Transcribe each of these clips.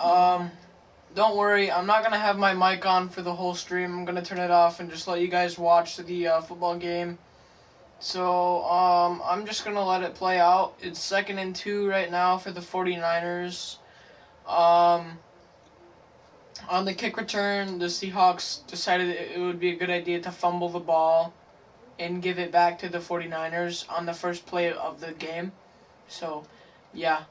Don't worry, I'm not gonna have my mic on for the whole stream. I'm gonna turn it off and just let you guys watch the football game. So, I'm just gonna let it play out. It's 2nd and 2 right now for the 49ers. On the kick return, the Seahawks decided it would be a good idea to fumble the ball and give it back to the 49ers on the first play of the game. So, yeah.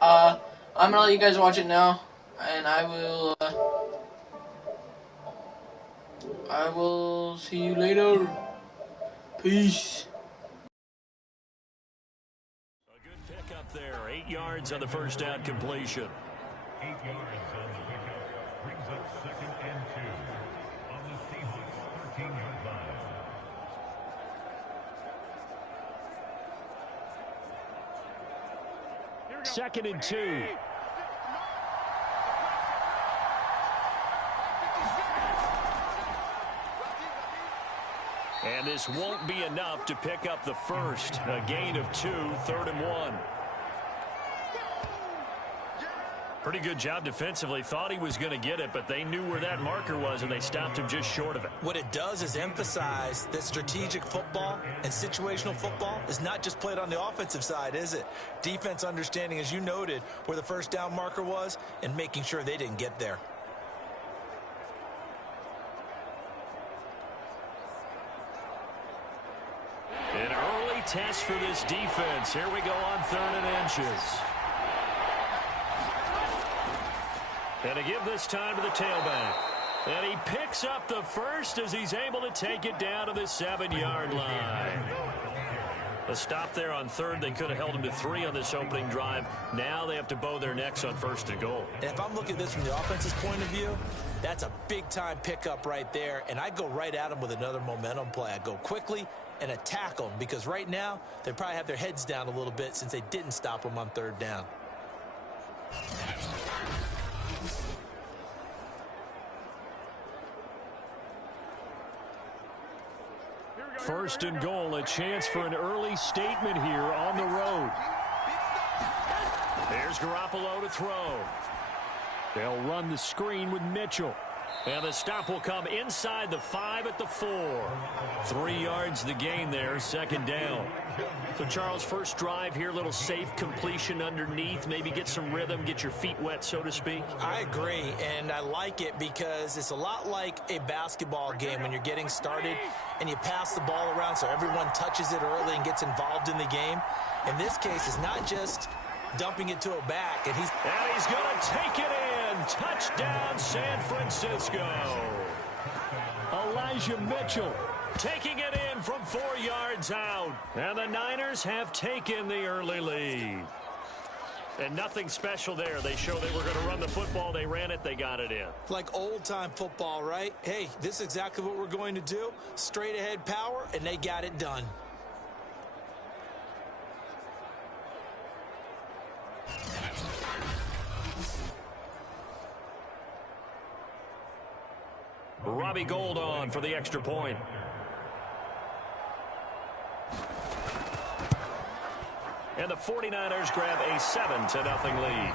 I'm gonna let you guys watch it now, and I will see you later. Peace. A good pickup there. 8 yards on the first down completion. 8 yards on the pickup. Brings up 2nd and 2 on the Seahawks 13-yard line. Second and 2. And this won't be enough to pick up the first. A gain of 2, 3rd and 1. Pretty good job defensively. Thought he was going to get it, but they knew where that marker was, and they stopped him just short of it. What it does is emphasize that strategic football and situational football is not just played on the offensive side, is it? Defense understanding, as you noted, where the first down marker was and making sure they didn't get there. An early test for this defense. Here we go on 3rd and inches. And to give this time to the tailback. And he picks up the first as he's able to take it down to the 7-yard line. A stop there on 3rd. They could have held him to 3 on this opening drive. Now they have to bow their necks on 1st and goal. And if I'm looking at this from the offense's point of view, that's a big-time pickup right there. And I go right at him with another momentum play. I go quickly and attack them because right now they probably have their heads down a little bit since they didn't stop them on 3rd down. 1st and goal, a chance for an early statement here on the road. There's Garoppolo to throw. They'll run the screen with Mitchell. And the stop will come inside the 5 at the 4. 3 yards the gain there, 2nd down. So, Charles, first drive here, little safe completion underneath. Maybe get some rhythm, get your feet wet, so to speak. I agree, and I like it because it's a lot like a basketball game when you're getting started and you pass the ball around so everyone touches it early and gets involved in the game. In this case, it's not just dumping it to a back, and he's going to take it in. Touchdown, San Francisco. Elijah Mitchell taking it in from 4 yards out. And the Niners have taken the early lead. And nothing special there. They show they were going to run the football. They ran it. They got it in. Like old-time football, right? Hey, this is exactly what we're going to do. Straight-ahead power, and they got it done. Robbie Gould on for the extra point. And the 49ers grab a 7-0 lead.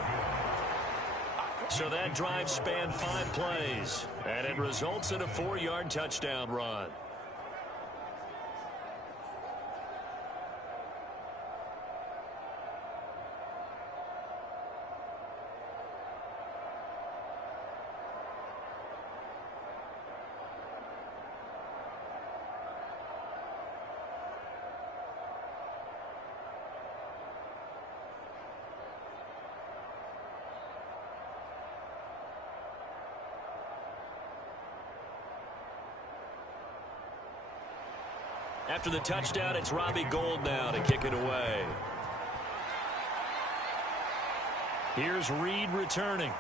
So that drive spanned 5 plays, and it results in a 4-yard touchdown run. After the touchdown, it's Robbie Gould now to kick it away. Here's Reed returning.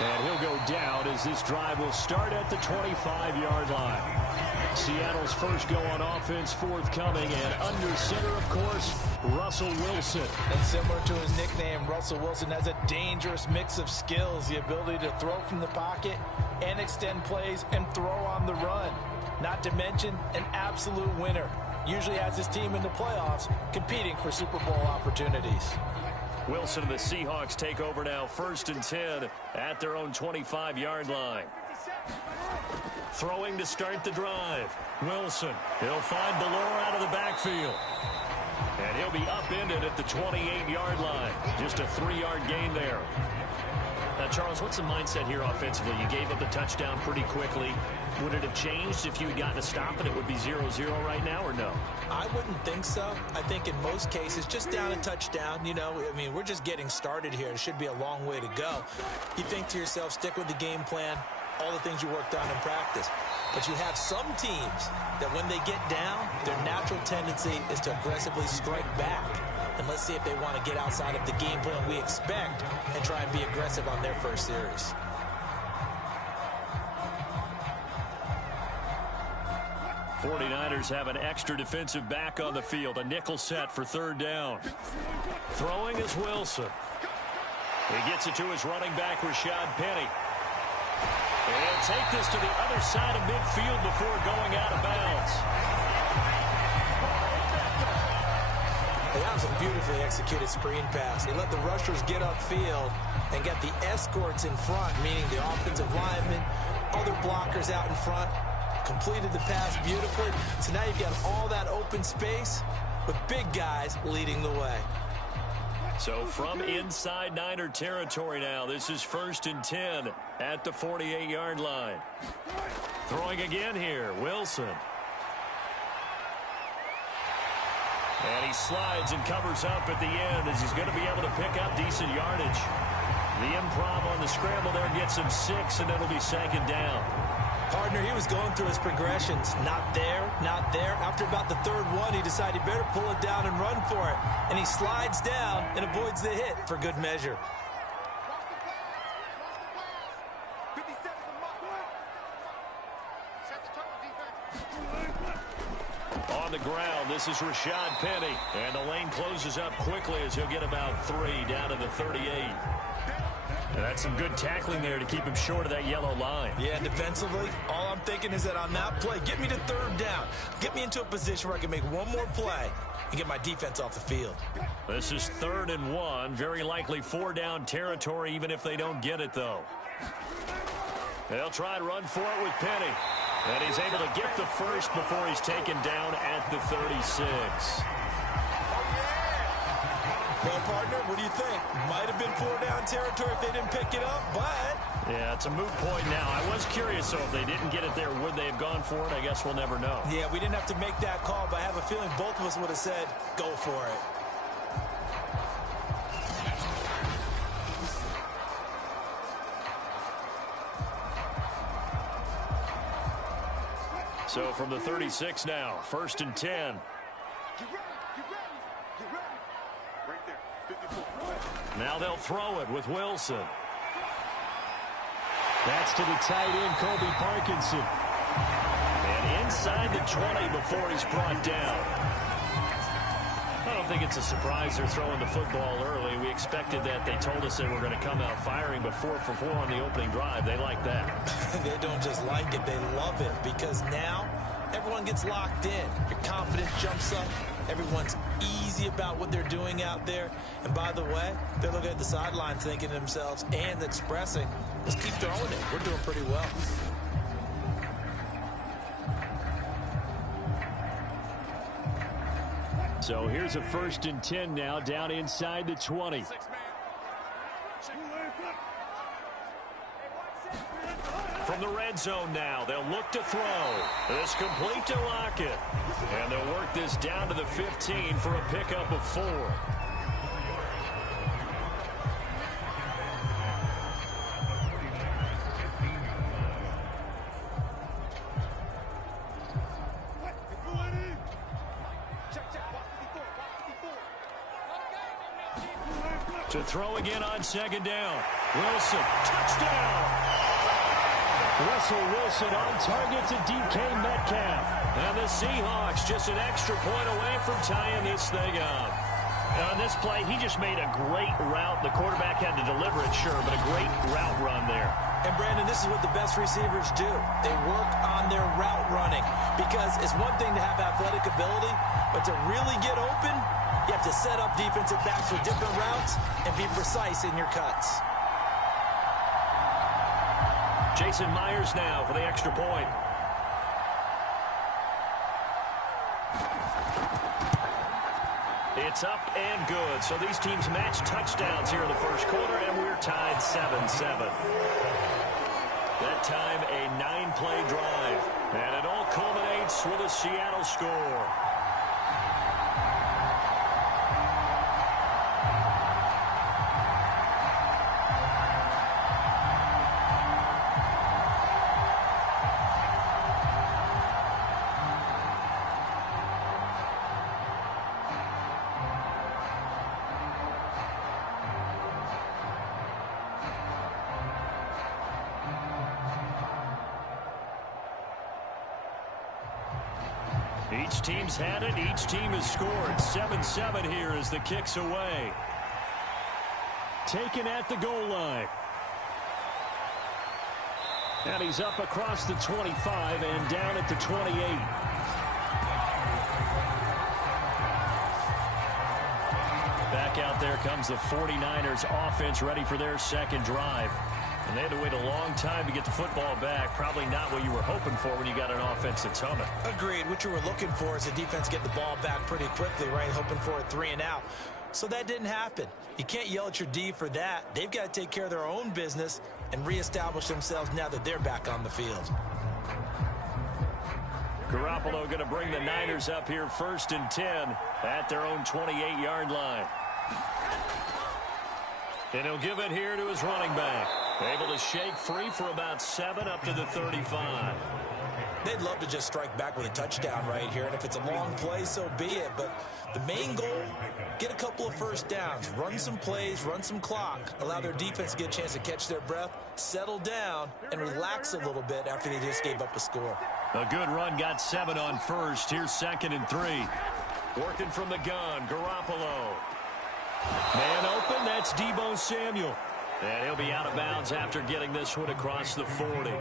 And he'll go down as this drive will start at the 25-yard line. Seattle's first go on offense forthcoming, and under center, of course, Russell Wilson. And similar to his nickname, Russell Wilson has a dangerous mix of skills, the ability to throw from the pocket and extend plays and throw on the run. Not to mention an absolute winner. Usually has his team in the playoffs competing for Super Bowl opportunities. Wilson and the Seahawks take over now, 1st and 10 at their own 25-yard line. Throwing to start the drive. Wilson. He'll find Ballore out of the backfield. And he'll be upended at the 28-yard line. Just a 3-yard gain there. Now, Charles, what's the mindset here offensively? You gave up the touchdown pretty quickly. Would it have changed if you had gotten a stop and it would be 0-0 right now, or no? I wouldn't think so. I think in most cases, just down a touchdown, you know, I mean, we're just getting started here. It should be a long way to go. You think to yourself, stick with the game plan, all the things you worked on in practice. But you have some teams that when they get down, their natural tendency is to aggressively strike back. And let's see if they want to get outside of the game plan we expect and try and be aggressive on their first series. 49ers have an extra defensive back on the field. A nickel set for 3rd down. Throwing is Wilson. He gets it to his running back, Rashad Penny. And he'll take this to the other side of midfield before going out of bounds. That was a beautifully executed screen pass. He let the rushers get upfield and get the escorts in front, meaning the offensive linemen, other blockers out in front. Completed the pass beautifully. So now you've got all that open space with big guys leading the way. So from inside Niner territory now, this is 1st and 10 at the 48-yard line. Throwing again here, Wilson. And he slides and covers up at the end as he's going to be able to pick up decent yardage. The improv on the scramble there gets him 6, and it'll be 2nd down. Partner, he was going through his progressions. Not there, not there. After about the 3rd one, he decided he better pull it down and run for it. And he slides down and avoids the hit for good measure. On the ground, this is Rashad Penny. And the lane closes up quickly as he'll get about 3 down to the 38. And that's some good tackling there to keep him short of that yellow line. Yeah, defensively, all I'm thinking is that on that play, get me to 3rd down. Get me into a position where I can make one more play and get my defense off the field. This is 3rd and 1. Very likely 4-down territory, even if they don't get it, though. They'll try and run for it with Penny. And he's able to get the first before he's taken down at the 36. Well, partner, what do you think? Might have been 4-down territory if they didn't pick it up, but... Yeah, it's a moot point now. I was curious, so if they didn't get it there, would they have gone for it? I guess we'll never know. Yeah, we didn't have to make that call, but I have a feeling both of us would have said, go for it. So from the 36 now, 1st and 10. Now they'll throw it with Wilson. That's to the tight end, Colby Parkinson. And inside the 20 before he's brought down. I don't think it's a surprise they're throwing the football early. We expected that. They told us they were going to come out firing, but 4 for 4 on the opening drive. They like that. They don't just like it, they love it, because now everyone gets locked in. Your confidence jumps up. Everyone's easy about what they're doing out there. And by the way, they're looking at the sidelines thinking to themselves and expressing, let's keep throwing it. We're doing pretty well. So here's a 1st and 10 now, down inside the 20. From the red zone now, they'll look to throw. This complete to Lockett. And they'll work this down to the 15 for a pickup of 4. To throw again on 2nd down. Wilson, touchdown! Russell Wilson on target to DK Metcalf. And the Seahawks just an extra point away from tying this thing up. And on this play, he just made a great route. The quarterback had to deliver it, sure, but a great route run there. And, Brandon, this is what the best receivers do. They work on their route running, because it's one thing to have athletic ability, but to really get open, You have to set up defensive backs with different routes and be precise in your cuts. Jason Myers now for the extra point. It's up and good. So these teams match touchdowns here in the first quarter, and we're tied 7-7. That time, a 9-play drive. And it all culminates with a Seattle score. Each team's had it. Each team has scored. 7-7 here as the kick's away. Taken at the goal line. And he's up across the 25 and down at the 28. Back out there comes the 49ers offense ready for their second drive. And they had to wait a long time to get the football back. Probably not what you were hoping for when you got an offense that's humming. Agreed. What you were looking for is the defense get the ball back pretty quickly, right? Hoping for a 3 and out. So that didn't happen. You can't yell at your D for that. They've got to take care of their own business and reestablish themselves now that they're back on the field. Garoppolo going to bring the Niners up here 1st and 10 at their own 28-yard line. And he'll give it here to his running back. Able to shake free for about 7 up to the 35. They'd love to just strike back with a touchdown right here, and if it's a long play, so be it. But the main goal, get a couple of first downs, run some plays, run some clock, allow their defense to get a chance to catch their breath, settle down, and relax a little bit after they just gave up a score. A good run, got 7 on first. Here's 2nd and 3. Working from the gun, Garoppolo. Man open, that's Deebo Samuel. And he'll be out of bounds after getting this one across the 40.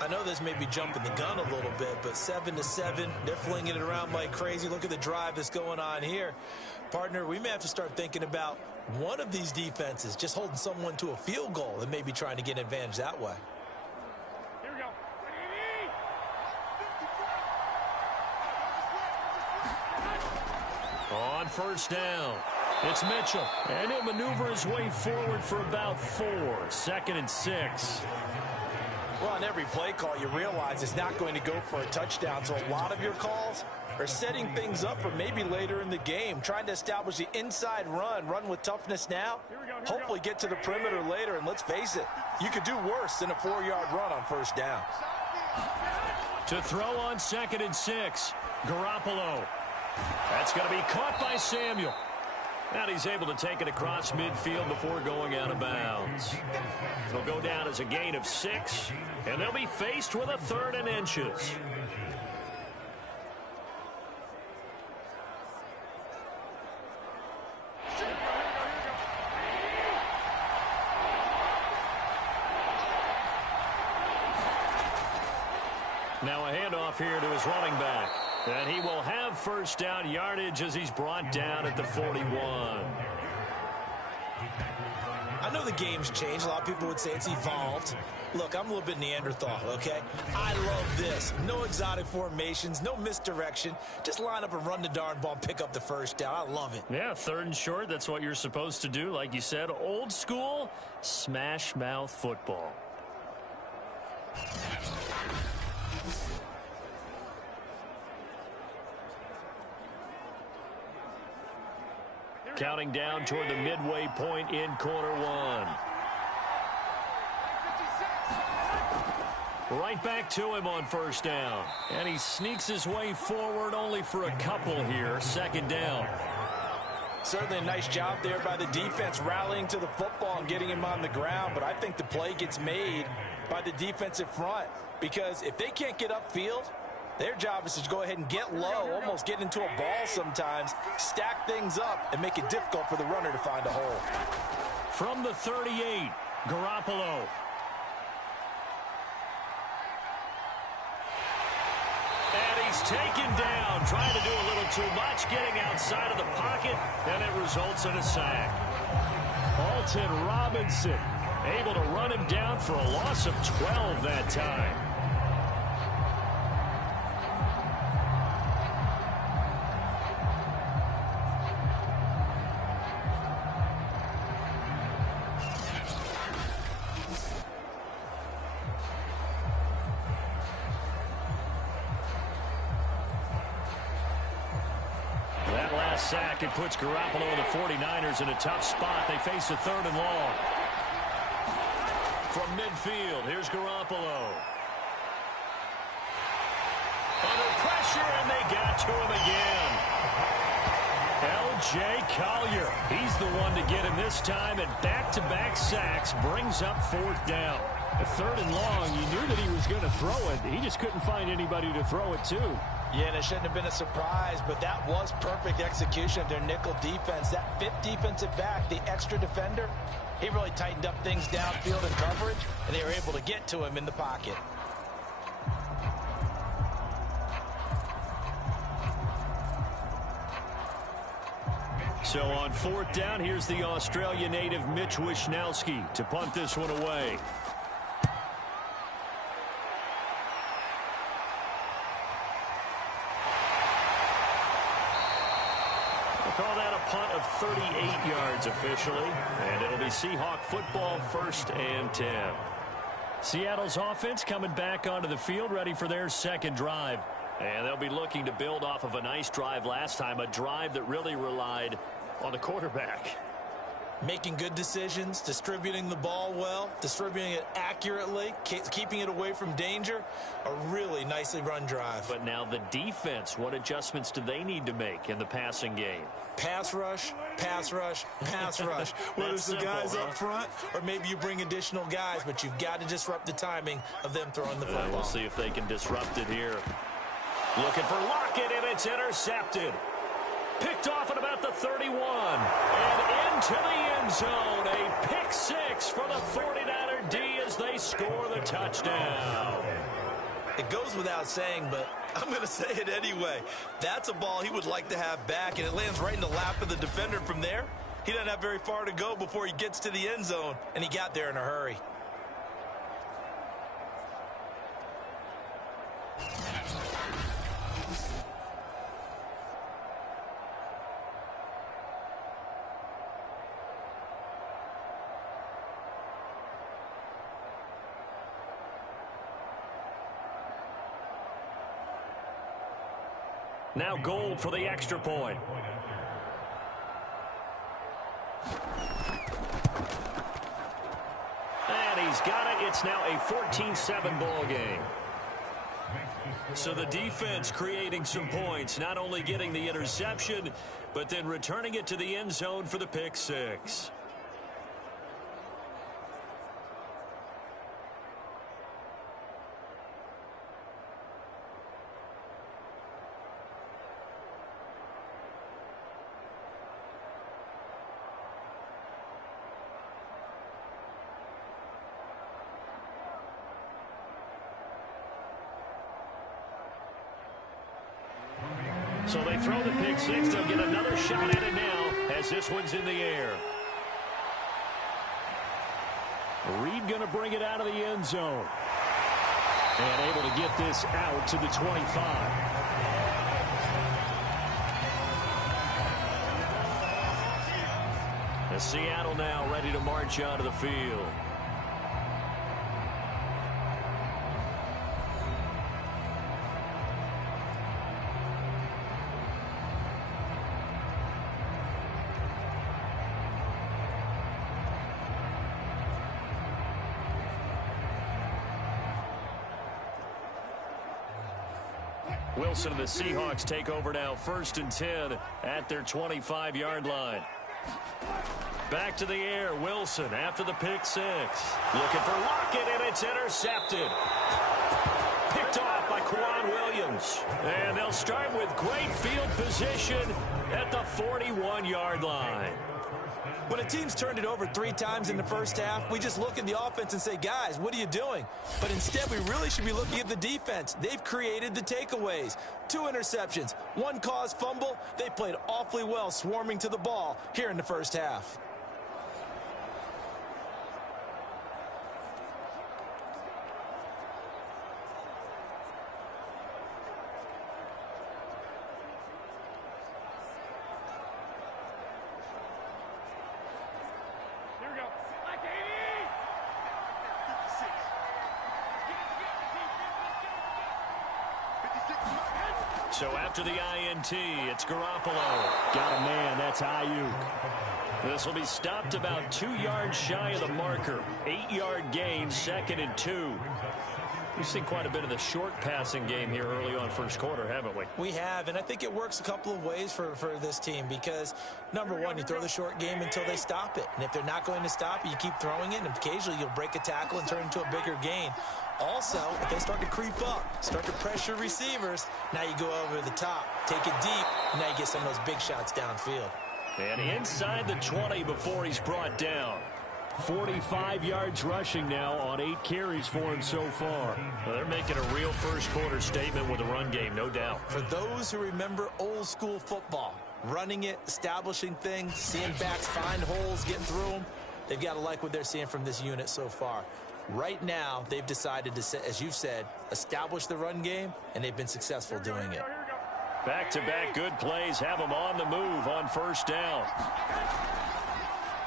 I know this may be jumping the gun a little bit, but 7-7, they're flinging it around like crazy. Look at the drive that's going on here. Partner, we may have to start thinking about one of these defenses just holding someone to a field goal and maybe trying to get an advantage that way. Here we go. On 1st down, it's Mitchell. And he'll maneuver his way forward for about 4. 2nd and 6. Well, on every play call, you realize it's not going to go for a touchdown. So a lot of your calls are setting things up for maybe later in the game, trying to establish the inside run with toughness now, hopefully get to the perimeter later. And let's face it, you could do worse than a 4-yard run on 1st down. To throw on 2nd and 6, Garoppolo. That's going to be caught by Samuel. And he's able to take it across midfield before going out of bounds. It'll go down as a gain of 6, and they'll be faced with a 3rd and inches. Now a handoff here to his running back. And he will have 1st down yardage as he's brought down at the 41. I know the game's changed. A lot of people would say it's evolved. Look, I'm a little bit Neanderthal, okay? I love this. No exotic formations, no misdirection. Just line up and run the darn ball and pick up the 1st down. I love it. Yeah, 3rd and short, that's what you're supposed to do. Like you said, old school, smash mouth football. Counting down toward the midway point in quarter 1. Right back to him on 1st down. And he sneaks his way forward only for a couple here. 2nd down. Certainly a nice job there by the defense rallying to the football and getting him on the ground. But I think the play gets made by the defensive front. Because if they can't get upfield, their job is to go ahead and get low, almost get into a ball sometimes, stack things up, and make it difficult for the runner to find a hole. From the 38, Garoppolo. And he He's taken down, trying to do a little too much, getting outside of the pocket, and it results in a sack. Alton Robinson able to run him down for a loss of 12 that time. Sack. It puts Garoppolo and the 49ers in a tough spot. They face a 3rd and long. From midfield, here's Garoppolo. Under pressure, and they got to him again. L.J. Collier. He's the one to get him this time, and back-to-back sacks brings up 4th down. A 3rd and long, you knew that he was going to throw it. He just couldn't find anybody to throw it to. Yeah, and it shouldn't have been a surprise, but that was perfect execution of their nickel defense. That 5th defensive back, the extra defender, he really tightened up things downfield in coverage, and they were able to get to him in the pocket. So on 4th down, here's the Australia native Mitch Wishnowski to punt this one away. Call that a punt of 38 yards officially, and it'll be Seahawk football, 1st and 10. Seattle's offense coming back onto the field, ready for their 2nd drive. And they'll be looking to build off of a nice drive last time, a drive that really relied on the quarterback. Making good decisions, distributing the ball well, distributing it accurately, keeping it away from danger. A really nicely run drive. But now the defense, what adjustments do they need to make in the passing game? Pass rush, pass rush, pass rush. Whether it's the guys up front or maybe you bring additional guys, but you've got to disrupt the timing of them throwing the football. We'll see if they can disrupt it here. Looking for Lockett, and it's intercepted. Picked off at about the 31. And into the end zone. A pick 6 for the 49er D as they score the touchdown. It goes without saying, but I'm going to say it anyway. That's a ball he would like to have back, and it lands right in the lap of the defender from there. He doesn't have very far to go before he gets to the end zone, and he got there in a hurry. Now Gold for the extra point. And he's got it. It's now a 14-7 ball game. So the defense creating some points, not only getting the interception, but then returning it to the end zone for the pick 6. So they throw the pick 6. They'll get another shot at it now as this one's in the air. Reed going to bring it out of the end zone. And able to get this out to the 25. And Seattle now ready to march onto the field. Wilson and the Seahawks take over now, 1st and 10 at their 25-yard line. Back to the air, Wilson after the pick 6. Looking for Lockett, and it's intercepted. Picked off by Quan Williams. And they'll start with great field position at the 41-yard line. When a team's turned it over 3 times in the first half, we just look at the offense and say, guys, what are you doing? But instead, we really should be looking at the defense. They've created the takeaways. 2 interceptions, 1 caused fumble. They played awfully well swarming to the ball here in the first half. So after the INT, it's Garoppolo. Got a man. That's Ayuk. This will be stopped about 2 yards shy of the marker. 8-yard gain, 2nd and 2. We've seen quite a bit of the short passing game here early on first quarter, haven't we? We have, and I think it works a couple of ways for this team because, number one, you throw the short game until they stop it. And if they're not going to stop it, you keep throwing it, and occasionally you'll break a tackle and turn it into a bigger gain. Also, if they start to creep up, start to pressure receivers, now you go over the top, take it deep, and now you get some of those big shots downfield. And inside the 20 before he's brought down. 45 yards rushing now on 8 carries for him so far. Well, they're making a real first quarter statement with a run game, no doubt. For those who remember old school football, running it, establishing things, seeing backs find holes, getting through them, they've got to like what they're seeing from this unit so far. Right now, they've decided to, as you've said, establish the run game, and they've been successful doing it. Back-to-back good plays have them on the move on first down.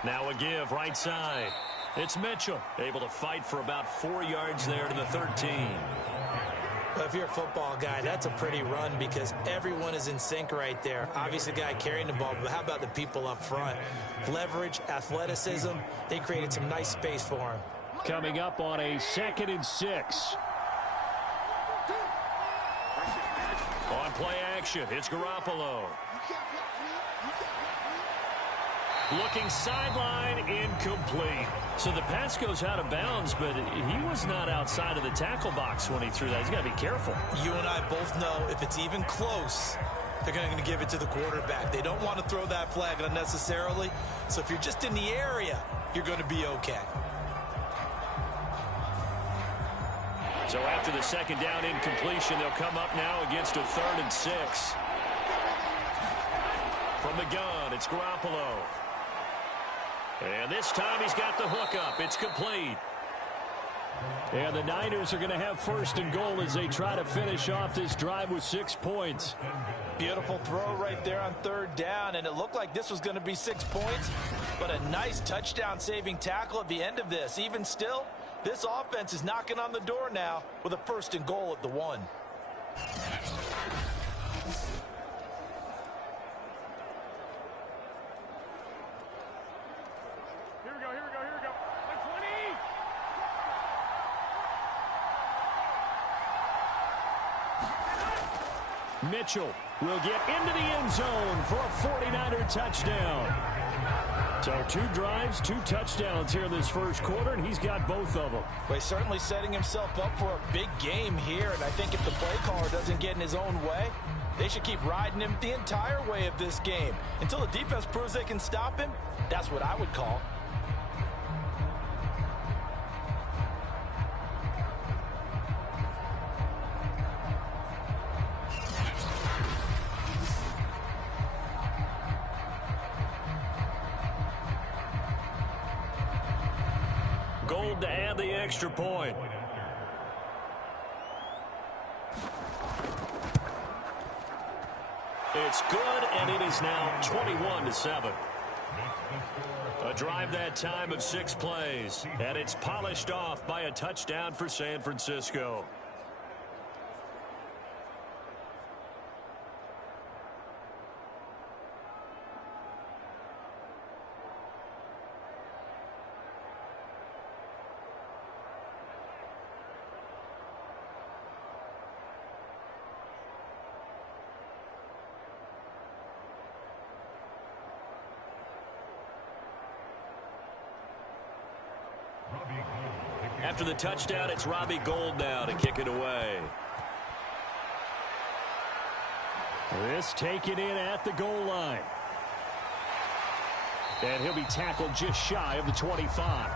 Now a give right side. It's Mitchell, able to fight for about 4 yards there to the 13. Well, if you're a football guy, that's a pretty run because everyone is in sync right there. Obviously, the guy carrying the ball, but how about the people up front? Leverage, athleticism, they created some nice space for him. Coming up on a 2nd and 6. On play action, it's Garoppolo. Looking sideline, incomplete. So the pass goes out of bounds, but he was not outside of the tackle box when he threw that. He's got to be careful. You and I both know if it's even close, they're going to give it to the quarterback. They don't want to throw that flag unnecessarily. So if you're just in the area, you're going to be okay. So after the 2nd down incompletion, they'll come up now against a 3rd and 6. From the gun, it's Garoppolo. And this time he's got the hook up. It's complete. And the Niners are going to have 1st and goal as they try to finish off this drive with 6 points. Beautiful throw right there on 3rd down, and it looked like this was going to be 6 points, but a nice touchdown-saving tackle at the end of this. Even still, this offense is knocking on the door now with a 1st and goal at the 1. Mitchell will get into the end zone for a 49er touchdown. So 2 drives, 2 touchdowns here in this first quarter, and he's got both of them. Well, he's certainly setting himself up for a big game here, and I think if the play caller doesn't get in his own way, they should keep riding him the entire way of this game. Until the defense proves they can stop him, that's what I would call. Gold to add the extra point. It's good, and it is now 21-7. A drive that time of 6 plays, and it's polished off by a touchdown for San Francisco. After the touchdown, it's Robbie Gould now to kick it away. This taken in at the goal line. And he'll be tackled just shy of the 25.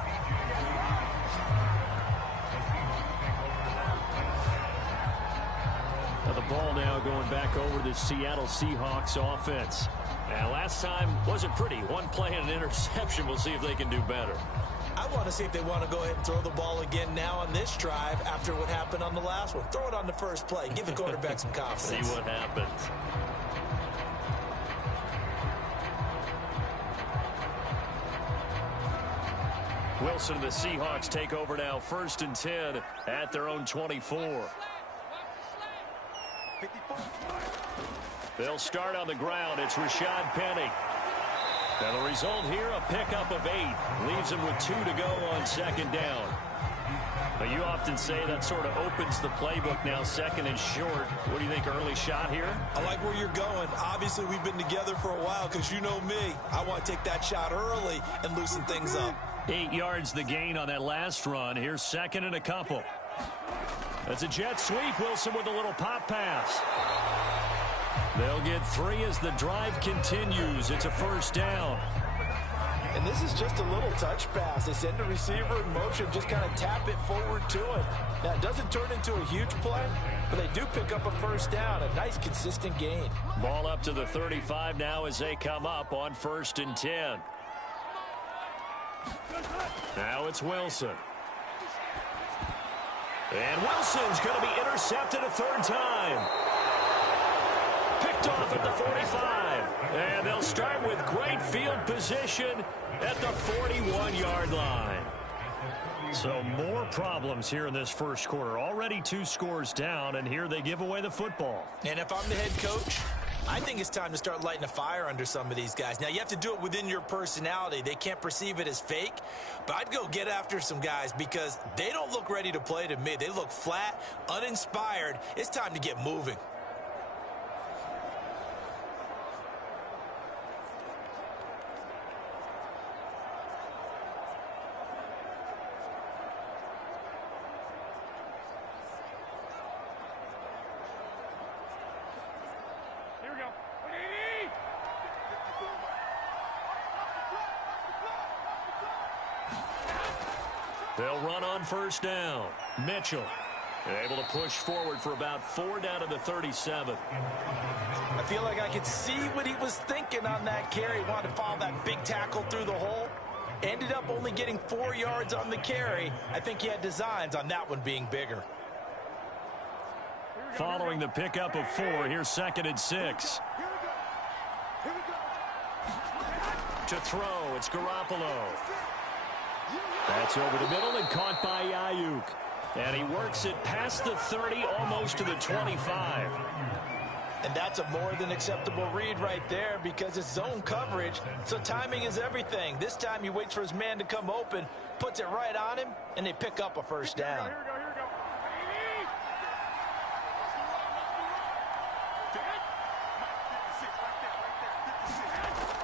Now the ball now going back over to the Seattle Seahawks offense. And last time wasn't pretty. One play and an interception. We'll see if they can do better. I want to see if they want to go ahead and throw the ball again now on this drive after what happened on the last one. Throw it on the first play. Give the quarterback some confidence. See what happens. Wilson and the Seahawks take over now, 1st and 10 at their own 24. They'll start on the ground. It's Rashad Penny. Now the result here, a pickup of 8. Leaves him with 2 to go on 2nd down. Now you often say that sort of opens the playbook now, 2nd and short. What do you think, early shot here? I like where you're going. Obviously, we've been together for a while because you know me. I want to take that shot early and loosen things up. 8 yards the gain on that last run. Here's 2nd and a couple. That's a jet sweep. Wilson with a little pop pass. They'll get 3 as the drive continues. It's a 1st down. And this is just a little touch pass. They send the receiver in motion, just kind of tap it forward to him. Now, it doesn't turn into a huge play, but they do pick up a 1st down. A nice, consistent gain. Ball up to the 35 now as they come up on 1st and 10. Now it's Wilson. And Wilson's going to be intercepted a 3rd time. Picked off at the 45. And they'll start with great field position at the 41-yard line. So more problems here in this first quarter. Already 2 scores down, and here they give away the football. And if I'm the head coach, I think it's time to start lighting a fire under some of these guys. Now, you have to do it within your personality. They can't perceive it as fake. But I'd go get after some guys because they don't look ready to play to me. They look flat, uninspired. It's time to get moving. They'll run on 1st down. Mitchell able to push forward for about 4 down to the 37. I feel like I could see what he was thinking on that carry. Wanted to follow that big tackle through the hole. Ended up only getting 4 yards on the carry. I think he had designs on that one being bigger. Following the pickup of 4, here's 2nd and 6. To throw, it's Garoppolo. That's over the middle and caught by Ayuk. And he works it past the 30, almost to the 25. And that's a more than acceptable read right there because it's zone coverage, so timing is everything. This time he waits for his man to come open, puts it right on him, and they pick up a 1st down.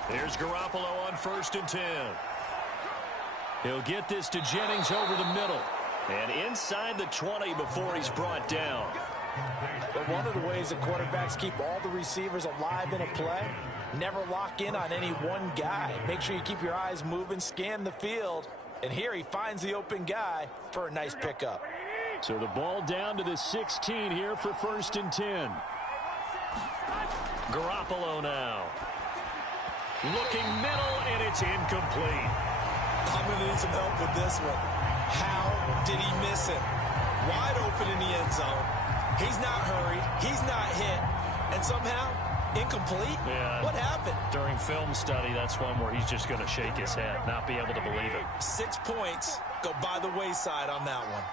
Here's Garoppolo on 1st and 10. He'll get this to Jennings over the middle. And inside the 20 before he's brought down. But one of the ways the quarterbacks keep all the receivers alive in a play, never lock in on any one guy. Make sure you keep your eyes moving, scan the field. And here he finds the open guy for a nice pickup. So the ball down to the 16 here for 1st and 10. Garoppolo now. Looking middle, and it's incomplete. I'm going to need some help with this one. How did he miss it? Wide open in the end zone. He's not hurried. He's not hit. And somehow, incomplete? Yeah. What happened? During film study, that's one where he's just going to shake his head, not be able to believe it. 6 points go by the wayside on that one.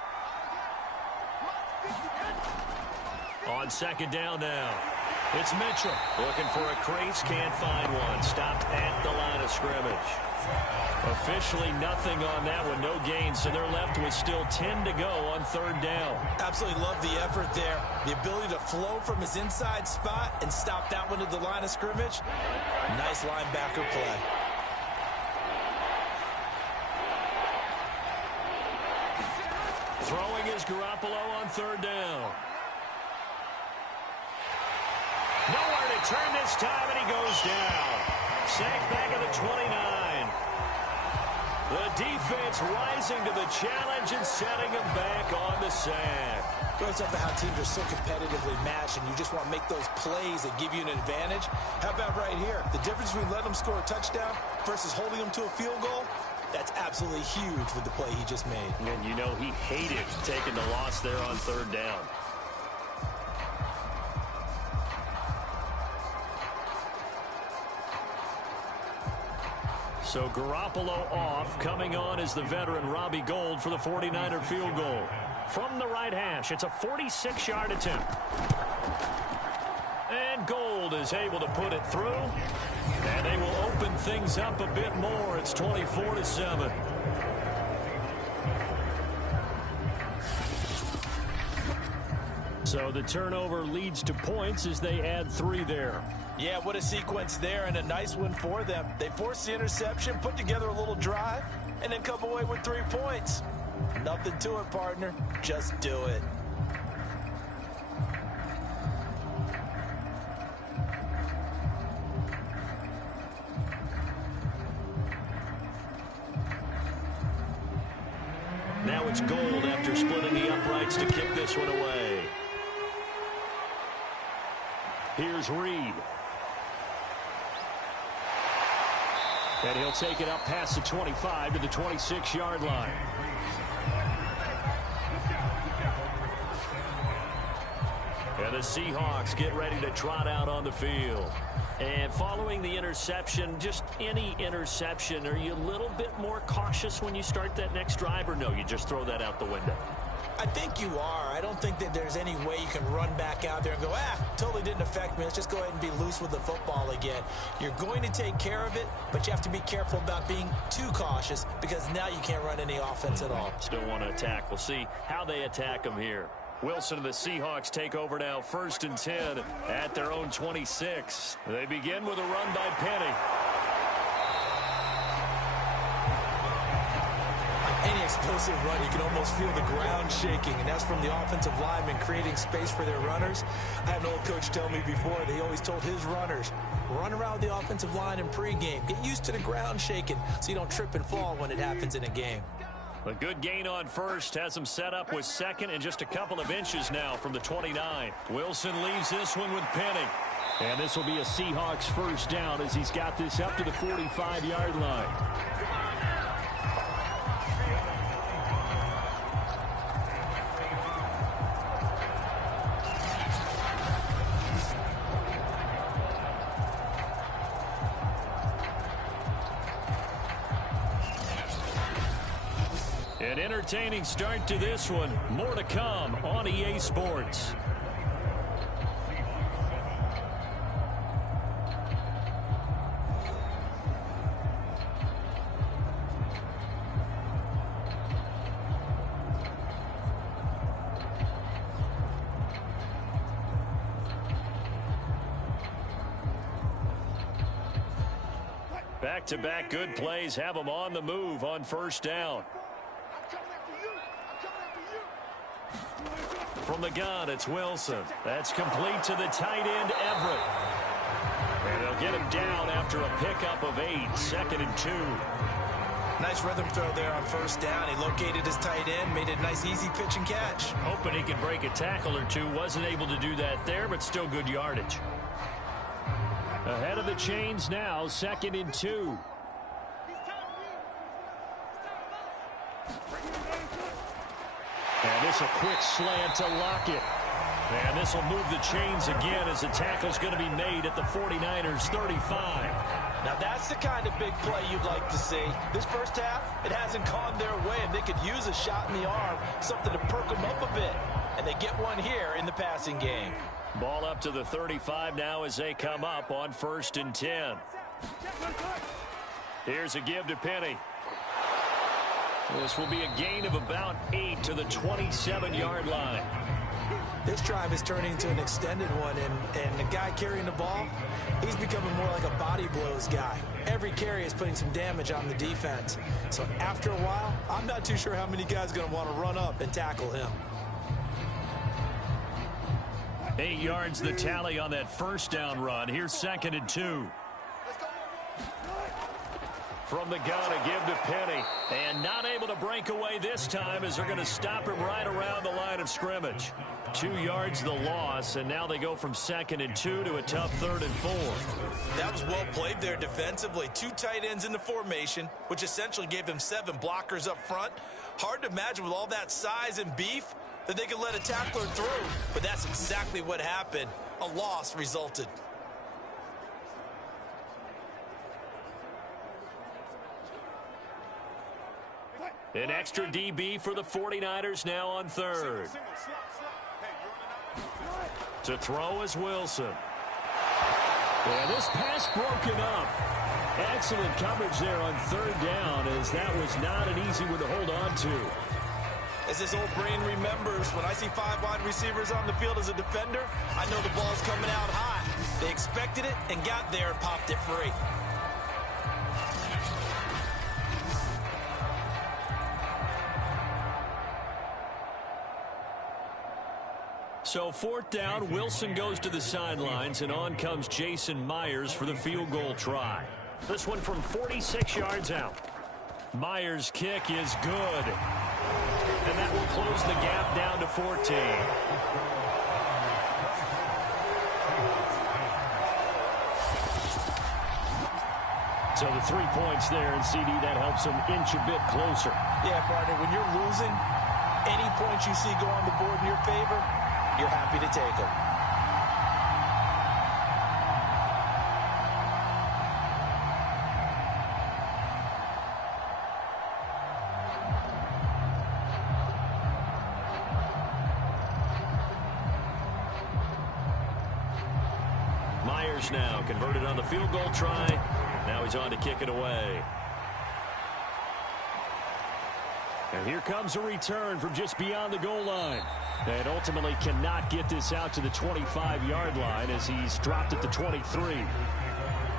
On 2nd down now. It's Mitchell. Looking for a crease, can't find one. Stopped at the line of scrimmage. Officially nothing on that one, no gain, so they're left with still 10 to go on 3rd down. Absolutely love the effort there. The ability to flow from his inside spot and stop that one at the line of scrimmage. Nice linebacker play. Throwing is Garoppolo on 3rd down. Nowhere to turn this time, and he goes down. Sacked back at the 29. The defense rising to the challenge and setting him back on the sack. Goes up to how teams are so competitively matched, and you just want to make those plays that give you an advantage. How about right here? The difference between letting them score a touchdown versus holding them to a field goal, that's absolutely huge with the play he just made. And you know he hated taking the loss there on third down. So Garoppolo off. Coming on is the veteran Robbie Gould for the 49er field goal. From the right hash, it's a 46-yard attempt. And Gould is able to put it through. And they will open things up a bit more. It's 24-7. So the turnover leads to points as they add 3 there. Yeah, what a sequence there, and a nice one for them. They forced the interception, put together a little drive, and then come away with 3 points. Nothing to it, partner. Just do it. Now it's Gould after splitting the uprights to kick this one away. Here's Reed. And he'll take it up past the 25 to the 26-yard line. And the Seahawks get ready to trot out on the field. And following the interception, just any interception, are you a little bit more cautious when you start that next drive, or no, you just throw that out the window? I think you are. I don't think that there's any way you can run back out there and go, totally didn't affect me. Let's just go ahead and be loose with the football again. You're going to take care of it, but you have to be careful about being too cautious because now you can't run any offense at all. Still want to attack. We'll see how they attack them here. Wilson and the Seahawks take over now, 1st and 10 at their own 26. They begin with a run by Penny. Any explosive run, you can almost feel the ground shaking, and that's from the offensive linemen creating space for their runners. I had an old coach tell me before, they always told his runners, run around the offensive line in pregame. Get used to the ground shaking so you don't trip and fall when it happens in a game. A good gain on first has them set up with 2nd and just a couple of inches now from the 29. Wilson leaves this one with Penny. And this will be a Seahawks first down as he's got this up to the 45-yard line. An entertaining start to this one. More to come on EA Sports. Back-to-back good plays have them on the move on first down. From the gun, it's Wilson. That's complete to the tight end, Everett. And they'll get him down after a pickup of 8, 2nd and 2. Nice rhythm throw there on first down. He located his tight end, made a nice easy pitch and catch. Hoping he could break a tackle or two. Wasn't able to do that there, but still good yardage. Ahead of the chains now, 2nd and 2. And this a quick slant to Lockett. And this will move the chains again as the tackle's going to be made at the 49ers 35. Now that's the kind of big play you'd like to see. This first half, it hasn't gone their way, and they could use a shot in the arm, something to perk them up a bit. And they get one here in the passing game. Ball up to the 35 now as they come up on 1st and 10. Here's a give to Penny. This will be a gain of about 8 to the 27-yard line. This drive is turning into an extended one, and the guy carrying the ball, he's becoming more like a body blows guy. Every carry is putting some damage on the defense. So after a while, I'm not too sure how many guys are going to want to run up and tackle him. 8 yards the tally on that first down run. Here's 2nd and 2. From the gun, a give to Penny. And not able to break away this time as they're going to stop him right around the line of scrimmage. 2 yards the loss, and now they go from 2nd and 2 to a tough 3rd and 4. That was well played there defensively. 2 tight ends in the formation, which essentially gave them 7 blockers up front. Hard to imagine with all that size and beef that they could let a tackler through, but that's exactly what happened. A loss resulted. An extra DB for the 49ers now on 3rd. To throw is Wilson. Yeah, this pass broken up. Excellent coverage there on 3rd down, as that was not an easy one to hold on to. As this old brain remembers, when I see 5 wide receivers on the field as a defender, I know the ball's coming out high. They expected it and got there and popped it free. So 4th down, Wilson goes to the sidelines, and on comes Jason Myers for the field goal try. This one from 46 yards out. Myers' kick is good. And that will close the gap down to 14. So the 3 points there, and CD, that helps them inch a bit closer. Yeah, partner, when you're losing, any points you see go on the board in your favor, you're happy to take them. Myers now converted on the field goal try. Now he's on to kick it away. And here comes a return from just beyond the goal line. And ultimately cannot get this out to the 25-yard line as he's dropped at the 23.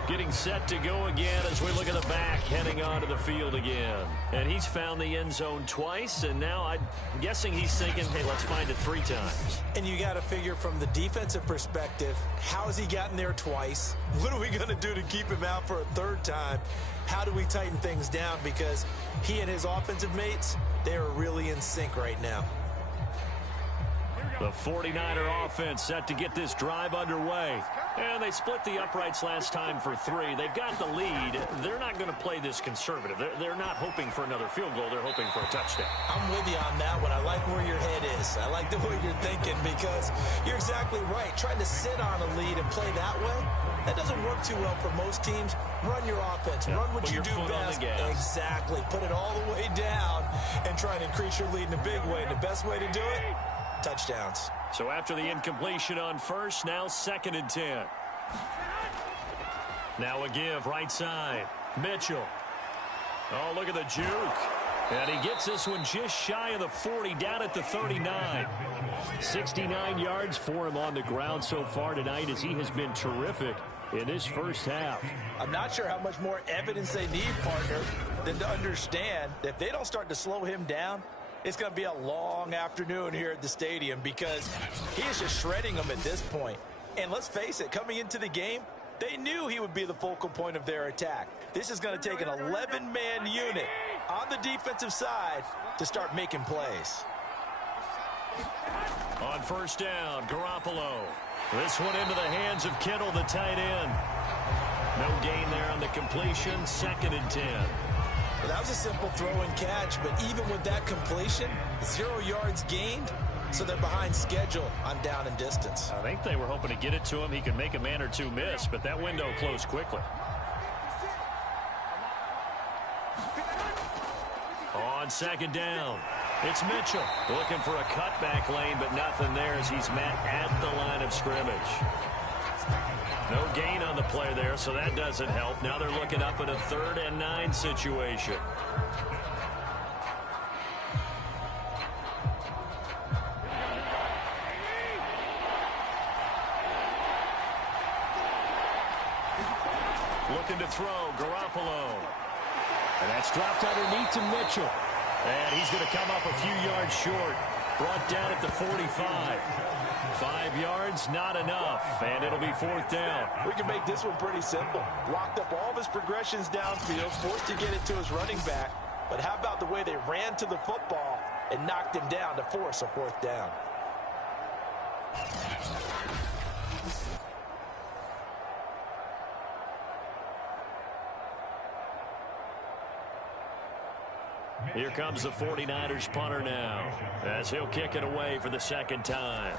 Getting set to go again as we look at the back, heading onto the field again. And he's found the end zone twice, and now I'm guessing he's thinking, hey, let's find it 3 times. And you got to figure from the defensive perspective, how has he gotten there twice? What are we going to do to keep him out for a 3rd time? How do we tighten things down? Because he and his offensive mates, they are really in sync right now. The 49er offense set to get this drive underway. And they split the uprights last time for 3. They've got the lead. They're not going to play this conservative. They're not hoping for another field goal. They're hoping for a touchdown. I'm with you on that one. I like where your head is. I like the way you're thinking because you're exactly right. Trying to sit on a lead and play that way, that doesn't work too well for most teams. Run your offense. Run what you do best. Exactly. Put it all the way down and try and increase your lead in a big way. And the best way to do it, touchdowns. So after the incompletion on 1st, now 2nd and 10. Now a give right side. Mitchell. Oh, look at the juke. And he gets this one just shy of the 40, down at the 39. 69 yards for him on the ground so far tonight as he has been terrific in this first half. I'm not sure how much more evidence they need, partner, than to understand that if they don't start to slow him down, it's going to be a long afternoon here at the stadium because he is just shredding them at this point. And let's face it, coming into the game, they knew he would be the focal point of their attack. This is going to take an 11-man unit on the defensive side to start making plays. On 1st down, Garoppolo. This one into the hands of Kittle, the tight end. No gain there on the completion, 2nd and 10. Well, that was a simple throw and catch, but even with that completion, 0 yards gained, so they're behind schedule on down and distance. I think they were hoping to get it to him. He could make a man or 2 miss, but that window closed quickly. On 2nd down, it's Mitchell looking for a cutback lane, but nothing there as he's met at the line of scrimmage. No gain on the play there, so that doesn't help. Now they're looking up at a 3rd and 9 situation. Looking to throw, Garoppolo. And that's dropped underneath to Mitchell. And he's going to come up a few yards short. Brought down at the 45. 5 yards, not enough, and it'll be 4th down. We can make this one pretty simple. Blocked up all of his progressions downfield, forced to get it to his running back. But how about the way they ran to the football and knocked him down to force a 4th down? Here comes the 49ers punter now, as he'll kick it away for the 2nd time.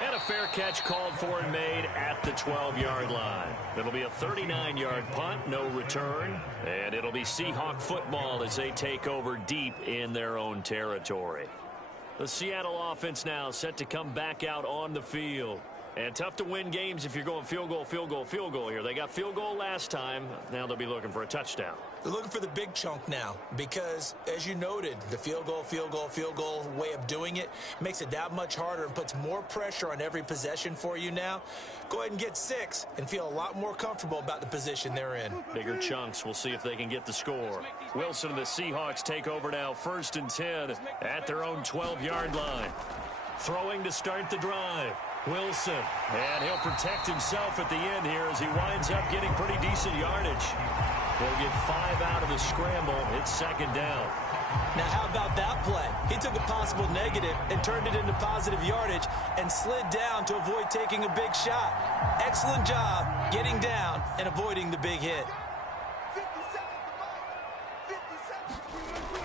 And a fair catch called for and made at the 12-yard line. It'll be a 39-yard punt, no return. And it'll be Seahawk football as they take over deep in their own territory. The Seattle offense now set to come back out on the field. And tough to win games if you're going field goal, field goal, field goal here. They got field goal last time. Now they'll be looking for a touchdown. They're looking for the big chunk now because, as you noted, the field goal, field goal, field goal way of doing it makes it that much harder and puts more pressure on every possession for you now. Go ahead and get 6 and feel a lot more comfortable about the position they're in. Bigger chunks. We'll see if they can get the score. Wilson and the Seahawks take over now, 1st and 10 at their own 12-yard line. Throwing to start the drive. Wilson, and he'll protect himself at the end here as he winds up getting pretty decent yardage. He'll get 5 out of the scramble. It's 2nd down. Now, how about that play? He took a possible negative and turned it into positive yardage and slid down to avoid taking a big shot. Excellent job getting down and avoiding the big hit.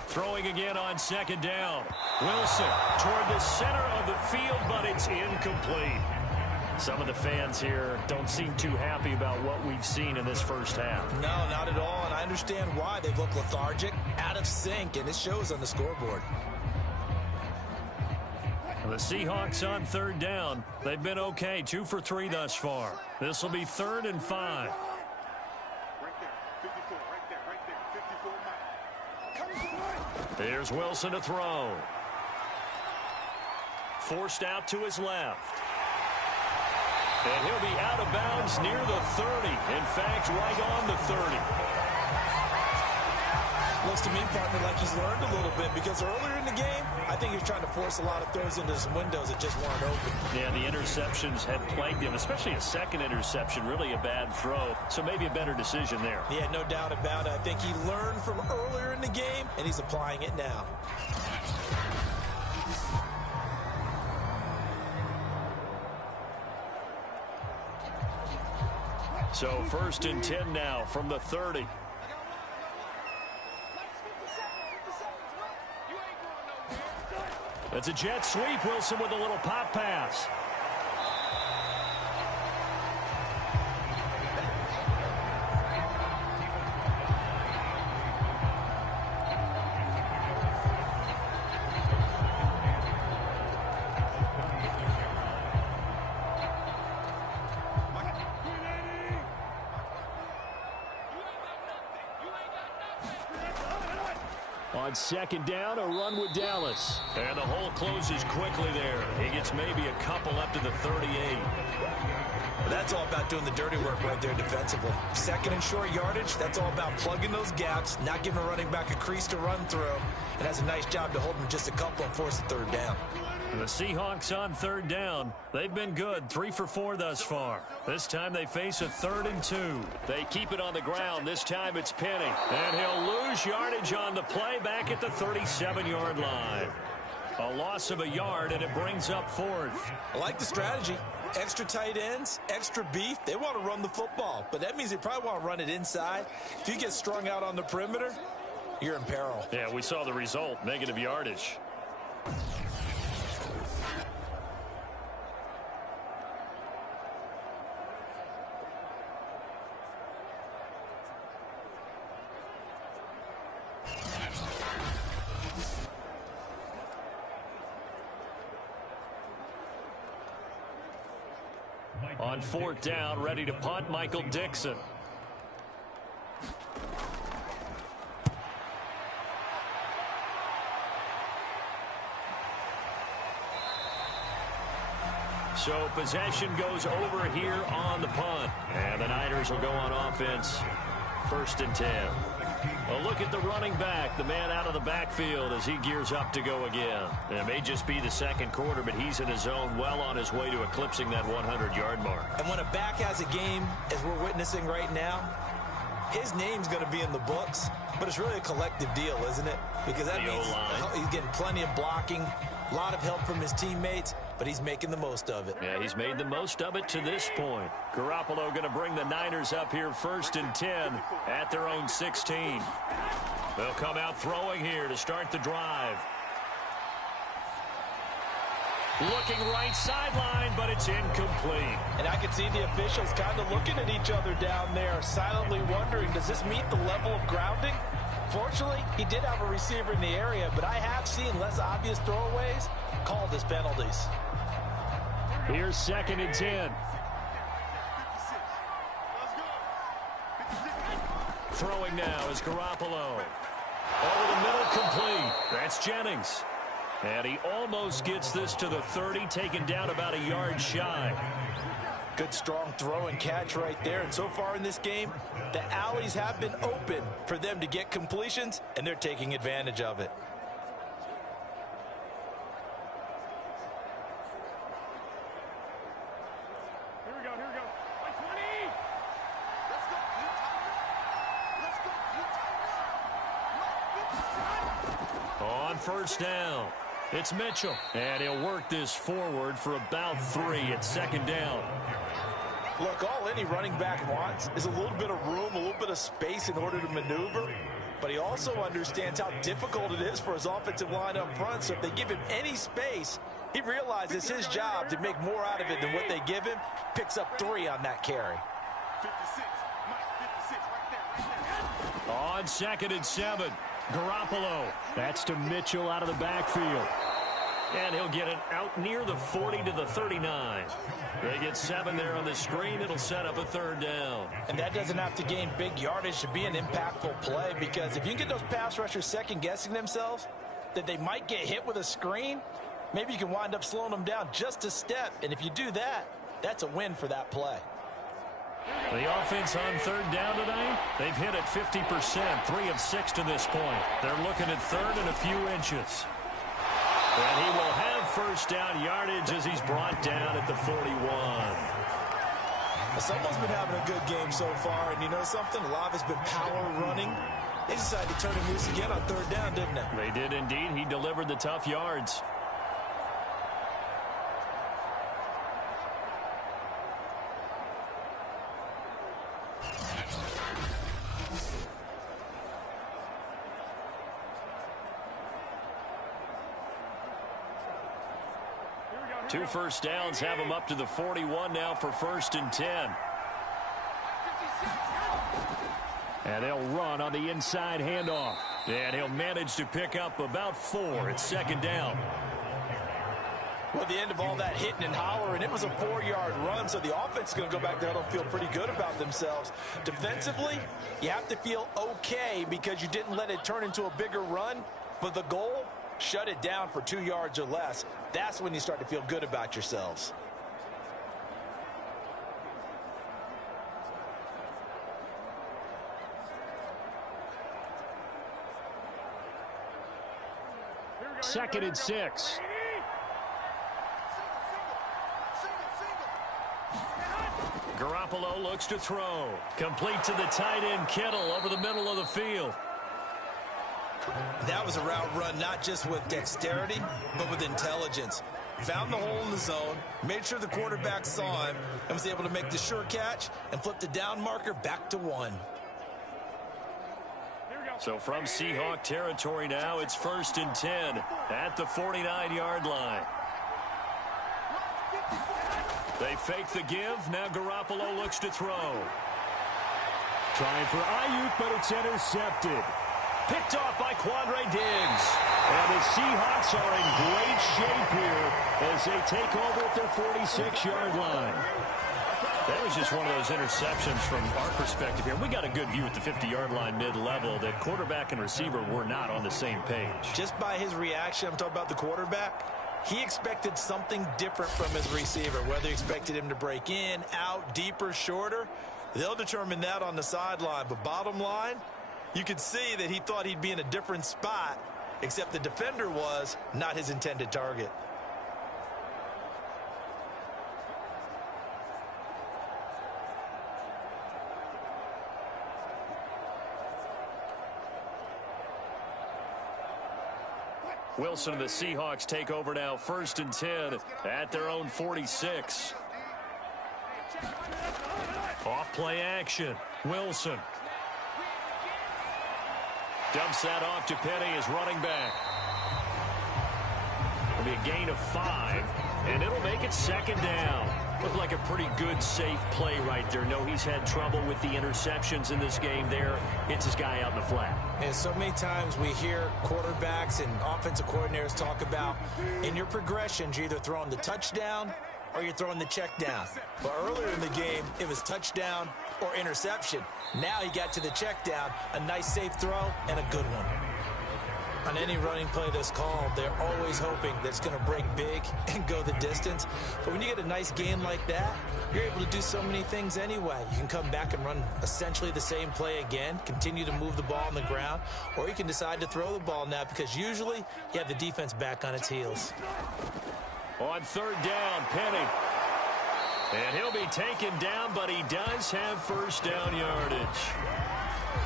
Throwing again on 2nd down. Wilson toward the center of the field, but it's incomplete. Some of the fans here don't seem too happy about what we've seen in this first half. No, not at all, and I understand why. They've looked lethargic, out of sync, and it shows on the scoreboard. The Seahawks on 3rd down. They've been okay, 2 for 3 thus far. This will be 3rd and 5. Here's Wilson to throw. Forced out to his left. And he'll be out of bounds near the 30. In fact, right on the 30. Looks to me, partner, like he's learned a little bit because earlier in the game, I think he was trying to force a lot of throws into some windows that just weren't open. Yeah, the interceptions had plagued him, especially a second interception, really a bad throw. So maybe a better decision there. Yeah, no doubt about it. I think he learned from earlier in the game, and he's applying it now. So 1st and 10 now from the 30. It's a jet sweep. Wilson with a little pop pass. On 2nd down, a run with Dallas. And the hole closes quickly there. He gets maybe a couple up to the 38. That's all about doing the dirty work right there defensively. 2nd and short yardage, that's all about plugging those gaps, not giving a running back a crease to run through, and has a nice job to hold him just a couple and force the 3rd down. The Seahawks on 3rd down. They've been good, 3 for 4 thus far. This time they face a 3rd and 2. They keep it on the ground. This time it's Penny. And he'll lose yardage on the play back at the 37-yard line. A loss of a yard, and it brings up 4th. I like the strategy. Extra tight ends, extra beef. They want to run the football, but that means they probably want to run it inside. If you get strung out on the perimeter, you're in peril. Yeah, we saw the result, negative yardage. On 4th down, ready to punt, Michael Dixon. So possession goes over here on the punt. And the Niners will go on offense, 1st and 10. A look at the running back, the man out of the backfield as he gears up to go again. It may just be the second quarter, but he's in his zone, well on his way to eclipsing that 100-yard mark. And when a back has a game, as we're witnessing right now, his name's going to be in the books, but it's really a collective deal, isn't it? Because that means he's getting plenty of blocking, a lot of help from his teammates, but he's making the most of it. Yeah, he's made the most of it to this point. Garoppolo going to bring the Niners up here 1st and 10 at their own 16. They'll come out throwing here to start the drive. Looking right sideline, but it's incomplete. And I can see the officials kind of looking at each other down there, silently wondering, does this meet the level of grounding? Fortunately, he did have a receiver in the area, but I have seen less obvious throwaways called as penalties. Here's 2nd and 10. Throwing now is Garoppolo. Over the middle, complete. That's Jennings. And he almost gets this to the 30, taken down about a yard shy. Good strong throw and catch right there. And so far in this game, the alleys have been open for them to get completions, and they're taking advantage of it. Here we go. Like 20. Let's go. On 1st down, it's Mitchell. And he'll work this forward for about 3 at 2nd down. Look, all any running back wants is a little bit of room, a little bit of space in order to maneuver. But he also understands how difficult it is for his offensive line up front. So if they give him any space, he realizes his job to make more out of it than what they give him. Picks up 3 on that carry. 56. Mike, 56 right there. On 2nd and 7, Garoppolo. That's to Mitchell out of the backfield. And he'll get it out near the 40 to the 39. They get 7 there on the screen. It'll set up a 3rd down. And that doesn't have to gain big yardage to be an impactful play, because if you can get those pass rushers second-guessing themselves that they might get hit with a screen, maybe you can wind up slowing them down just a step. And if you do that, that's a win for that play. The offense on 3rd down tonight, they've hit it 50%, 3 of 6 to this point. They're looking at 3rd and a few inches. And he will have 1st down yardage as he's brought down at the 41. Someone's been having a good game so far, and you know something? A lot of it's been power running. They decided to turn him loose again on 3rd down, didn't they? They did indeed. He delivered the tough yards. Two 1st downs have him up to the 41 now for 1st and 10. And they'll run on the inside handoff. And he'll manage to pick up about 4 at 2nd down. Well, at the end of all that hitting and hollering, it was a 4-yard run, so the offense is going to go back there and feel pretty good about themselves. Defensively, you have to feel okay because you didn't let it turn into a bigger run, but the goal, shut it down for 2 yards or less. That's when you start to feel good about yourselves. Second and 6. Garoppolo looks to throw. Complete to the tight end, Kittle, over the middle of the field. That was a route run not just with dexterity, but with intelligence. Found the hole in the zone, made sure the quarterback saw him, and was able to make the sure catch and flip the down marker back to 1. So from Seahawk territory now, it's 1st and 10 at the 49-yard line. They fake the give. Now Garoppolo looks to throw. Trying for Ayuk, but it's intercepted. Picked off by Quandre Diggs. And the Seahawks are in great shape here as they take over at their 46-yard line. That was just one of those interceptions from our perspective here. We got a good view at the 50-yard line mid-level that quarterback and receiver were not on the same page. Just by his reaction, I'm talking about the quarterback, he expected something different from his receiver, whether he expected him to break in, out, deeper, shorter. They'll determine that on the sideline. But bottom line, You could see that he thought he'd be in a different spot, except the defender was not his intended target. Wilson and the Seahawks take over now, 1st and 10 at their own 46. Off play action. Wilson dumps that off to Penny as running back. It'll be a gain of 5, and it'll make it 2nd down. Looked like a pretty good, safe play right there. No, he's had trouble with the interceptions in this game there. Hits his guy out in the flat. And so many times we hear quarterbacks and offensive coordinators talk about in your progressions, you're either throwing the touchdown or you're throwing the check down. But earlier in the game, it was touchdown or interception. Now he got to the check down, a nice safe throw, and a good one. On any running play that's called, they're always hoping that it's going to break big and go the distance. But when you get a nice gain like that, you're able to do so many things anyway. You can come back and run essentially the same play again, continue to move the ball on the ground, or you can decide to throw the ball now because usually you have the defense back on its heels. On 3rd down, Penny. And he'll be taken down, but he does have 1st down yardage.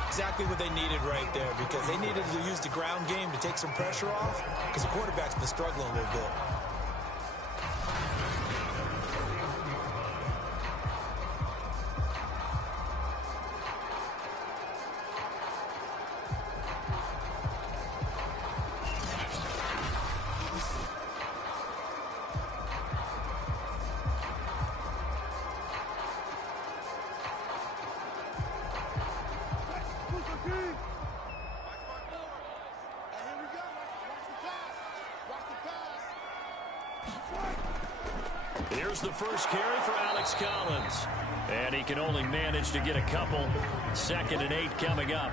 Exactly what they needed right there, because they needed to use the ground game to take some pressure off because the quarterback's been struggling a little bit. Here's the first carry for Alex Collins. And he can only manage to get a couple. 2nd and 8 coming up.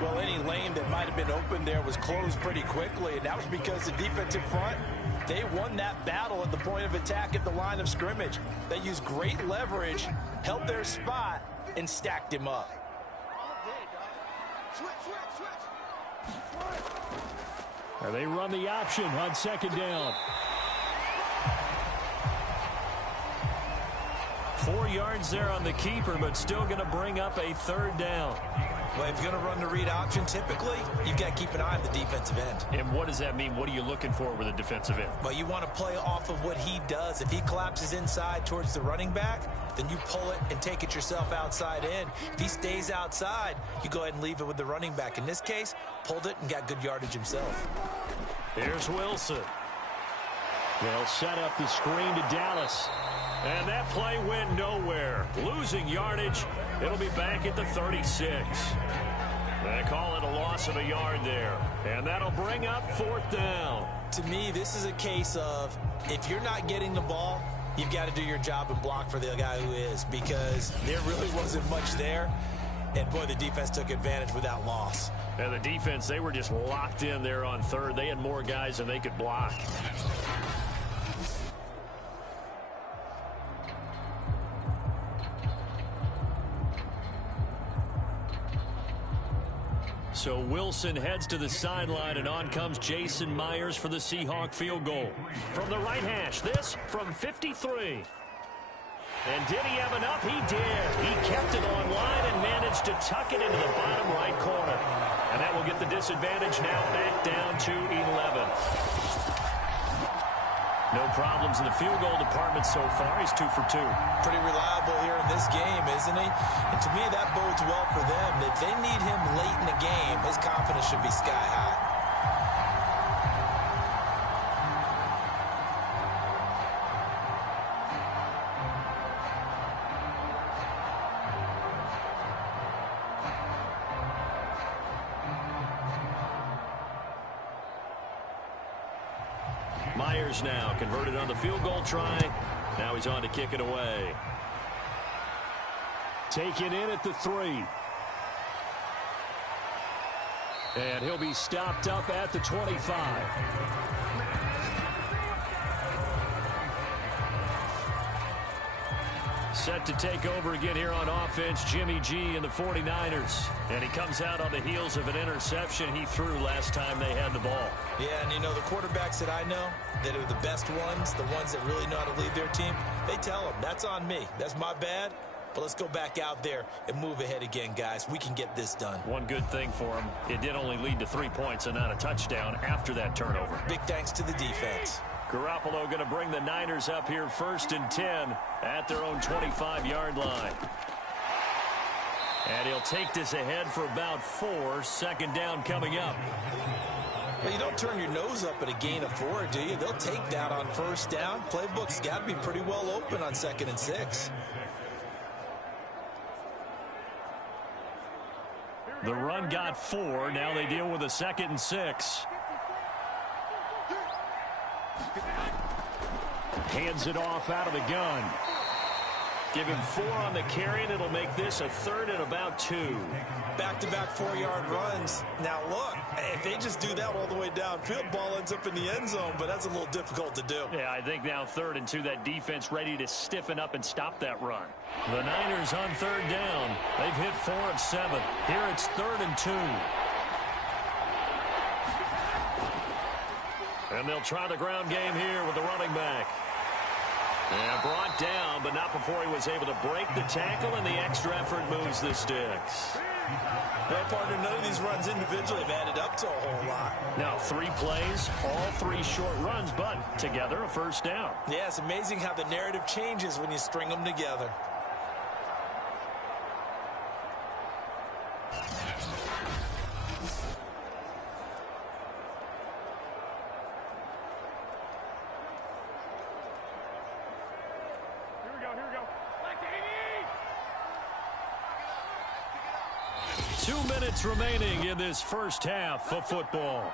Well, any lane that might have been open there was closed pretty quickly, and that was because the defensive front, they won that battle at the point of attack at the line of scrimmage. They used great leverage, held their spot, and stacked him up. And they run the option on 2nd down. 4 yards there on the keeper, but still going to bring up a 3rd down. Well, if you're going to run the read option, typically, you've got to keep an eye on the defensive end. And what does that mean? What are you looking for with a defensive end? Well, you want to play off of what he does. If he collapses inside towards the running back, then you pull it and take it yourself outside in. If he stays outside, you go ahead and leave it with the running back. In this case, pulled it and got good yardage himself. Here's Wilson. They'll set up the screen to Dallas. And that play went nowhere. Losing yardage. It'll be back at the 36. They call it a loss of a yard there. And that'll bring up 4th down. To me, this is a case of if you're not getting the ball, you've got to do your job and block for the guy who is, because there really wasn't much there. And, boy, the defense took advantage with that loss. And the defense, they were just locked in there on 3rd. They had more guys than they could block. So Wilson heads to the sideline, and on comes Jason Myers for the Seahawk field goal. From the right hash, this from 53. And did he have enough? He did. He kept it on line and managed to tuck it into the bottom right corner. And that will get the disadvantage now back down to 11. No problems in the field goal department so far. He's 2 for 2. Pretty reliable here in this game, isn't he? And to me, that bodes well for them. If they need him late in the game, his confidence should be sky high. Myers now converted on the field goal try. Now he's on to kick it away. Taken in at the 3. And he'll be stopped up at the 25. Set to take over again here on offense, Jimmy G and the 49ers. And he comes out on the heels of an interception he threw last time they had the ball. Yeah, and you know, the quarterbacks that I know that are the best ones, the ones that really know how to lead their team, they tell them, that's on me. That's my bad. But let's go back out there and move ahead again, guys. We can get this done. One good thing for him, it did only lead to 3 points and not a touchdown after that turnover. Big thanks to the defense. Garoppolo going to bring the Niners up here 1st and 10 at their own 25-yard line. And he'll take this ahead for about 4. 2nd down coming up. Well, you don't turn your nose up at a gain of 4, do you? They'll take that on 1st down. Playbook's got to be pretty well open on 2nd and 6. The run got 4. Now they deal with a 2nd and 6. Hands it off out of the gun. Give him 4 on the carry, and it'll make this a 3rd and about 2. Back-to-back 4-yard runs. Now, look, if they just do that all the way downfield, ball ends up in the end zone, but that's a little difficult to do. Yeah, I think now 3rd and 2, that defense ready to stiffen up and stop that run. The Niners on 3rd down. They've hit 4 of 7. Here it's 3rd and 2. And they'll try the ground game here with the running back. And brought down, but not before he was able to break the tackle, and the extra effort moves the sticks. Well, partner, none of these runs individually have added up to a whole lot. Now 3 plays, all 3 short runs, but together a 1st down. Yeah, it's amazing how the narrative changes when you string them together. Remaining in this first half of football.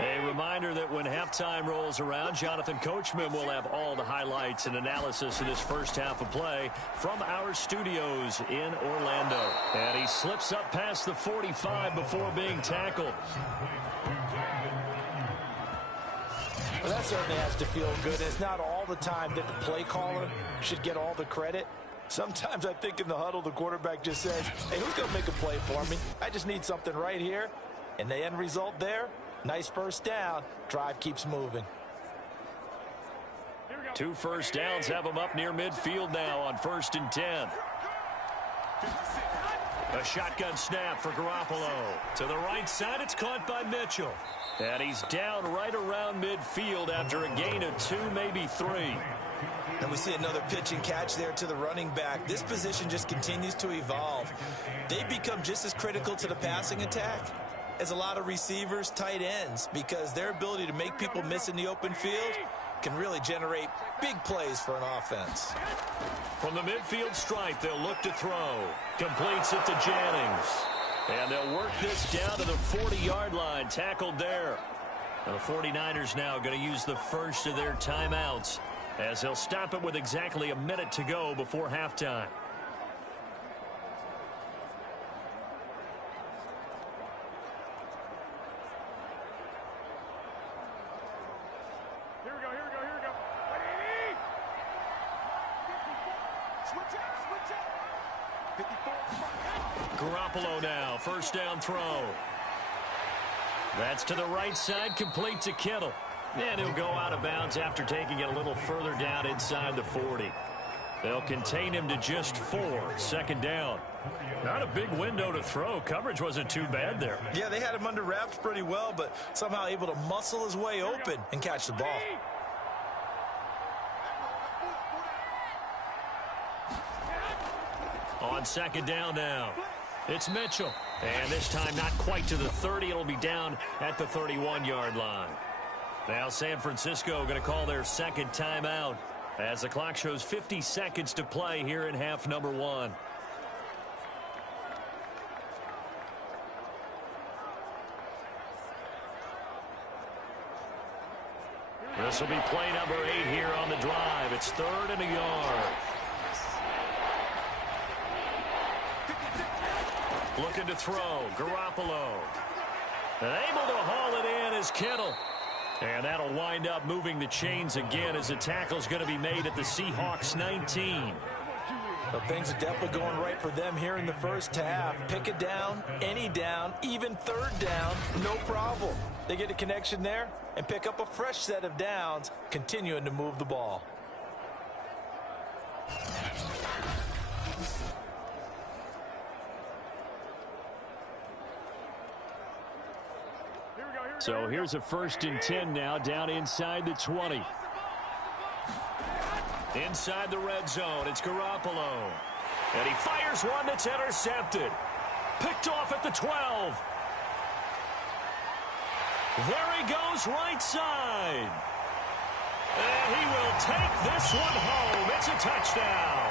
A reminder that when halftime rolls around, Jonathan Coachman will have all the highlights and analysis of this first half of play from our studios in Orlando. And he slips up past the 45 before being tackled. Well, that certainly has to feel good. It's not all the time that the play caller should get all the credit. Sometimes I think in the huddle, the quarterback just says, hey, who's going to make a play for me? I just need something right here. And the end result there, nice 1st down. Drive keeps moving. 2 first downs have him up near midfield now on 1st and 10. A shotgun snap for Garoppolo. To the right side, it's caught by Mitchell. And he's down right around midfield after a gain of 2, maybe 3. And we see another pitch and catch there to the running back. This position just continues to evolve. They become just as critical to the passing attack as a lot of receivers, tight ends, because their ability to make people miss in the open field can really generate big plays for an offense. From the midfield stripe, they'll look to throw. Completes it to Jennings. And they'll work this down to the 40-yard line, tackled there. And the 49ers now going to use the first of their timeouts as they'll stop it with exactly a minute to go before halftime. Garoppolo now, 1st down throw. That's to the right side, complete to Kittle. And he'll go out of bounds after taking it a little further down inside the 40. They'll contain him to just 4, 2nd down. Not a big window to throw. Coverage wasn't too bad there. Yeah, they had him under wraps pretty well, but somehow able to muscle his way open and catch the ball. On 2nd down now, it's Mitchell. And this time not quite to the 30. It'll be down at the 31-yard line. Now San Francisco going to call their 2nd timeout as the clock shows 50 seconds to play here in half number 1. This will be play number 8 here on the drive. It's 3rd and a yard. Looking to throw. Garoppolo. And able to haul it in is Kittle. And that'll wind up moving the chains again as the tackle's going to be made at the Seahawks 19. Well, things are definitely going right for them here in the first half. Pick it down, any down, even third down, no problem. They get a connection there and pick up a fresh set of downs, continuing to move the ball. So here's a 1st and 10 now, down inside the 20. Inside the red zone, it's Garoppolo. And he fires one that's intercepted. Picked off at the 12. There he goes, right side. And he will take this one home. It's a touchdown.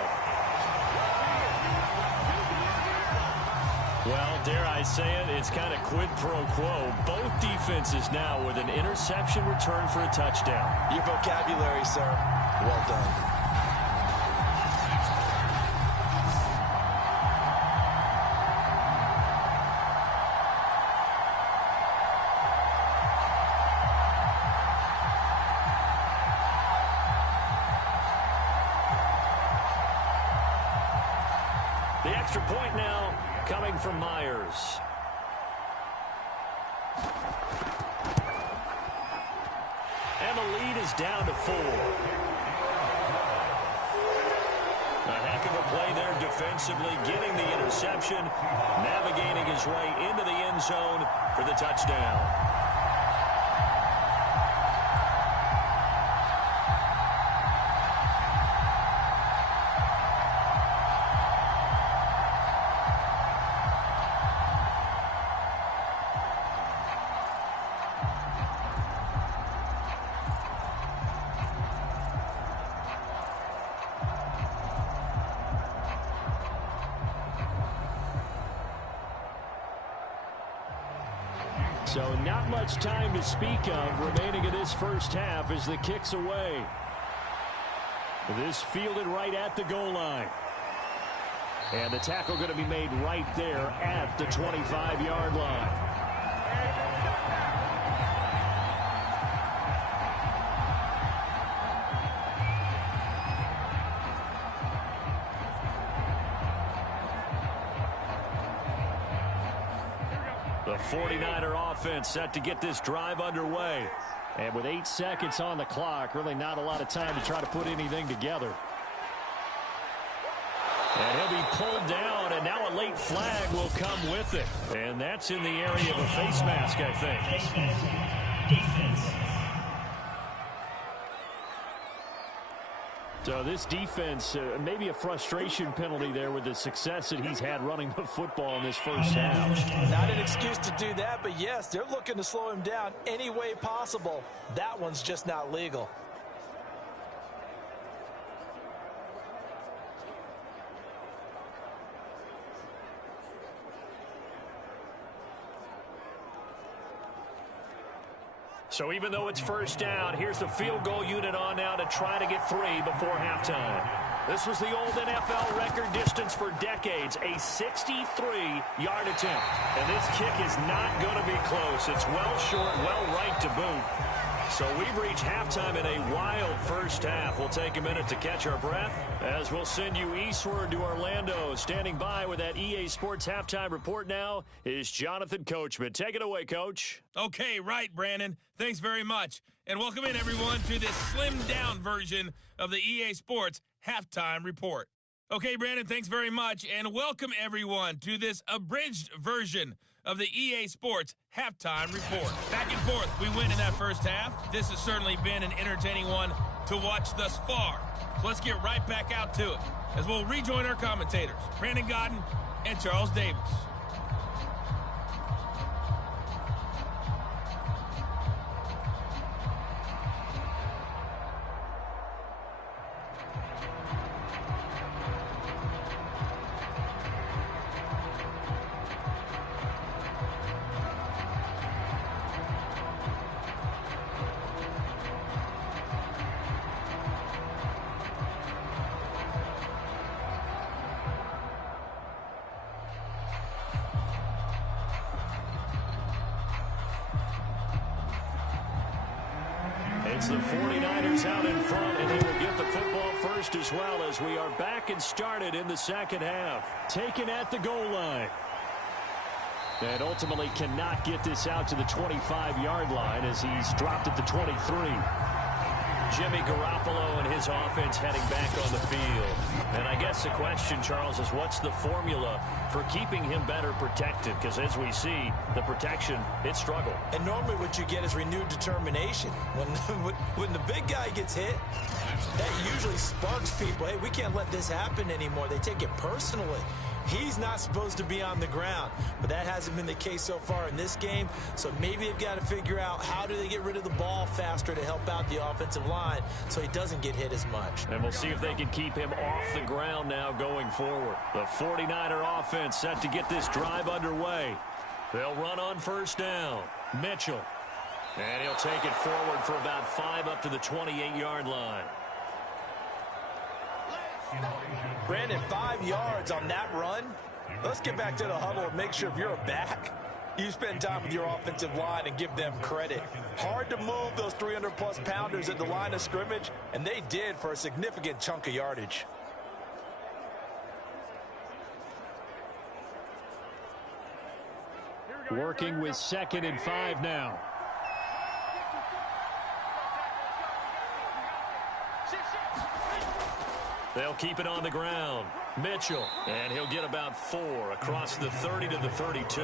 Well, dare I say it, it's kind of quid pro quo. Both defenses now with an interception return for a touchdown. Your vocabulary, sir. Well done. The extra point now coming from Myers. And the lead is down to 4. A heck of a play there defensively, getting the interception, navigating his way into the end zone for the touchdown. So not much time to speak of remaining in this first half as the kick's away. This fielded right at the goal line. And the tackle going to be made right there at the 25-yard line. The 49er offense set to get this drive underway. And with 8 seconds on the clock, really not a lot of time to try to put anything together. And he'll be pulled down, and now a late flag will come with it. And that's in the area of a face mask, I think. Defense. So this defense, maybe a frustration penalty there with the success that he's had running the football in this first half. Not an excuse to do that, but yes, they're looking to slow him down any way possible. That one's just not legal. So even though it's first down, here's the field goal unit on now to try to get 3 before halftime. This was the old NFL record distance for decades, a 63-yard attempt. And this kick is not going to be close. It's well short, well right to boot. So we've reached halftime in a wild first half. We'll take a minute to catch our breath as we'll send you eastward to Orlando. Standing by with that EA Sports halftime report now is Jonathan Coachman. Take it away, Coach. Okay, right, Brandon. Thanks very much. And welcome in, everyone, to this slimmed-down version of the EA Sports halftime report. Okay, Brandon, thanks very much. And welcome, everyone, to this abridged version of the EA Sports halftime report. Back and forth, we win in that first half. This has certainly been an entertaining one to watch thus far. So let's get right back out to it as we'll rejoin our commentators, Brandon Godden and Charles Davis. It's the 49ers out in front, and they will get the football first as well as we are back and started in the second half. Taken at the goal line. And ultimately cannot get this out to the 25-yard line as he's dropped at the 23. Jimmy Garoppolo and his offense heading back on the field. And I guess the question, Charles, is what's the formula for keeping him better protected? Because as we see, the protection, it struggled. And normally what you get is renewed determination. When the big guy gets hit, that usually sparks people. Hey, we can't let this happen anymore. They take it personally. He's not supposed to be on the ground, but that hasn't been the case so far in this game. So maybe they've got to figure out how do they get rid of the ball faster to help out the offensive line so he doesn't get hit as much. And we'll see if they can keep him off the ground now going forward. The 49er offense set to get this drive underway. They'll run on first down. Mitchell. And he'll take it forward for about 5 up to the 28-yard line. Brandon, 5 yards on that run. Let's get back to the huddle and make sure if you're a back, you spend time with your offensive line and give them credit. Hard to move those 300-plus pounders at the line of scrimmage, and they did for a significant chunk of yardage. Working with 2nd and 5 now. They'll keep it on the ground. Mitchell, and he'll get about 4 across the 30 to the 32.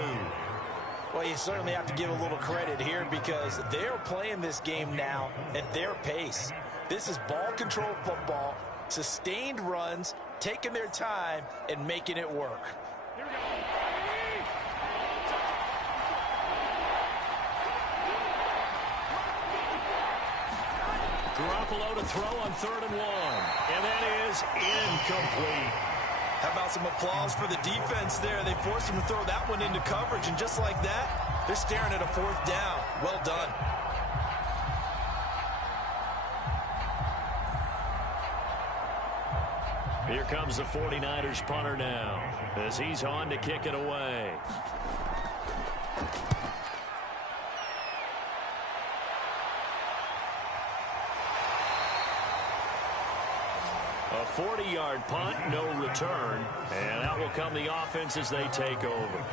Well, you certainly have to give a little credit here because they're playing this game now at their pace. This is ball control football, sustained runs, taking their time, and making it work. Garoppolo to throw on 3rd and 1. And that is incomplete. How about some applause for the defense there? They forced him to throw that one into coverage, and just like that, they're staring at a 4th down. Well done. Here comes the 49ers punter now as he's on to kick it away. A 40-yard punt, no return, and out will come the offense as they take over.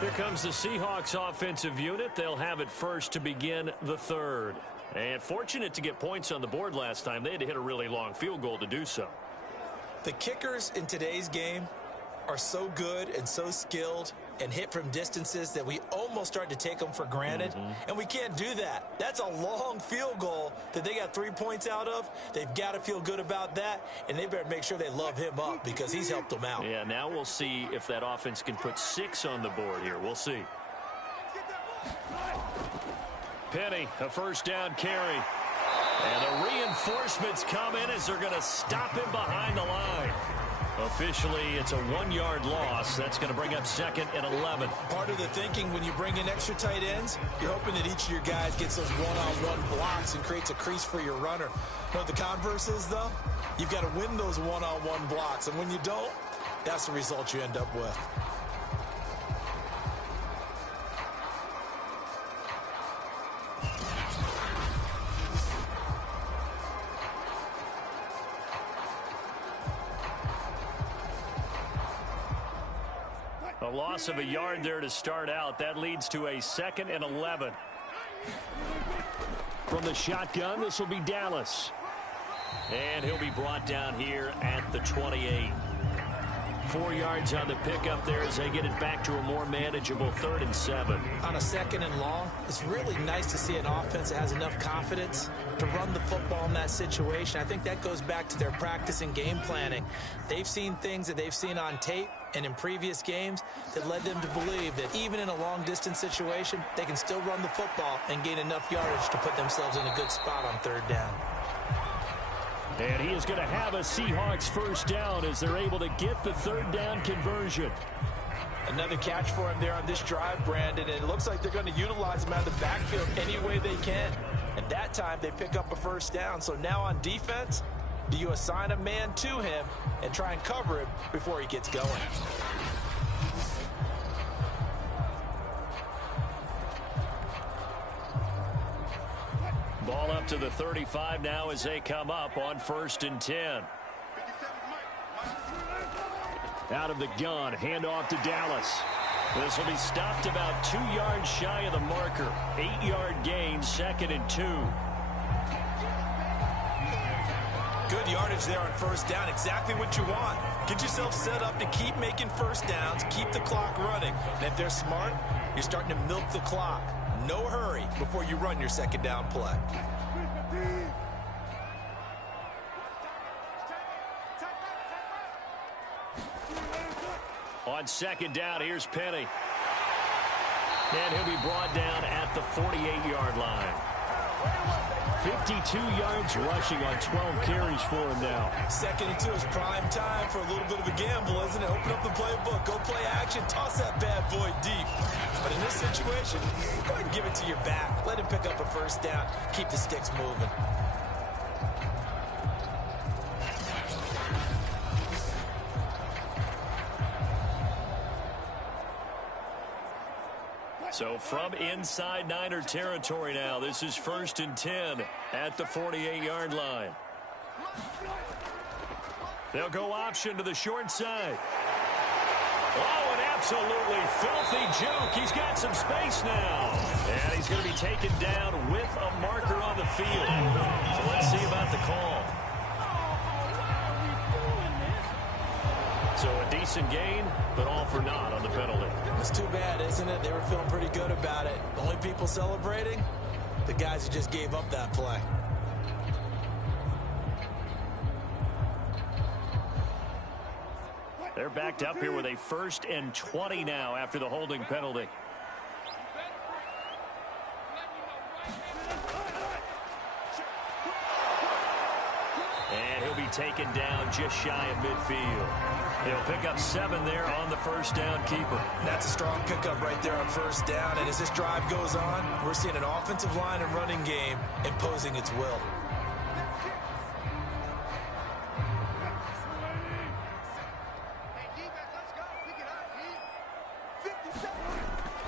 Here comes the Seahawks offensive unit. They'll have it first to begin the 3rd. And fortunate to get points on the board last time. They had to hit a really long field goal to do so. The kickers in today's game are so good and so skilled and hit from distances that we almost start to take them for granted. And we can't do that. That's a long field goal that they got 3 points out of. They've got to feel good about that, and they better make sure they love him up because he's helped them out. Yeah, now we'll see if that offense can put 6 on the board here. We'll see. Penny, a 1st down carry. And the reinforcements come in as they're going to stop him behind the line. Officially, it's a 1-yard loss. That's going to bring up 2nd and 11. Part of the thinking when you bring in extra tight ends, you're hoping that each of your guys gets those one-on-one blocks and creates a crease for your runner. You know what the converse is, though? You've got to win those one-on-one blocks. And when you don't, that's the result you end up with. A loss of a yard there to start out. That leads to a 2nd and 11. From the shotgun, this will be Dallas. And he'll be brought down here at the 28. 4 yards on the pickup there as they get it back to a more manageable 3rd and 7. On a 2nd and long, it's really nice to see an offense that has enough confidence to run the football in that situation. I think that goes back to their practice and game planning. They've seen things that they've seen on tape and in previous games that led them to believe that even in a long-distance situation, they can still run the football and gain enough yardage to put themselves in a good spot on 3rd down. And he is going to have a Seahawks 1st down as they're able to get the 3rd down conversion. Another catch for him there on this drive, Brandon, and it looks like they're going to utilize him out of the backfield any way they can. And that time they pick up a 1st down. So now on defense, do you assign a man to him and try and cover him before he gets going? Ball up up to the 35 now as they come up on 1st and 10. Out of the gun, handoff to Dallas. This will be stopped about 2 yards shy of the marker. 8-yard gain, 2nd and 2. Good yardage there on 1st down. Exactly what you want. Get yourself set up to keep making 1st downs, keep the clock running. And if they're smart, you're starting to milk the clock. No hurry before you run your 2nd down play. On 2nd down, here's Penny. And he'll be brought down at the 48-yard line. 52 yards rushing on 12 carries for him now. 2nd and 2 is prime time for a little bit of a gamble, isn't it? Open up the playbook, go play action, toss that bad boy deep. But in this situation, go ahead and give it to your back. Let him pick up a 1st down. Keep the sticks moving. So from inside Niner territory now, this is 1st and 10 at the 48-yard line. They'll go option to the short side. Oh, an absolutely filthy juke. He's got some space now. And he's going to be taken down with a marker on the field. So let's see about the call. So a decent gain, but all for naught on the penalty. It's too bad, isn't it? They were feeling pretty good about it. The only people celebrating, the guys who just gave up that play. They're backed up here with a 1st and 20 now after the holding penalty. And he'll be taken down just shy of midfield. He'll pick up 7 there on the 1st down keeper. That's a strong pickup right there on 1st down. And as this drive goes on, we're seeing an offensive line and running game imposing its will.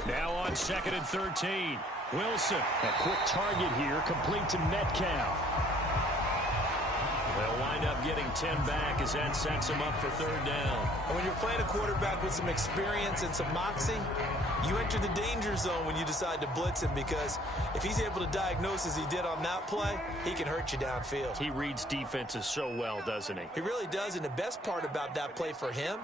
Now on 2nd and 13. Wilson, a quick target here, complete to Metcalf. They'll wind up getting 10 back as that sets him up for 3rd down. And when you're playing a quarterback with some experience and some moxie, you enter the danger zone when you decide to blitz him, because if he's able to diagnose as he did on that play, he can hurt you downfield. He reads defenses so well, doesn't he? He really does, and the best part about that play for him,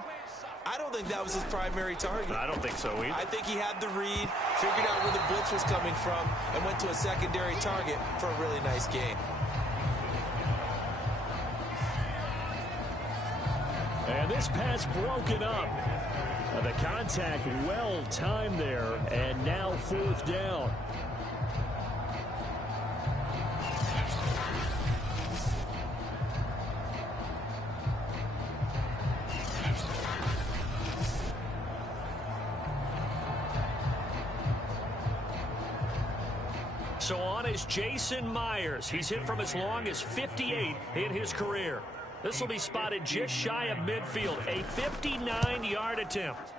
I don't think that was his primary target. I don't think so either. I think he had the read, figured out where the blitz was coming from, and went to a secondary target for a really nice gain. And this pass broken up. The contact well timed there, and now 4th down. So on is Jason Myers. He's hit from as long as 58 in his career. This will be spotted just shy of midfield, a 59-yard attempt.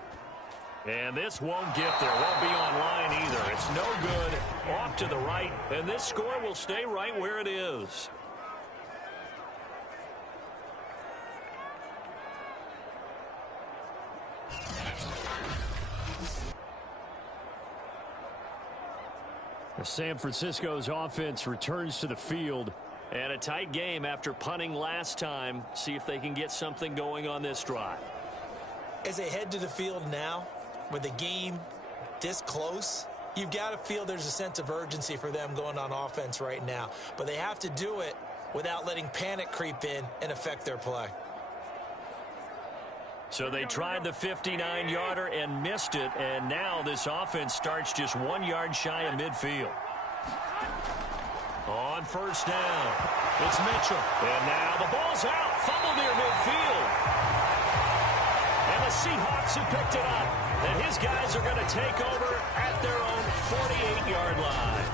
And this won't get there, won't be on line either. It's no good, off to the right, and this score will stay right where it is. San Francisco's offense returns to the field. And a tight game after punting last time. See if they can get something going on this drive. As they head to the field now, with the game this close, you've got to feel there's a sense of urgency for them going on offense right now. But they have to do it without letting panic creep in and affect their play. So they tried the 59-yarder and missed it. And now this offense starts just 1 yard shy of midfield. On 1st down, it's Mitchell. And now the ball's out. Fumble near midfield. And the Seahawks have picked it up. And his guys are going to take over at their own 48-yard line.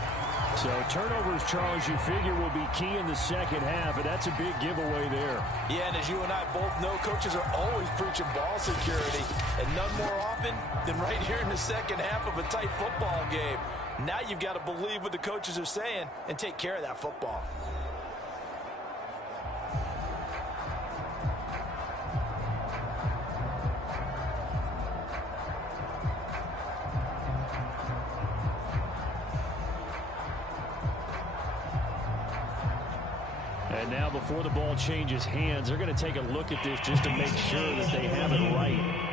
So turnovers, Charles, you figure will be key in the 2nd half, and that's a big giveaway there. Yeah, and as you and I both know, coaches are always preaching ball security, and none more often than right here in the 2nd half of a tight football game. Now you've got to believe what the coaches are saying and take care of that football. And now before the ball changes hands, they're going to take a look at this just to make sure that they have it right.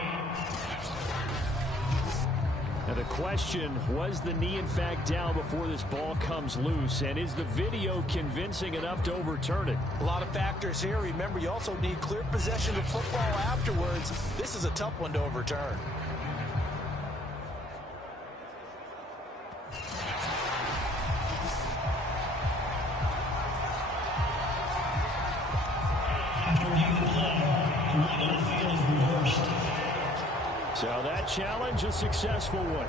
Now the question, was the knee in fact down before this ball comes loose? And is the video convincing enough to overturn it? A lot of factors here. Remember, you also need clear possession of football afterwards. This is a tough one to overturn. So that challenge, a successful one.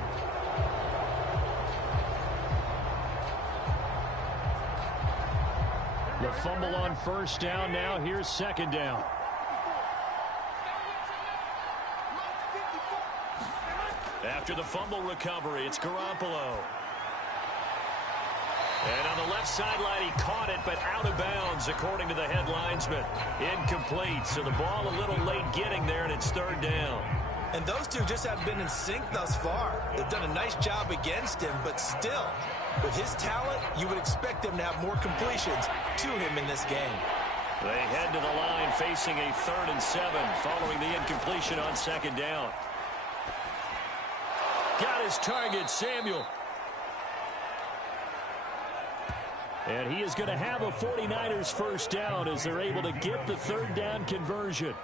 The fumble on first down. Now here's second down. After the fumble recovery, it's Garoppolo. And on the left sideline, he caught it, but out of bounds, according to the head linesman. Incomplete, so the ball a little late getting there, and it's third down. And those two just have been in sync thus far. They've done a nice job against him, but still, with his talent, you would expect him to have more completions to him in this game. They head to the line facing a 3rd and 7 following the incompletion on second down. Got his target, Samuel. And he is going to have a 49ers first down as they're able to get the 3rd down conversion.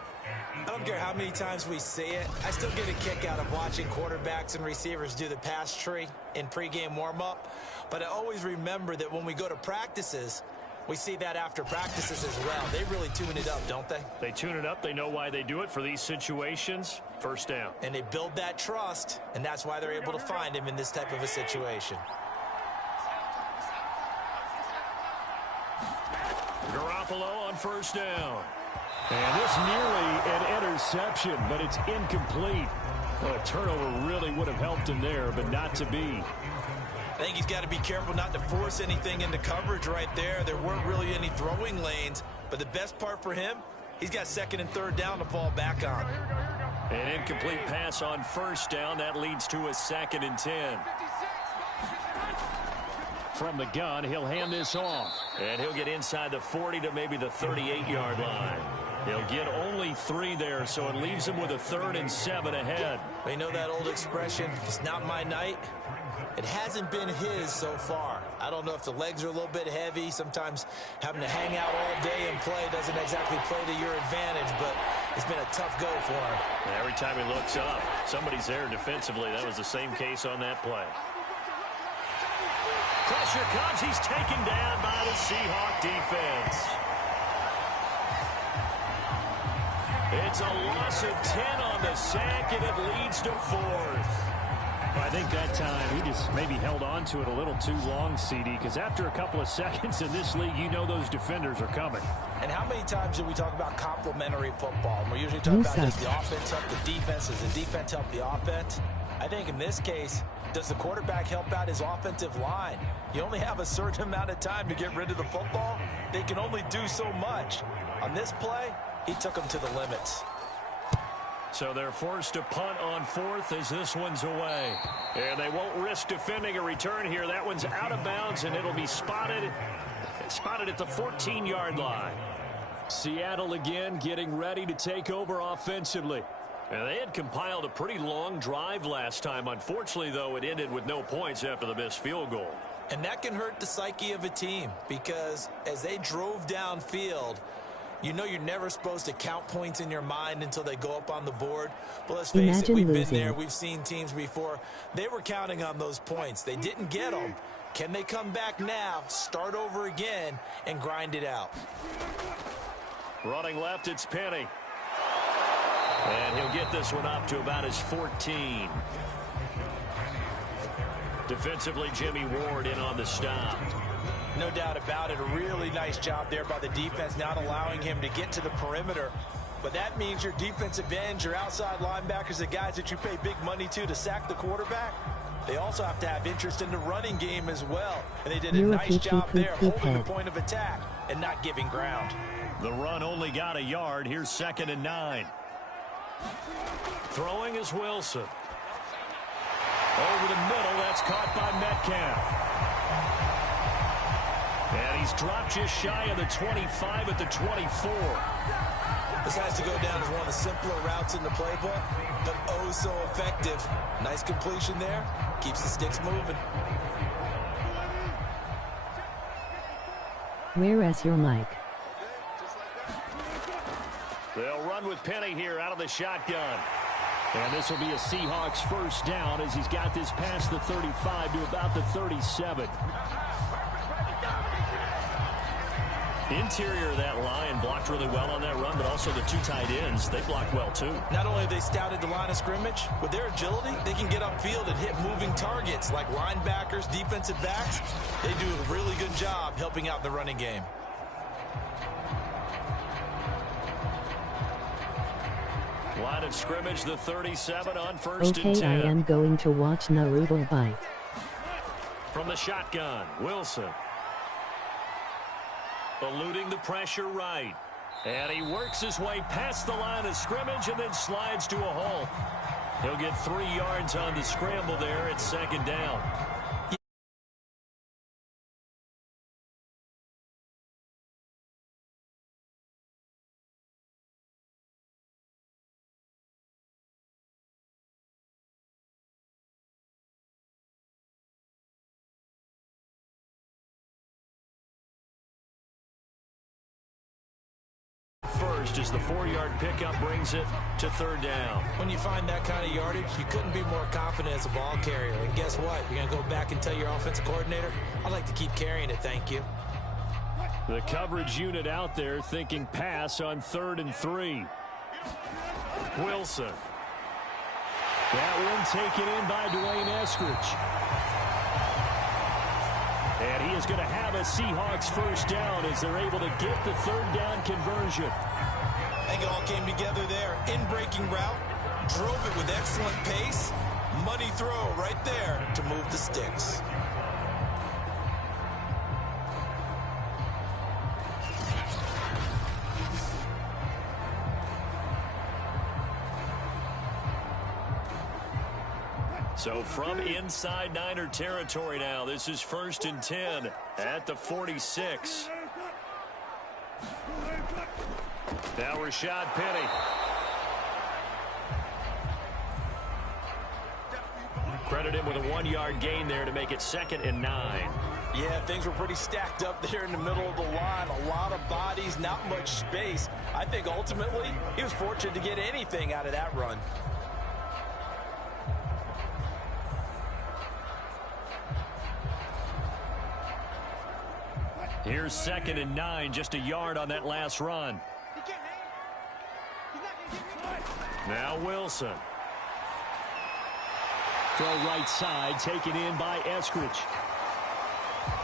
I don't care how many times we see it. I still get a kick out of watching quarterbacks and receivers do the pass tree in pregame warm-up. But I always remember that when we go to practices, we see that after practices as well. They really tune it up, don't they? They tune it up. They know why they do it for these situations. First down. And they build that trust, and that's why they're able to find him in this type of a situation. Garoppolo on first down. And this nearly an interception, but it's incomplete. Well, a turnover really would have helped him there, but not to be. I think he's got to be careful not to force anything into coverage right there. There weren't really any throwing lanes, but the best part for him, he's got 2nd and 3rd down to fall back on. An incomplete pass on first down. That leads to a 2nd and 10. From the gun, he'll hand this off. And he'll get inside the 40 to maybe the 38-yard line. He'll get only 3 there, so it leaves him with a 3rd and 7 ahead. You know that old expression, it's not my night? It hasn't been his so far. I don't know if the legs are a little bit heavy. Sometimes having to hang out all day and play doesn't exactly play to your advantage, but it's been a tough go for him. And every time he looks up, somebody's there defensively. That was the same case on that play. Pressure comes. He's taken down by the Seahawks defense. It's a loss of 10 on the sack, and it leads to 4th. I think that time he just maybe held on to it a little too long, CD, because after a couple of seconds in this league, you know those defenders are coming. And how many times do we talk about complementary football? And we're usually talking about does the offense help the defense, does the defense help the offense? I think in this case, does the quarterback help out his offensive line? You only have a certain amount of time to get rid of the football. They can only do so much. On this play, he took them to the limits. So they're forced to punt on 4th as this one's away. And they won't risk defending a return here. That one's out of bounds, and it'll be spotted at the 14-yard line. Seattle again getting ready to take over offensively. And they had compiled a pretty long drive last time. Unfortunately, though, it ended with no points after the missed field goal. And that can hurt the psyche of a team because as they drove downfield, you know you're never supposed to count points in your mind until they go up on the board. But let's face it, we've been there. We've seen teams before. They were counting on those points. They didn't get them. Can they come back now, start over again, and grind it out? Running left, it's Penny. And he'll get this one up to about his 14. Defensively, Jimmy Ward in on the stop. No doubt about it. A really nice job there by the defense, not allowing him to get to the perimeter. But that means your defensive ends, your outside linebackers, the guys that you pay big money to sack the quarterback, they also have to have interest in the running game as well. And they did a nice job there holding the point of attack and not giving ground. The run only got a yard. Here's 2nd and 9. Throwing is Wilson. Over the middle, that's caught by Metcalf. And he's dropped just shy of the 25 at the 24. This has to go down as one of the simpler routes in the playbook, but oh so effective. Nice completion there. Keeps the sticks moving. Where is your mic? They'll run with Penny here out of the shotgun. And this will be a Seahawks first down as he's got this past the 35 to about the 37. Interior of that line blocked really well on that run, but also the 2 tight ends, they blocked well too. Not only have they scouted the line of scrimmage, with their agility, they can get upfield and hit moving targets like linebackers, defensive backs. They do a really good job helping out the running game. Line of scrimmage, the 37 on 1st and 10. Okay, I am going to watch Naruto. Bye. From the shotgun, Wilson. Eluding the pressure right. And he works his way past the line of scrimmage and then slides to a hole. He'll get 3 yards on the scramble there at 2nd down. First as the 4-yard pickup brings it to 3rd down. When you find that kind of yardage, you couldn't be more confident as a ball carrier. And guess what? You're going to go back and tell your offensive coordinator, I'd like to keep carrying it, thank you. The coverage unit out there thinking pass on 3rd and 3. Wilson. That one taken in by Dwayne Eskridge. And he is going to have a Seahawks first down as they're able to get the 3rd down conversion. I think it all came together there. In-breaking route, drove it with excellent pace. Money throw right there to move the sticks. So from inside Niner territory now, this is 1st and 10 at the 46. Now Rashad Penny. Credit him with a 1-yard gain there to make it 2nd and 9. Yeah, things were pretty stacked up there in the middle of the line. A lot of bodies, not much space. I think ultimately he was fortunate to get anything out of that run. Here's 2nd and 9, just a yard on that last run. Now Wilson. Throw right side, taken in by Eskridge.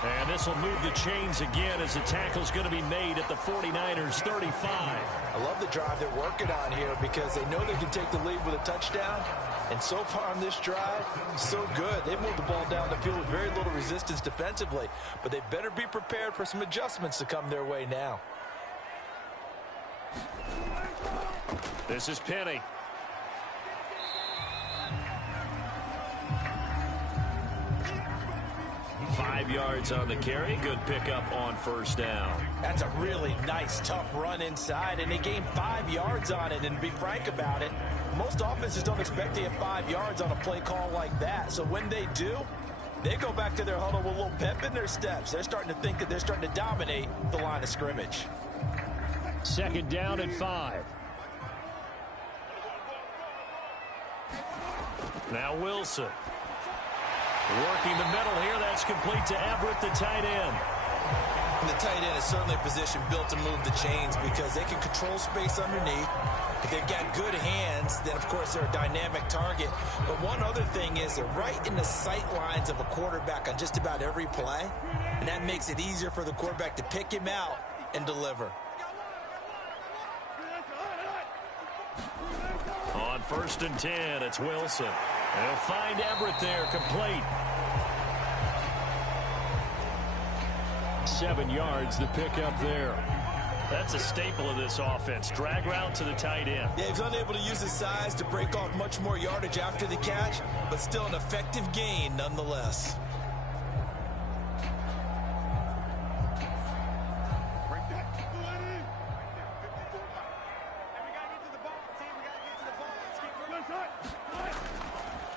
And this will move the chains again as the tackle's going to be made at the 49ers 35. I love the drive they're working on here because they know they can take the lead with a touchdown. And so far on this drive, so good. They moved the ball down the field with very little resistance defensively. But they better be prepared for some adjustments to come their way now. This is Penny. Five yards on the carry. Good pickup on 1st down. That's a really nice, tough run inside, and they gained 5 yards on it. And to be frank about it, most offenses don't expect to get 5 yards on a play call like that. So when they do, they go back to their huddle with a little pep in their steps. They're starting to think that they're starting to dominate the line of scrimmage. 2nd down and 5. Now Wilson. Working the middle here. That's complete to Everett, the tight end. And the tight end is certainly a position built to move the chains because they can control space underneath. If they've got good hands, then, of course, they're a dynamic target. But one other thing is they're right in the sight lines of a quarterback on just about every play. And that makes it easier for the quarterback to pick him out and deliver. On 1st and 10, it's Wilson. They'll find Everett there, complete. 7 yards, the pickup there. That's a staple of this offense. Drag route to the tight end. Yeah, he's unable to use his size to break off much more yardage after the catch, but still an effective gain nonetheless.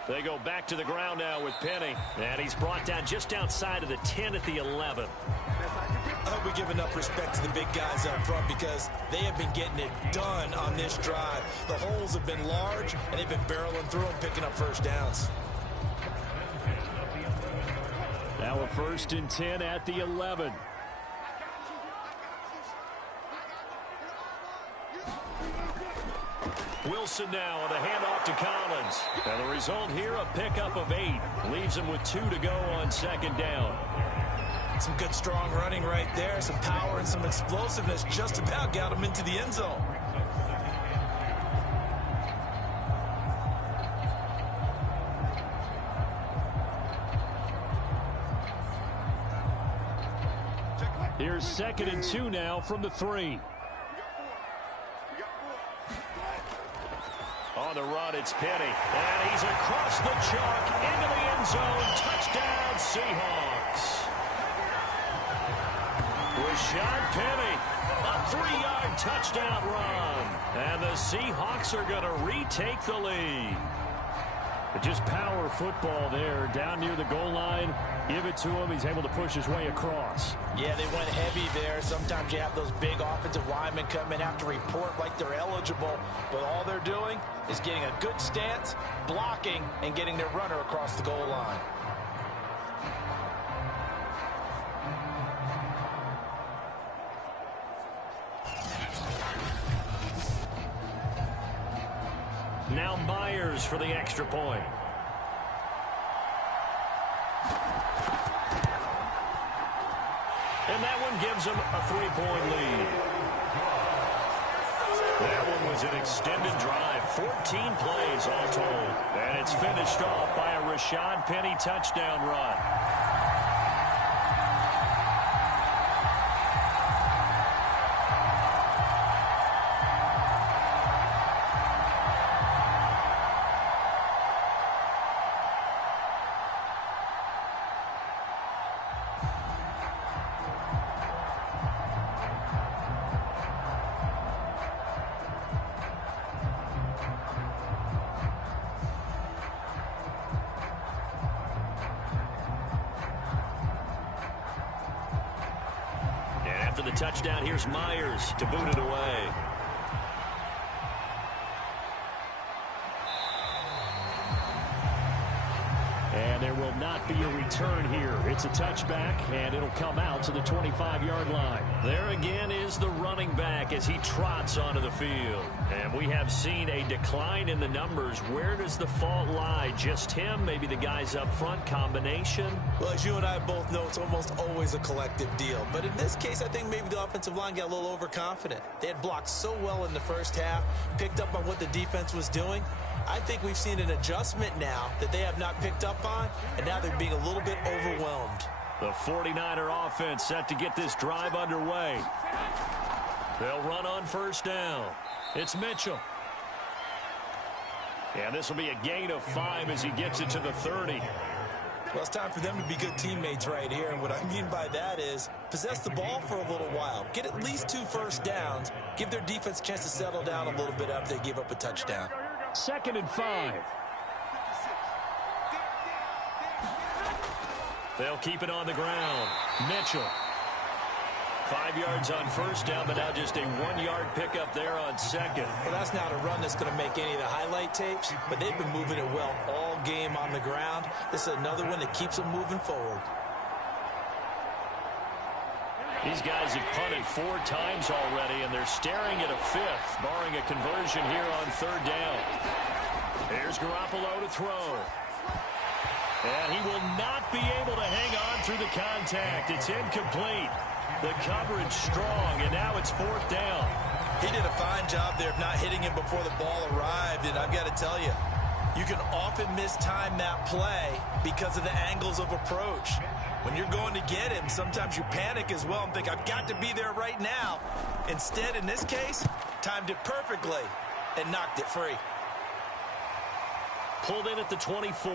They go back to the ground now with Penny. And he's brought down just outside of the 10 at the 11. I hope we give enough respect to the big guys up front because they have been getting it done on this drive. The holes have been large, and they've been barreling through them, picking up first downs. Now a 1st and 10 at the 11. Wilson now on a handoff to Collins. And the result here, a pickup of 8. Leaves him with 2 to go on 2nd down. Some good strong running right there. Some power and some explosiveness just about got him into the end zone. Here's 2nd and 2 now from the 3. On the run, it's Penny. And he's across the chalk into the end zone. Touchdown, Seahawks. Rashad Penny, a 3-yard touchdown run. And the Seahawks are going to retake the lead. But just power football there down near the goal line. Give it to him. He's able to push his way across. Yeah, they went heavy there. Sometimes you have those big offensive linemen come in, have to report like they're eligible. But all they're doing is getting a good stance, blocking, and getting their runner across the goal line. Now Myers for the extra point. And that one gives them a 3-point lead. That one was an extended drive, 14 plays all told. And it's finished off by a Rashad Penny touchdown run. After the touchdown, here's Myers to boot it away. And there will not be a return here. It's a touchback, and it'll come out to the 25-yard line. There again is the running back as he trots onto the field. And we have seen a decline in the numbers. Where does the fault lie? Just him? Maybe the guys up front? Combination? Well, as you and I both know, it's almost always a collective deal. But in this case, I think maybe the offensive line got a little overconfident. They had blocked so well in the first half, picked up on what the defense was doing. I think we've seen an adjustment now that they have not picked up on, and now they're being a little bit overwhelmed. The 49er offense set to get this drive underway. They'll run on 1st down. It's Mitchell. And this will be a gain of 5 as he gets it to the 30. Well, it's time for them to be good teammates right here, and what I mean by that is possess the ball for a little while. Get at least 2 first downs. Give their defense a chance to settle down a little bit after they give up a touchdown. 2nd and 5. They'll keep it on the ground. Mitchell. 5 yards on 1st down, but now just a 1-yard pickup there on 2nd. Well, that's not a run that's going to make any of the highlight tapes, but they've been moving it well all game on the ground. This is another one that keeps them moving forward. These guys have punted 4 times already, and they're staring at a 5th, barring a conversion here on 3rd down. Here's Garoppolo to throw. And he will not be able to hang on through the contact. It's incomplete. The coverage strong, and now it's 4th down. He did a fine job there of not hitting him before the ball arrived, and I've got to tell you, You can often mistime that play because of the angles of approach. When you're going to get him, sometimes you panic as well and think, I've got to be there right now. Instead, in this case, timed it perfectly and knocked it free. Pulled in at the 24.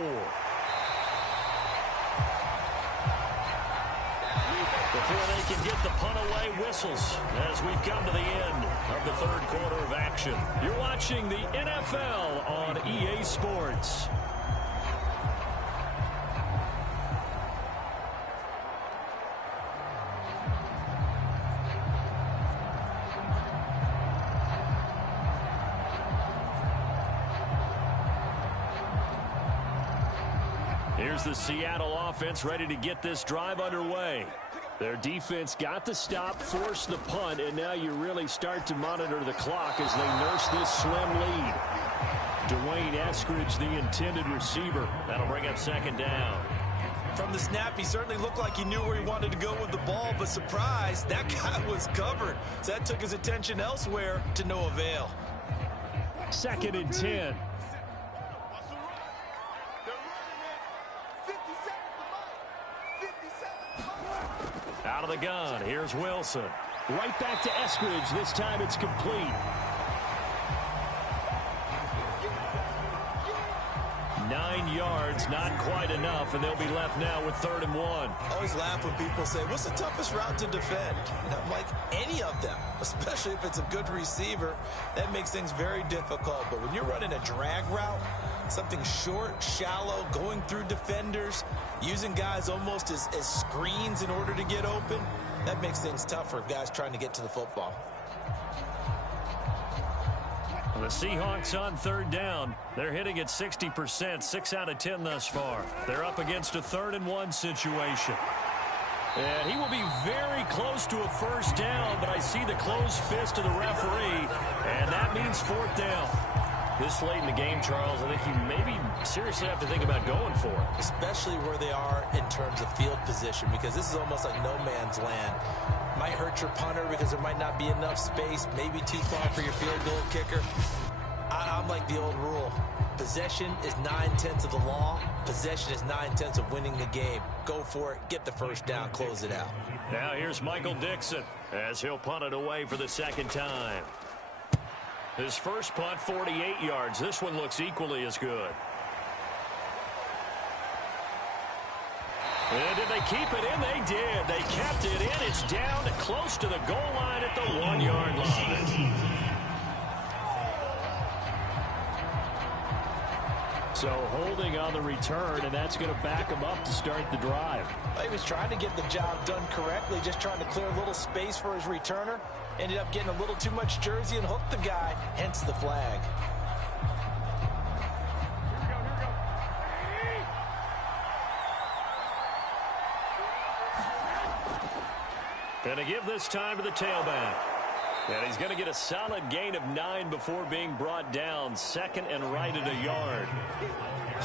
Before they can get the punt away, whistles as we've come to the end of the third quarter of action. You're watching the NFL on EA Sports. Here's the Seattle offense ready to get this drive underway. Their defense got the stop, forced the punt, and now you really start to monitor the clock as they nurse this slim lead. Dwayne Eskridge, the intended receiver. That'll bring up second down. From the snap, he certainly looked like he knew where he wanted to go with the ball, but surprise, that guy was covered. So that took his attention elsewhere to no avail. 2nd and 10. Out of the gun, here's Wilson. Right back to Eskridge. This time it's complete. 9 yards, not quite enough, and they'll be left now with 3rd and 1. I always laugh when people say, what's the toughest route to defend? And I'm like, any of them, especially if it's a good receiver. That makes things very difficult. But when you're running a drag route, something short, shallow, going through defenders, using guys almost as screens in order to get open, that makes things tough for guys trying to get to the football. The Seahawks on 3rd down. They're hitting at 60%, 6 out of 10 thus far. They're up against a 3rd and 1 situation. And he will be very close to a 1st down, but I see the closed fist of the referee, and that means 4th down. This late in the game, Charles, I think you maybe seriously have to think about going for it. Especially where they are in terms of field position, because this is almost like no man's land. Might hurt your punter because there might not be enough space, maybe too far for your field goal kicker. I'm like the old rule. Possession is 9/10 of the law. Possession is 9/10 of winning the game. Go for it, get the 1st down, close it out. Now here's Michael Dixon as he'll punt it away for the 2nd time. His first punt, 48 yards. This one looks equally as good. And did they keep it in? They did. They kept it in. It's down to close to the goal line at the 1-yard line. So holding on the return, and that's going to back him up to start the drive. He was trying to get the job done correctly, just trying to clear a little space for his returner. Ended up getting a little too much jersey and hooked the guy, hence the flag. And to give this time to the tailback. And he's going to get a solid gain of 9 before being brought down. 2nd and right at a yard.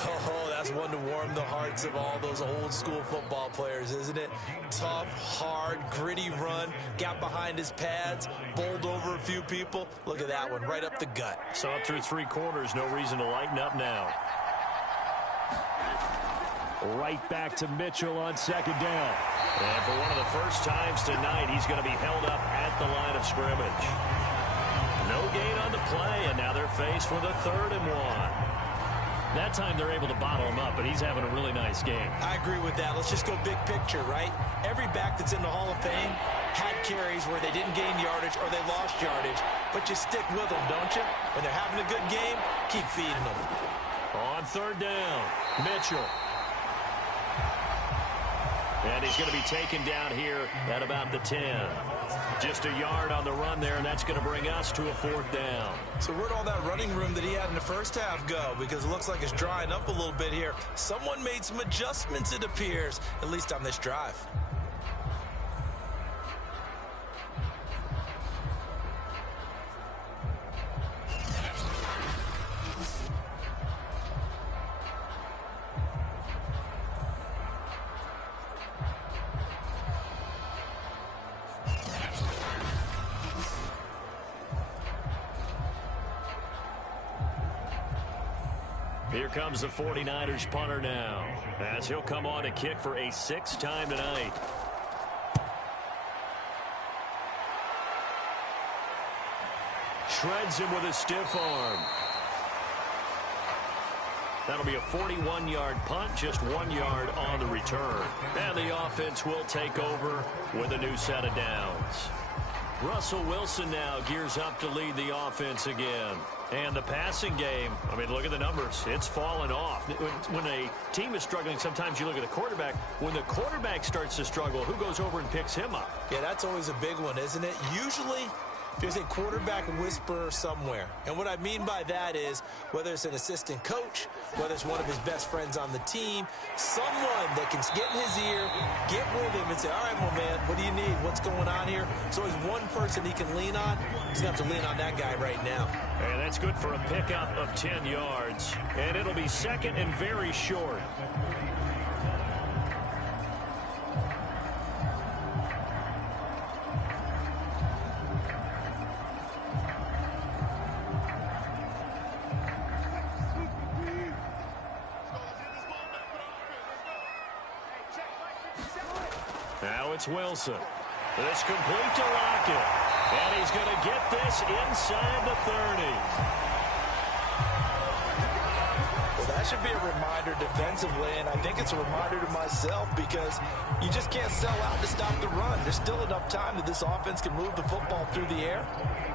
Oh, that's one to warm the hearts of all those old school football players, isn't it? Tough, hard, gritty run. Got behind his pads, bowled over a few people. Look at that one, right up the gut. So up through 3 quarters, no reason to lighten up now. Right back to Mitchell on 2nd down. And for one of the first times tonight, he's going to be held up at the line of scrimmage. No gain on the play, and now they're faced with a 3rd and 1. That time they're able to bottle him up, but he's having a really nice game. I agree with that. Let's just go big picture, right? Every back that's in the Hall of Fame had carries where they didn't gain yardage or they lost yardage, but you stick with them, don't you? When they're having a good game, keep feeding them. On 3rd down, Mitchell. And he's going to be taken down here at about the 10. Just a yard on the run there, and that's going to bring us to a 4th down. So where'd all that running room that he had in the first half go? Because it looks like it's drying up a little bit here. Someone made some adjustments, it appears, at least on this drive. Here comes the 49ers punter now, as he'll come on to kick for a 6th time tonight. Shreds him with a stiff arm. That'll be a 41-yard punt, just 1 yard on the return. And the offense will take over with a new set of downs. Russell Wilson now gears up to lead the offense again. And the passing game, I mean, look at the numbers. It's fallen off. When a team is struggling, sometimes you look at the quarterback. When the quarterback starts to struggle, who goes over and picks him up? Yeah, that's always a big one, isn't it? Usually, there's a quarterback whisperer somewhere. And what I mean by that is, whether it's an assistant coach, whether it's one of his best friends on the team, someone that can get in his ear, get with him and say, all right, my man, what do you need? What's going on here? So there's one person he can lean on. He's going to have to lean on that guy right now. And that's good for a pickup of 10 yards. And it'll be second and very short. Now it's Wilson. This complete to Lockett. And he's going to get this inside the 30. Well, that should be a reminder defensively, and I think it's a reminder to myself because you just can't sell out to stop the run. There's still enough time that this offense can move the football through the air,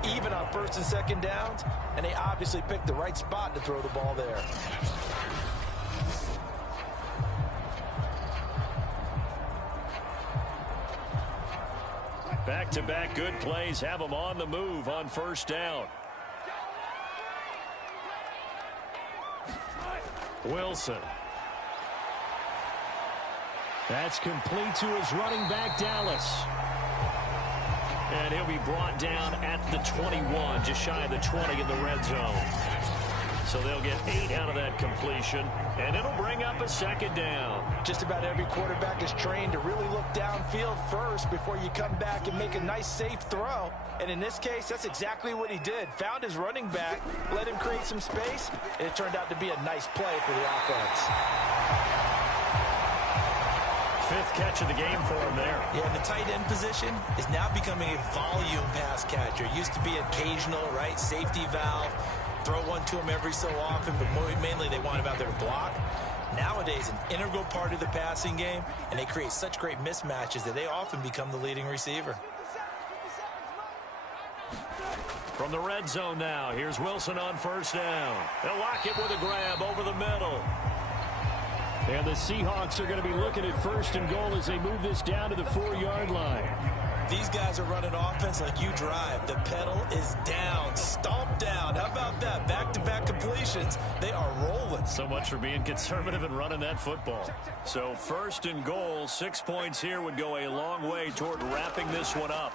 even on first and second downs, and they obviously picked the right spot to throw the ball there. Back-to-back good plays have them on the move on first down. Wilson. That's complete to his running back, Dallas. And he'll be brought down at the 21, just shy of the 20 in the red zone. So they'll get 8 out of that completion, and it'll bring up a second down. Just about every quarterback is trained to really look downfield first before you come back and make a nice, safe throw. And in this case, that's exactly what he did. Found his running back, let him create some space, and it turned out to be a nice play for the offense. 5th catch of the game for him there. Yeah, the tight end position is now becoming a volume pass catcher. It used to be occasional, right, safety valve. Throw one to him every so often, but mainly they want him out there to block. Nowadays, an integral part of the passing game, and they create such great mismatches that they often become the leading receiver. From the red zone now, here's Wilson on first down. They'll lock it with a grab over the middle. And the Seahawks are going to be looking at first and goal as they move this down to the 4-yard line. These guys are running offense like you drive. The pedal is down, stomped down. How about that? Back-to-back completions. They are rolling. So much for being conservative and running that football. So first and goal, 6 points here would go a long way toward wrapping this one up.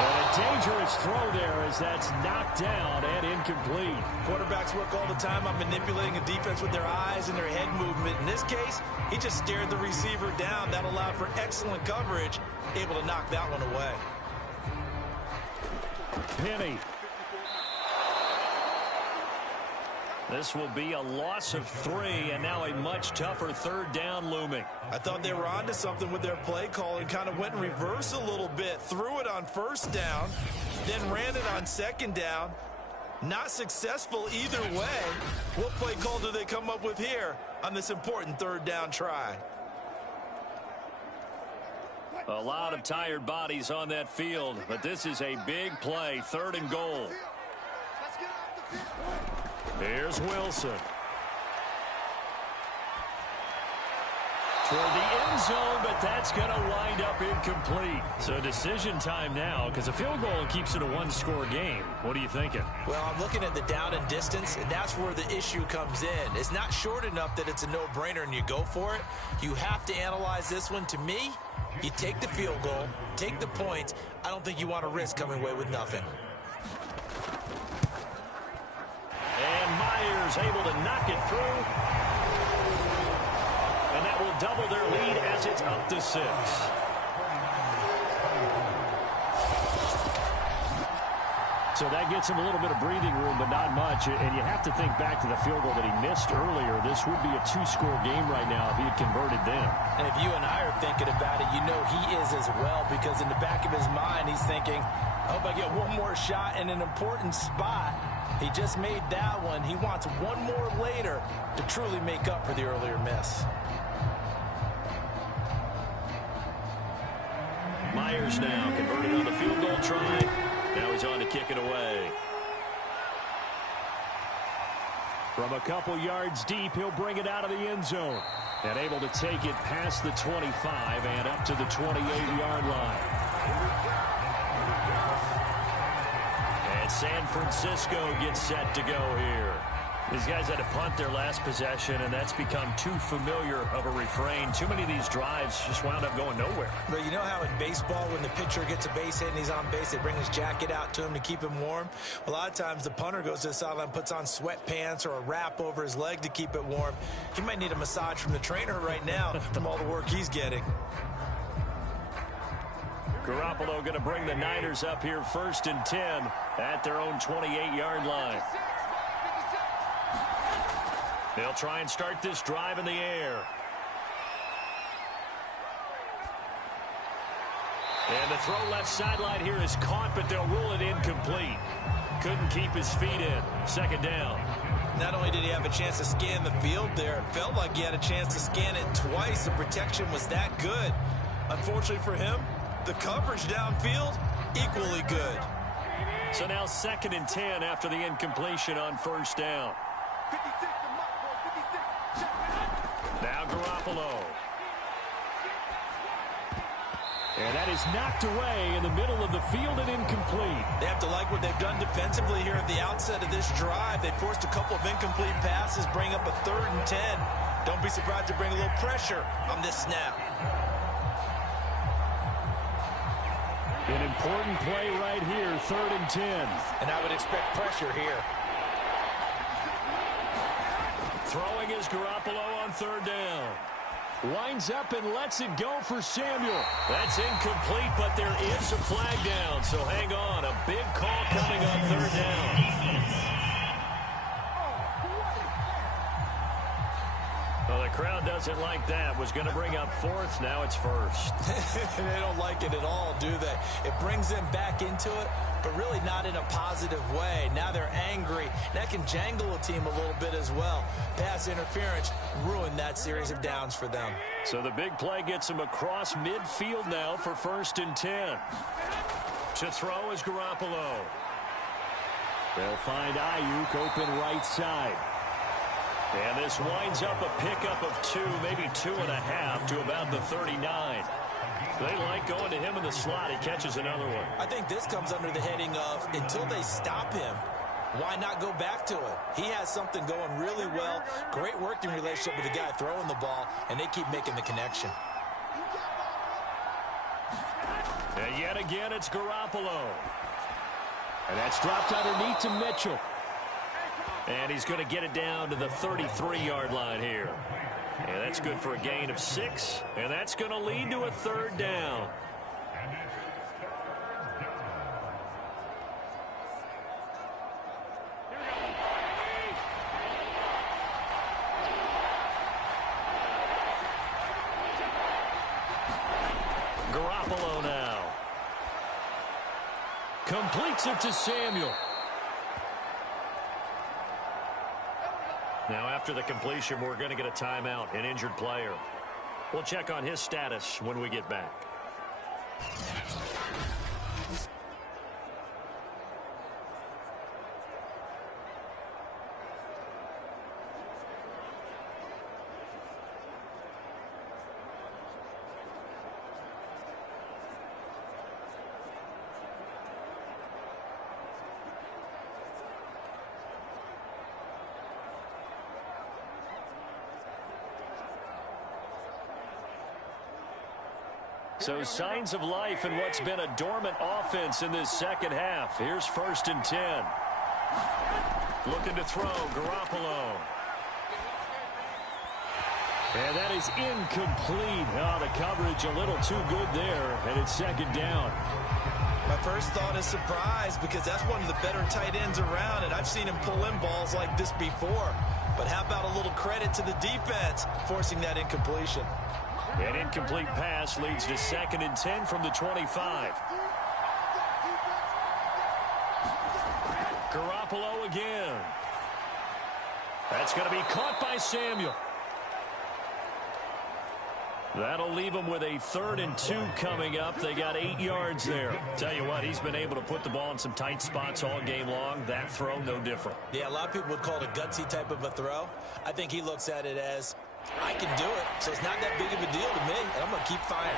And a dangerous throw there as that's knocked down and incomplete. Quarterbacks work all the time on manipulating a defense with their eyes and their head movement. In this case, he just stared the receiver down. That allowed for excellent coverage, able to knock that one away. Penny. This will be a loss of 3, and now a much tougher third down looming. I thought they were onto something with their play call and kind of went in reverse a little bit. Threw it on first down, then ran it on second down. Not successful either way. What play call do they come up with here on this important third down try? A lot of tired bodies on that field, but this is a big play, 3rd and goal. Here's Wilson. Toward the end zone, but that's going to wind up incomplete. So decision time now, because a field goal keeps it a 1-score game. What are you thinking? Well, I'm looking at the down and distance, and that's where the issue comes in. It's not short enough that it's a no-brainer and you go for it. You have to analyze this one. To me, you take the field goal, take the points. I don't think you want to risk coming away with nothing. And Myers able to knock it through. And that will double their lead as it's up to 6. So that gets him a little bit of breathing room, but not much. And you have to think back to the field goal that he missed earlier. This would be a 2-score game right now if he had converted then. And if you and I are thinking about it, you know he is as well, because in the back of his mind, he's thinking, I hope I get one more shot in an important spot. He just made that one. He wants one more later to truly make up for the earlier miss. Myers now converted on the field goal try. Now he's on to kick it away. From a couple yards deep, he'll bring it out of the end zone. And able to take it past the 25 and up to the 28-yard line. And San Francisco gets set to go here. These guys had to punt their last possession, and that's become too familiar of a refrain. Too many of these drives just wound up going nowhere. But you know how in baseball, when the pitcher gets a base hit and he's on base, they bring his jacket out to him to keep him warm? A lot of times the punter goes to the sideline, puts on sweatpants or a wrap over his leg to keep it warm. He might need a massage from the trainer right now from all the work he's getting. Garoppolo going to bring the Niners up here 1st and 10 at their own 28-yard line. They'll try and start this drive in the air. And the throw left sideline here is caught, but they'll rule it incomplete. Couldn't keep his feet in. 2nd down. Not only did he have a chance to scan the field there, it felt like he had a chance to scan it twice. The protection was that good. Unfortunately for him, the coverage downfield, equally good. So now 2nd and 10 after the incompletion on 1st down. Now Garoppolo. And that is knocked away in the middle of the field and incomplete. They have to like what they've done defensively here at the outset of this drive. They forced a couple of incomplete passes, bring up a 3rd and 10. Don't be surprised to bring a little pressure on this snap. An important play right here, 3rd and 10. And I would expect pressure here. Throwing is Garoppolo on 3rd down. Winds up and lets it go for Samuel. That's incomplete, but there is a flag down, so hang on. A big call coming on 3rd down. Well, the crowd doesn't like that. Was going to bring up 4th. Now it's 1st. They don't like it at all, do they? It brings them back into it, but really not in a positive way. Now they're angry. That can jangle a team a little bit as well. Pass interference ruined that series of downs for them. So the big play gets them across midfield now for 1st and 10. To throw is Garoppolo. They'll find Ayuk open right side. And this winds up a pickup of 2, maybe 2.5 to about the 39. They like going to him in the slot. He catches another one. I think this comes under the heading of until they stop him, why not go back to it? He has something going really well. Great working relationship with the guy throwing the ball, and they keep making the connection. And yet again, it's Garoppolo. And that's dropped underneath to Mitchell. And he's going to get it down to the 33-yard line here. And that's good for a gain of 6. And that's going to lead to a 3rd down. Garoppolo now. Completes it to Samuel. Now, after the completion, we're going to get a timeout, an injured player. We'll check on his status when we get back. So signs of life in what's been a dormant offense in this 2nd half. Here's 1st and 10. Looking to throw, Garoppolo. And that is incomplete. Oh, the coverage a little too good there, and it's 2nd down. My first thought is surprise because that's one of the better tight ends around, and I've seen him pull in balls like this before. But how about a little credit to the defense forcing that incompletion? An incomplete pass leads to 2nd and 10 from the 25. Garoppolo again. That's going to be caught by Samuel. That'll leave them with a 3rd and 2 coming up. They got 8 yards there. Tell you what, he's been able to put the ball in some tight spots all game long. That throw, no different. Yeah, a lot of people would call it a gutsy type of a throw. I think he looks at it as, I can do it, so it's not that big of a deal to me, and I'm going to keep firing.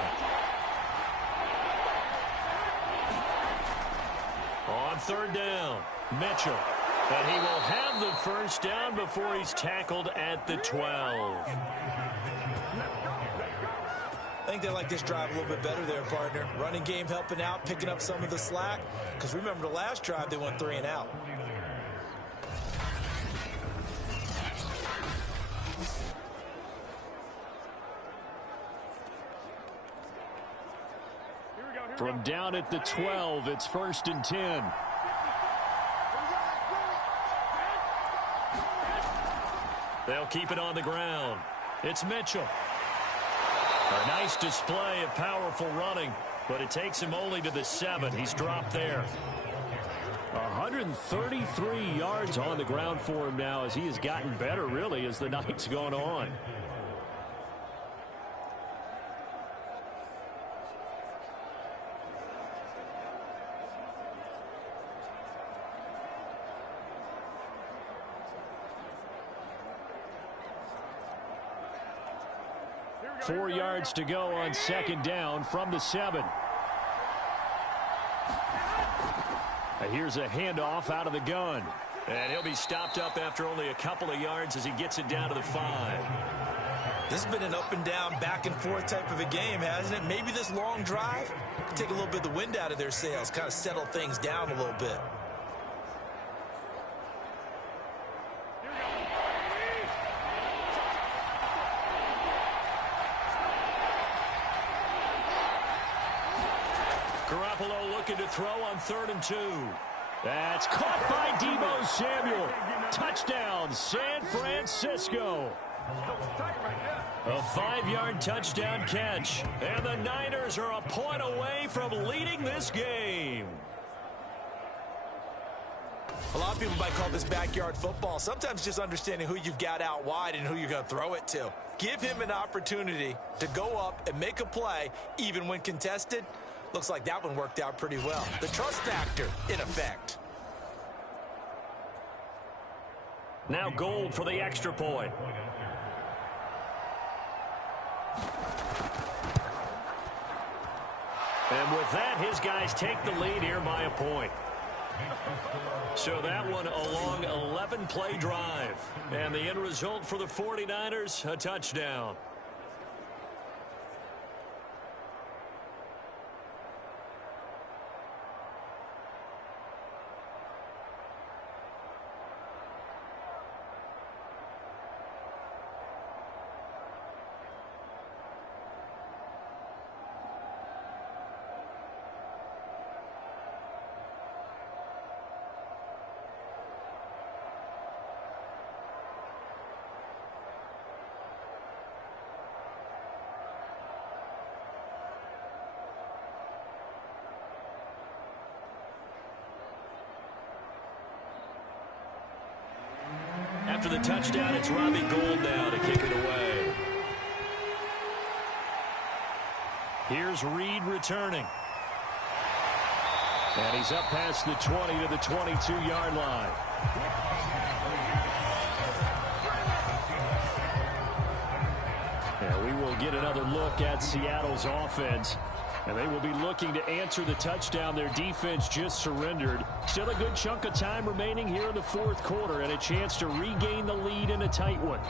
On 3rd down, Mitchell. And he will have the first down before he's tackled at the 12. I think they like this drive a little bit better there, partner. Running game helping out, picking up some of the slack. Because remember the last drive, they went 3 and out. From down at the 12, it's 1st and 10. They'll keep it on the ground. It's Mitchell. A nice display of powerful running, but it takes him only to the 7. He's dropped there. 133 yards on the ground for him now as he has gotten better, really, as the night's gone on. Four yards to go on 2nd down from the 7. Here's a handoff out of the gun. And he'll be stopped up after only a couple of yards as he gets it down to the 5. This has been an up and down, back and forth type of a game, hasn't it? Maybe this long drive take a little bit of the wind out of their sails, kind of settle things down a little bit. Garoppolo looking to throw on 3rd and 2. That's caught by Deebo Samuel. Touchdown, San Francisco. A 5-yard touchdown catch. And the Niners are a point away from leading this game. A lot of people might call this backyard football. Sometimes just understanding who you've got out wide and who you're going to throw it to. Give him an opportunity to go up and make a play, even when contested. Looks like that one worked out pretty well. The trust factor in effect. Now Gold for the extra point. And with that, his guys take the lead here by a point. So that one a long 11-play drive. And the end result for the 49ers, a touchdown. After the touchdown, it's Robbie Gould now to kick it away. Here's Reed returning. And he's up past the 20 to the 22-yard line. And we will get another look at Seattle's offense. And they will be looking to answer the touchdown their defense just surrendered. Still a good chunk of time remaining here in the 4th quarter and a chance to regain the lead in a tight one.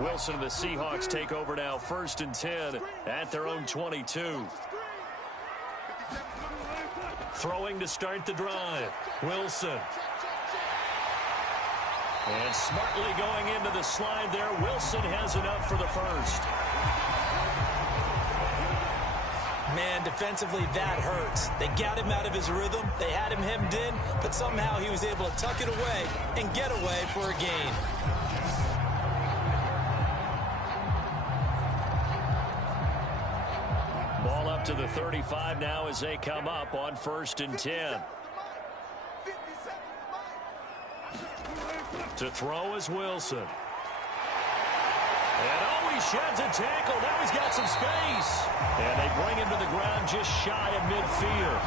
Wilson and the Seahawks take over now, 1st and 10 at their own 22. Throwing to start the drive. Wilson. And smartly going into the slide there, Wilson has enough for the first. Man, defensively, that hurts. They got him out of his rhythm. They had him hemmed in, but somehow he was able to tuck it away and get away for a gain. Ball up to the 35 now as they come up on 1st and 10. To throw is Wilson. And he sheds a tackle. Now he's got some space. And they bring him to the ground just shy of midfield.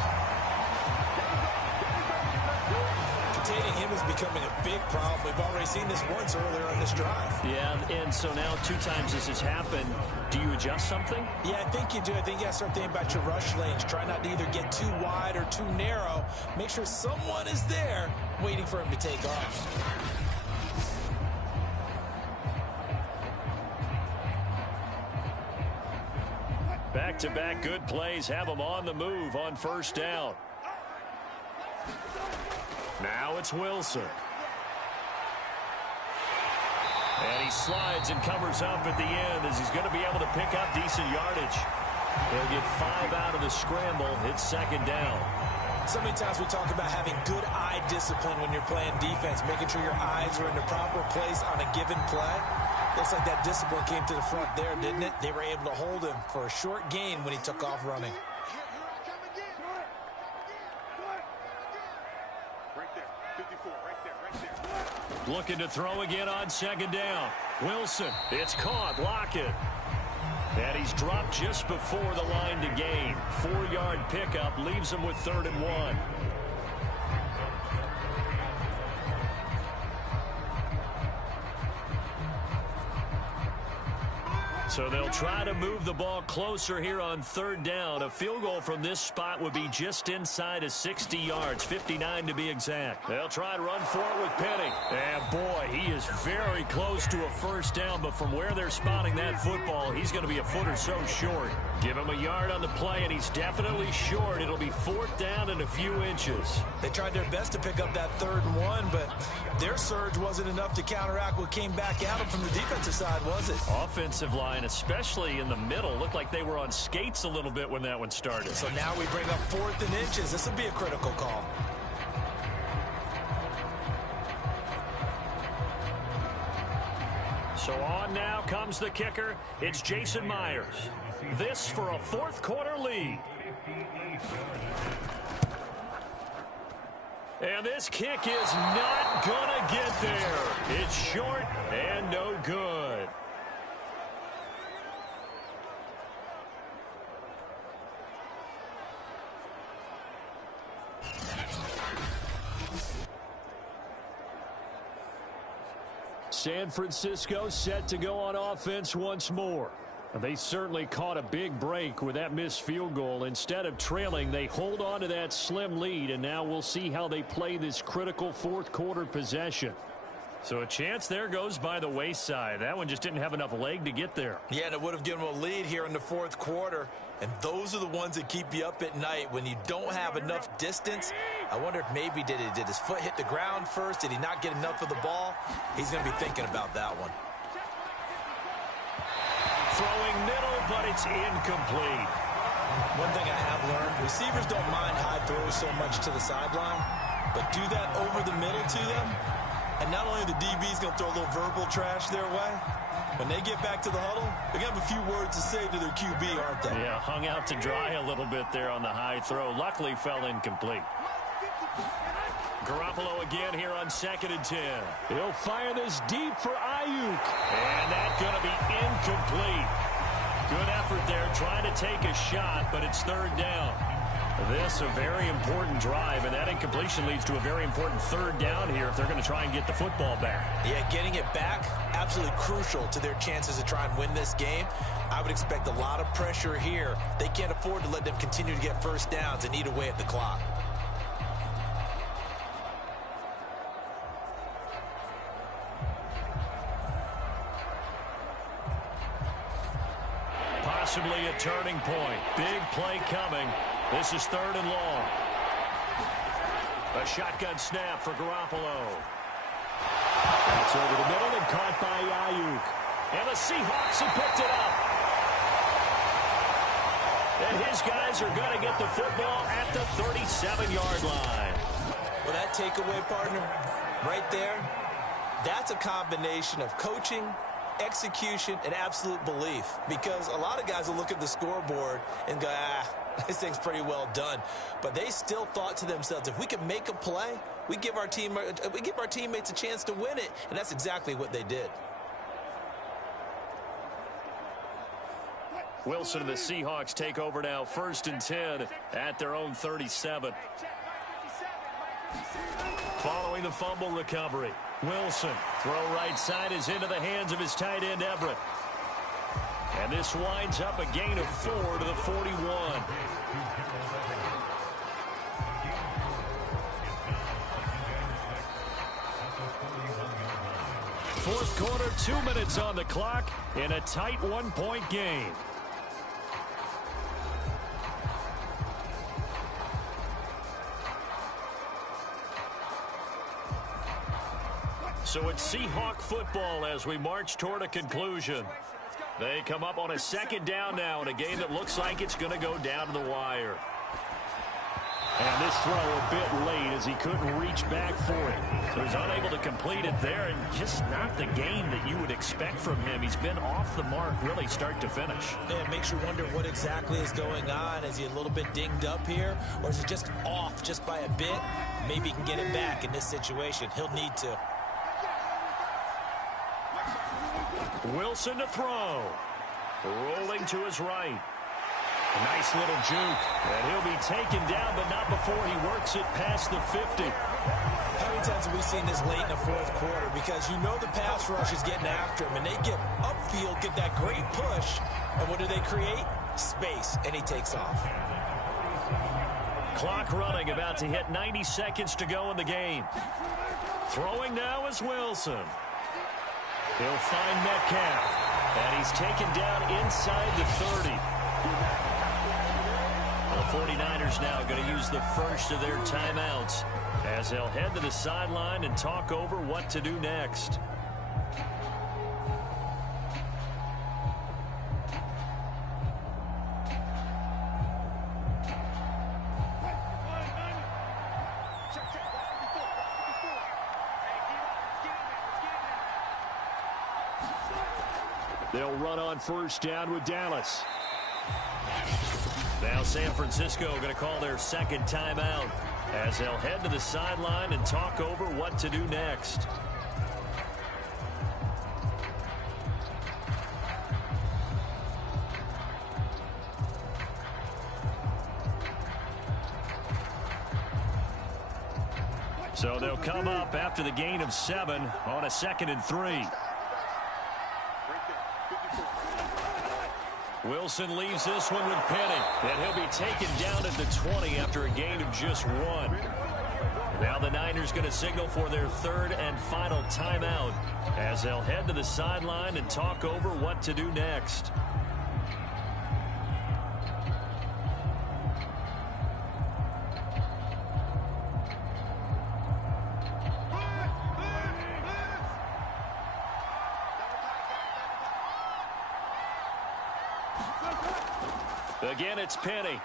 Containing him is becoming a big problem. We've already seen this once earlier on this drive. Yeah, and so now 2 times this has happened. Do you adjust something? Yeah, I think you do. I think you got to start thinking about your rush lanes. Try not to either get too wide or too narrow. Make sure someone is there waiting for him to take off. Back-to-back good plays have them on the move on 1st down. Now it's Wilson. And he slides and covers up at the end as he's going to be able to pick up decent yardage. They'll get 5 out of the scramble. It's 2nd down. So many times we talk about having good eye discipline when you're playing defense, making sure your eyes are in the proper place on a given play. Looks like that discipline came to the front there, didn't it? They were able to hold him for a short gain when he took off running. Looking to throw again on 2nd down. Wilson, it's caught. Lockett. And he's dropped just before the line to gain. 4-yard pickup leaves him with 3rd and 1. So they'll try to move the ball closer here on 3rd down. A field goal from this spot would be just inside of 60 yards, 59 to be exact. They'll try to run for it with Penny. And boy, he is very close to a 1st down, but from where they're spotting that football, he's going to be a foot or so short. Give him a yard on the play, and he's definitely short. It'll be 4th down and a few inches. They tried their best to pick up that 3rd and 1, but their surge wasn't enough to counteract what came back at them from the defensive side, was it? Offensive line, especially in the middle, looked like they were on skates a little bit when that one started. So now we bring up 4th and inches. This will be a critical call. So on now comes the kicker. It's Jason Myers. This for a 4th quarter lead. And this kick is not gonna get there. It's short and no good. San Francisco set to go on offense once more. They certainly caught a big break with that missed field goal. Instead of trailing, they hold on to that slim lead, and now we'll see how they play this critical 4th quarter possession. So a chance there goes by the wayside. That one just didn't have enough leg to get there. Yeah, and it would have given them a lead here in the 4th quarter. And those are the ones that keep you up at night when you don't have enough distance. I wonder if maybe did his foot hit the ground first? Did he not get enough of the ball? He's going to be thinking about that one. Throwing middle, but it's incomplete. One thing I have learned, receivers don't mind high throws so much to the sideline, but do that over the middle to them, and not only the DB's going to throw a little verbal trash their way, when they get back to the huddle, they're going to have a few words to say to their QB, aren't they? Yeah, hung out to dry a little bit there on the high throw. Luckily fell incomplete. Garoppolo again here on 2nd and 10. He'll fire this deep for Ayuk. And that's going to be incomplete. Good effort there trying to take a shot, but it's 3rd down. This a very important drive, and that incompletion leads to a very important 3rd down here if they're going to try and get the football back. Yeah, getting it back, absolutely crucial to their chances to try and win this game. I would expect a lot of pressure here. They can't afford to let them continue to get 1st downs and eat away at the clock. Possibly a turning point. Big play coming. This is 3rd and long. A shotgun snap for Garoppolo. That's over the middle and caught by Ayuk. And the Seahawks have picked it up. And his guys are going to get the football at the 37-yard line. Well, that takeaway, partner, right there, that's a combination of coaching, execution, and absolute belief. Because a lot of guys will look at the scoreboard and go, this thing's pretty well done. But they still thought to themselves, if we can make a play, we give our teammates a chance to win it. And that's exactly what they did. Wilson and the Seahawks take over now, 1st and 10 at their own 37. Following the fumble recovery, Wilson, throw right side is into the hands of his tight end Everett. And this winds up a gain of 4 to the 41. Fourth quarter, 2 minutes on the clock in a tight 1-point game. So it's Seahawk football as we march toward a conclusion. They come up on a 2nd down now in a game that looks like it's going to go down to the wire. And this throw a bit late as he couldn't reach back for it. So he's unable to complete it there, and just not the game that you would expect from him. He's been off the mark really start to finish. Yeah, it makes you wonder what exactly is going on. Is he a little bit dinged up here, or is he just off just by a bit? Maybe he can get it back in this situation. He'll need to. Wilson to throw. Rolling to his right. A nice little juke. And he'll be taken down, but not before he works it past the 50. How many times have we seen this late in the fourth quarter? Because you know the pass rush is getting after him, and they get upfield, get that great push. And what do they create? Space, and he takes off. Clock running, about to hit 90 seconds to go in the game. Throwing now is Wilson. He'll find Metcalf, and he's taken down inside the 30. The 49ers now going to use the first of their timeouts as they'll head to the sideline and talk over what to do next. They'll run on 1st down with Dallas. Now San Francisco going to call their 2nd timeout as they'll head to the sideline and talk over what to do next. So they'll come up after the gain of 7 on a 2nd and 3. Wilson leaves this one with Penny, and he'll be taken down at the 20 after a gain of just 1. Now the Niners going to signal for their 3rd and final timeout as they'll head to the sideline and talk over what to do next. Again, it's Penny.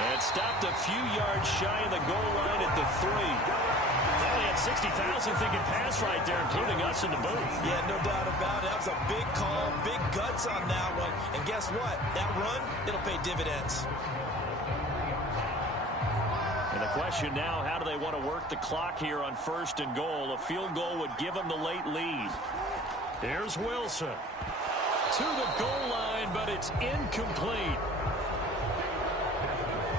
And stopped a few yards shy of the goal line at the 3. Probably had 60,000 thinking pass right there, including us in the booth. Yeah, no doubt about it. That was a big call, big guts on that one. And guess what? That run, it'll pay dividends. And the question now, how do they want to work the clock here on 1st and goal? A field goal would give them the late lead. Here's Wilson. To the goal line, but it's incomplete.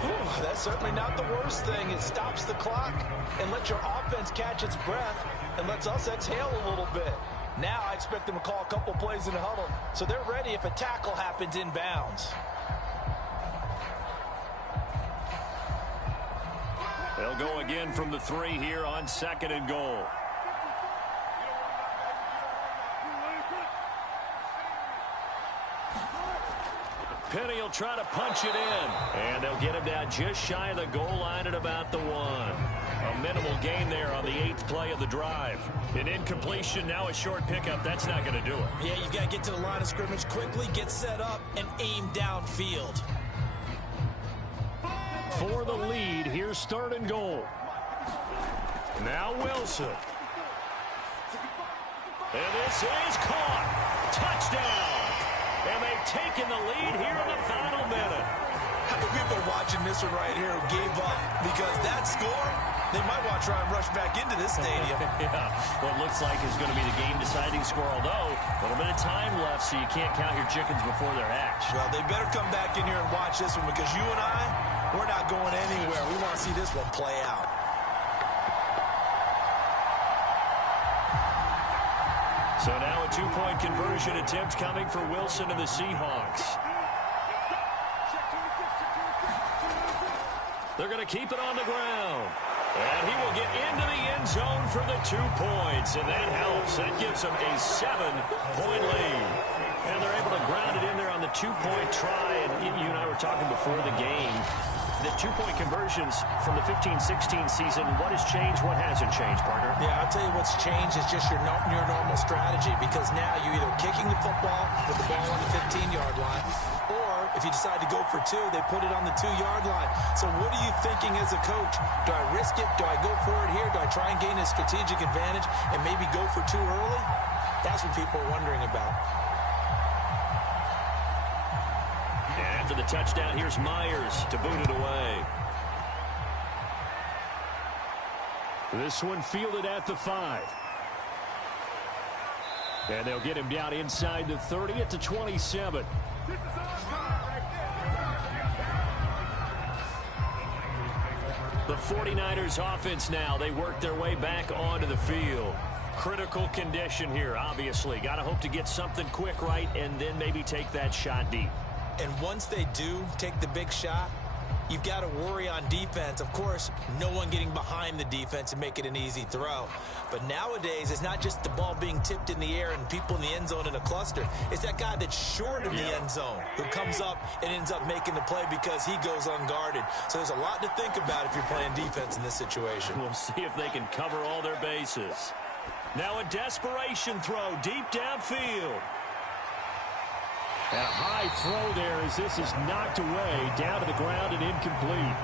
Ooh, that's certainly not the worst thing. It stops the clock and lets your offense catch its breath and lets us exhale a little bit. Now I expect them to call a couple plays in the huddle, so they're ready if a tackle happens inbounds. They'll go again from the 3 here on 2nd and goal. Penny will try to punch it in. And they'll get him down just shy of the goal line at about the 1. A minimal gain there on the 8th play of the drive. An incompletion, now a short pickup. That's not going to do it. Yeah, you've got to get to the line of scrimmage quickly, get set up, and aim downfield. For the lead, here's 3rd and goal. Now Wilson. And this is caught. Touchdown. And they've taken the lead here in the final minute. How many people are watching this one right here who gave up? Because that score, they might want to try and rush back into this stadium. Yeah, what looks like is going to be the game-deciding score, although a little bit of time left, so you can't count your chickens before they're hatched. Well, they better come back in here and watch this one because you and I, we're not going anywhere. We want to see this one play out. So now a 2-point conversion attempt coming for Wilson and the Seahawks. They're going to keep it on the ground. And he will get into the end zone for the 2 points. And that helps. That gives them a 7-point lead. And they're able to ground it in there on the 2-point try. And you and I were talking before the game. The 2-point conversions from the 15-16 season, what has changed, what hasn't changed, partner? Yeah, I'll tell you what's changed is just your normal strategy, because now you're either kicking the football with the ball on the 15-yard line, or if you decide to go for 2, they put it on the 2-yard line. So what are you thinking as a coach? Do I risk it? Do I go for it here? Do I try and gain a strategic advantage and maybe go for 2 early? That's what people are wondering about. After the touchdown, here's Myers to boot it away. This one fielded at the 5. And they'll get him down inside the 30 at the 27. The 49ers offense now, they work their way back onto the field. Critical condition here, obviously. Got to hope to get something quick right and then maybe take that shot deep. And once they do take the big shot, you've got to worry on defense. Of course, no one getting behind the defense and make it an easy throw. But nowadays, it's not just the ball being tipped in the air and people in the end zone in a cluster. It's that guy that's short of the end zone who comes up and ends up making the play because he goes unguarded. So there's a lot to think about if you're playing defense in this situation. We'll see if they can cover all their bases. Now a desperation throw deep downfield. And a high throw there as this is knocked away, down to the ground and incomplete.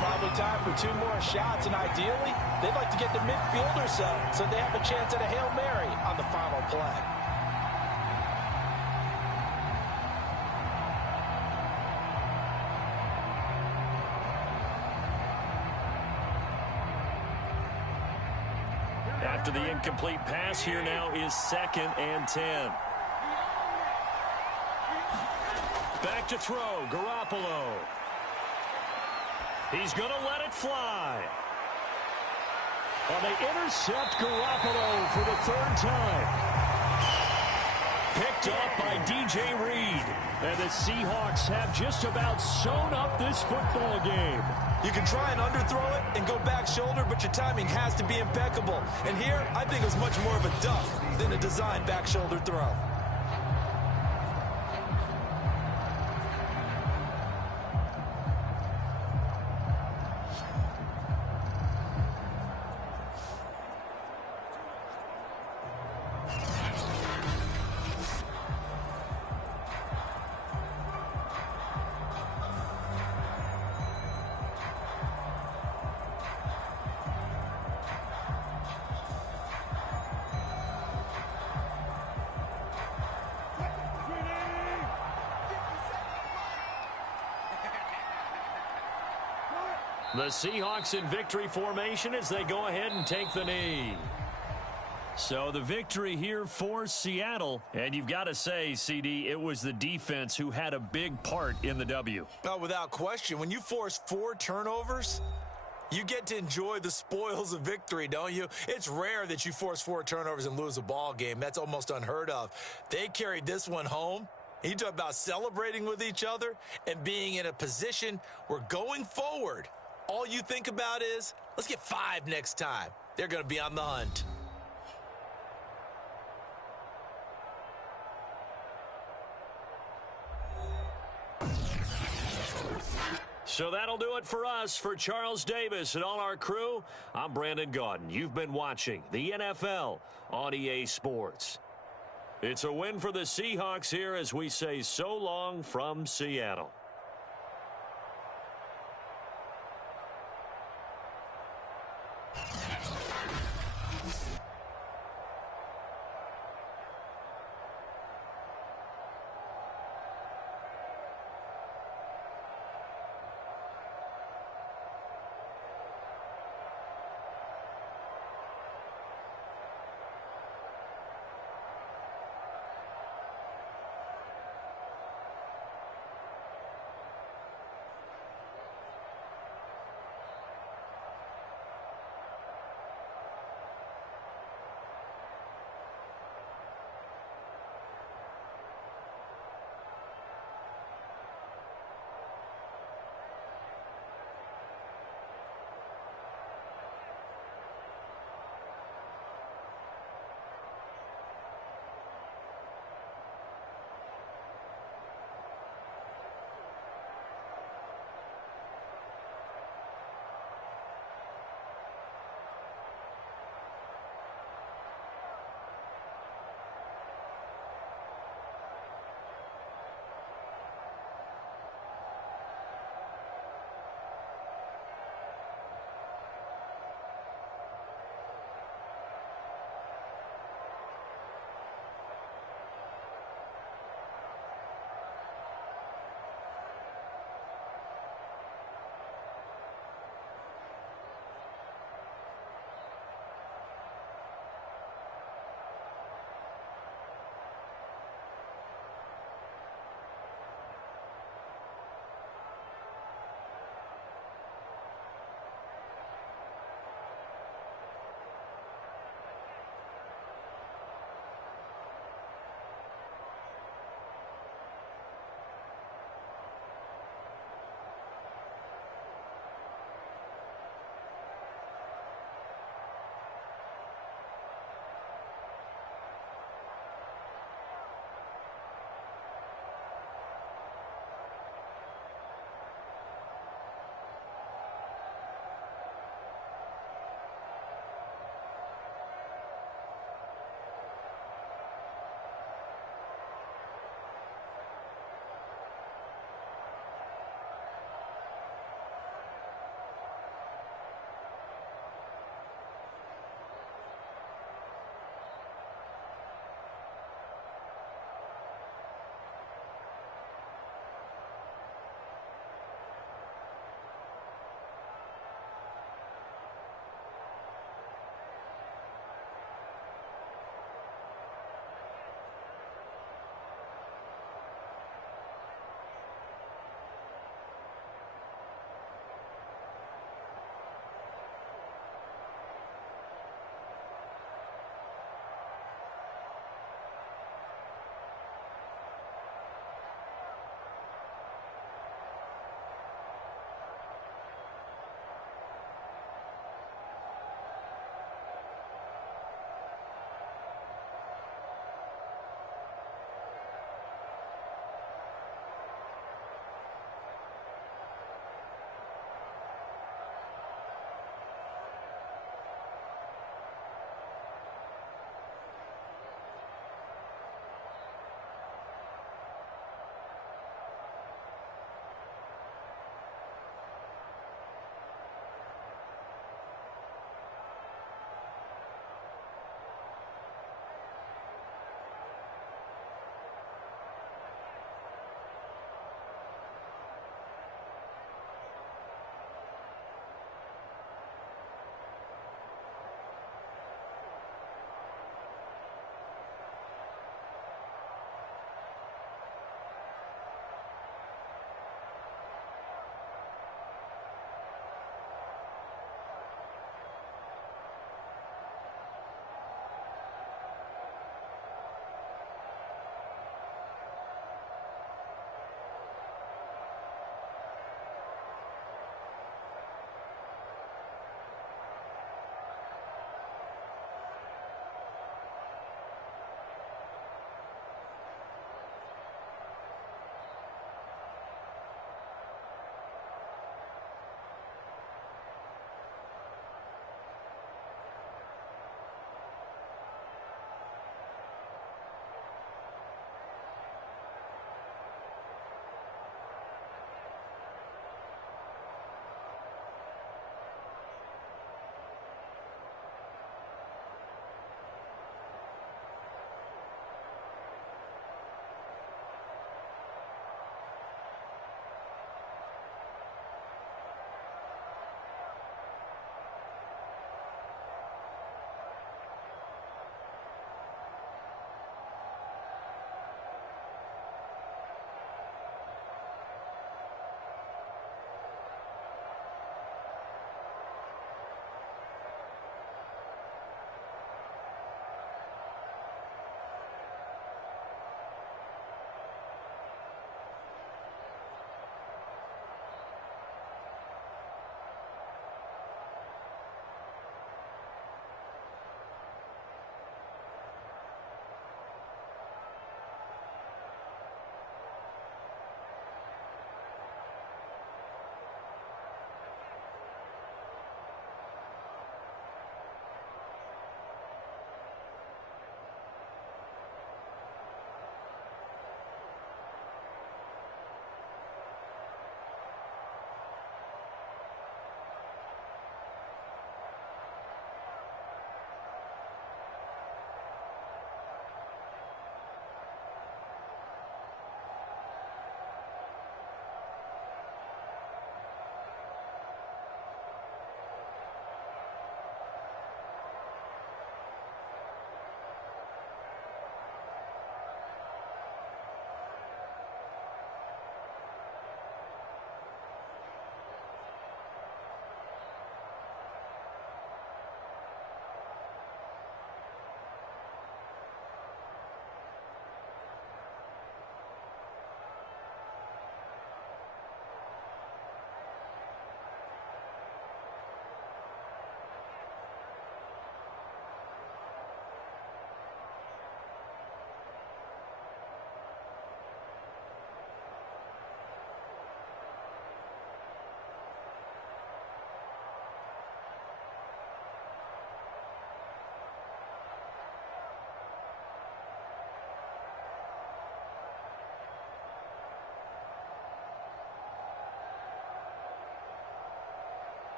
Probably time for 2 more shots, and ideally, they'd like to get the midfield or so they have a chance at a Hail Mary on the final play. After the incomplete pass, here now is 2nd and 10. Back to throw, Garoppolo. He's going to let it fly. And they intercept Garoppolo for the 3rd time. Picked off by DJ Reed. And the Seahawks have just about sewn up this football game. You can try and underthrow it and go back shoulder, but your timing has to be impeccable. And here, I think it was much more of a duck than a designed back shoulder throw. The Seahawks in victory formation as they go ahead and take the knee. So the victory here for Seattle. And you've got to say, CD, it was the defense who had a big part in the W. Oh, without question. When you force 4 turnovers, you get to enjoy the spoils of victory, don't you? It's rare that you force 4 turnovers and lose a ball game. That's almost unheard of. They carried this one home. You talk about celebrating with each other and being in a position where going forward, all you think about is, let's get 5 next time. They're going to be on the hunt. So that'll do it for us. For Charles Davis and all our crew, I'm Brandon Gaudin. You've been watching the NFL on EA Sports. It's a win for the Seahawks here as we say so long from Seattle.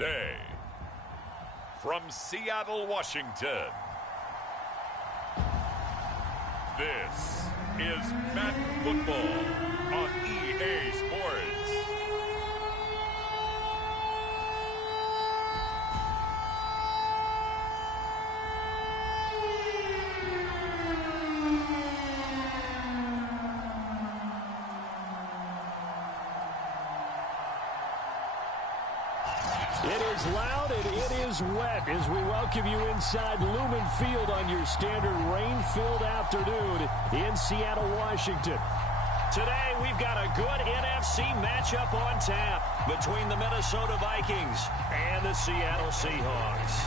today, from Seattle, Washington, this is Madden Football on EA Sports. It is loud and it is wet as we welcome you inside Lumen Field on your standard rain-filled afternoon in Seattle, Washington. Today, we've got a good NFC matchup on tap between the Minnesota Vikings and the Seattle Seahawks.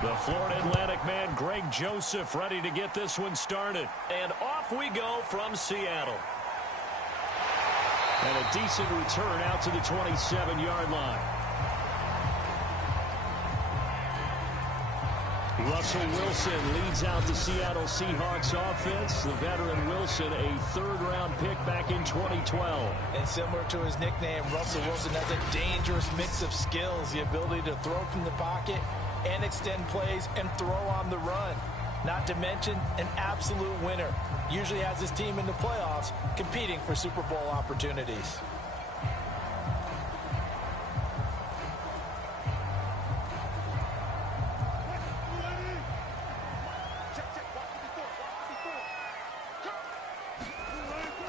The Florida Atlantic man, Greg Joseph, ready to get this one started. And off we go from Seattle. And a decent return out to the 27-yard line. Russell Wilson leads out the Seattle Seahawks offense. The veteran Wilson, a third-round pick back in 2012. And similar to his nickname, Russell Wilson has a dangerous mix of skills, the ability to throw from the pocket and extend plays and throw on the run. Not to mention an absolute winner. Usually has his team in the playoffs competing for Super Bowl opportunities.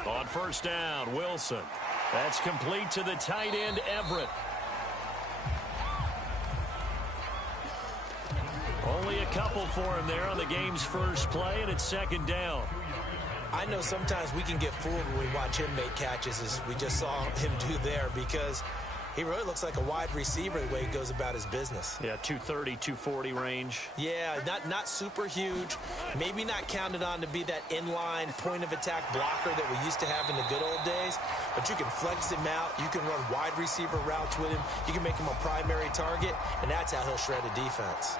On first down, Wilson. That's complete to the tight end, Everett. Only a couple for him there on the game's first play, and it's second down. I know sometimes we can get fooled when we watch him make catches, as we just saw him do there, because he really looks like a wide receiver the way he goes about his business. Yeah, 230, 240 range. Yeah, not super huge. Maybe not counted on to be that inline point-of-attack blocker that we used to have in the good old days. But you can flex him out. You can run wide receiver routes with him. You can make him a primary target, and that's how he'll shred a defense.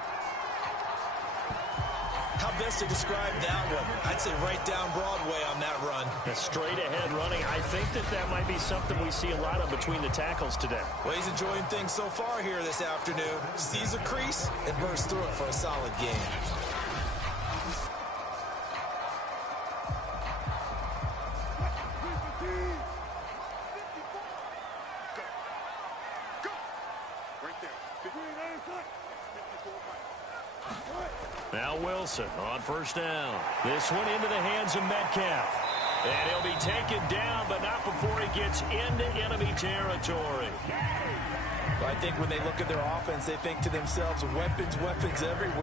How best to describe that one? I'd say right down Broadway on that run. A straight ahead running. I think that might be something we see a lot of between the tackles today. Well, he's enjoying things so far here this afternoon. Sees a crease and bursts through it for a solid game. Now Wilson on first down. This one into the hands of Metcalf. And he'll be taken down, but not before he gets into enemy territory. Well, I think when they look at their offense, they think to themselves, weapons, weapons everywhere.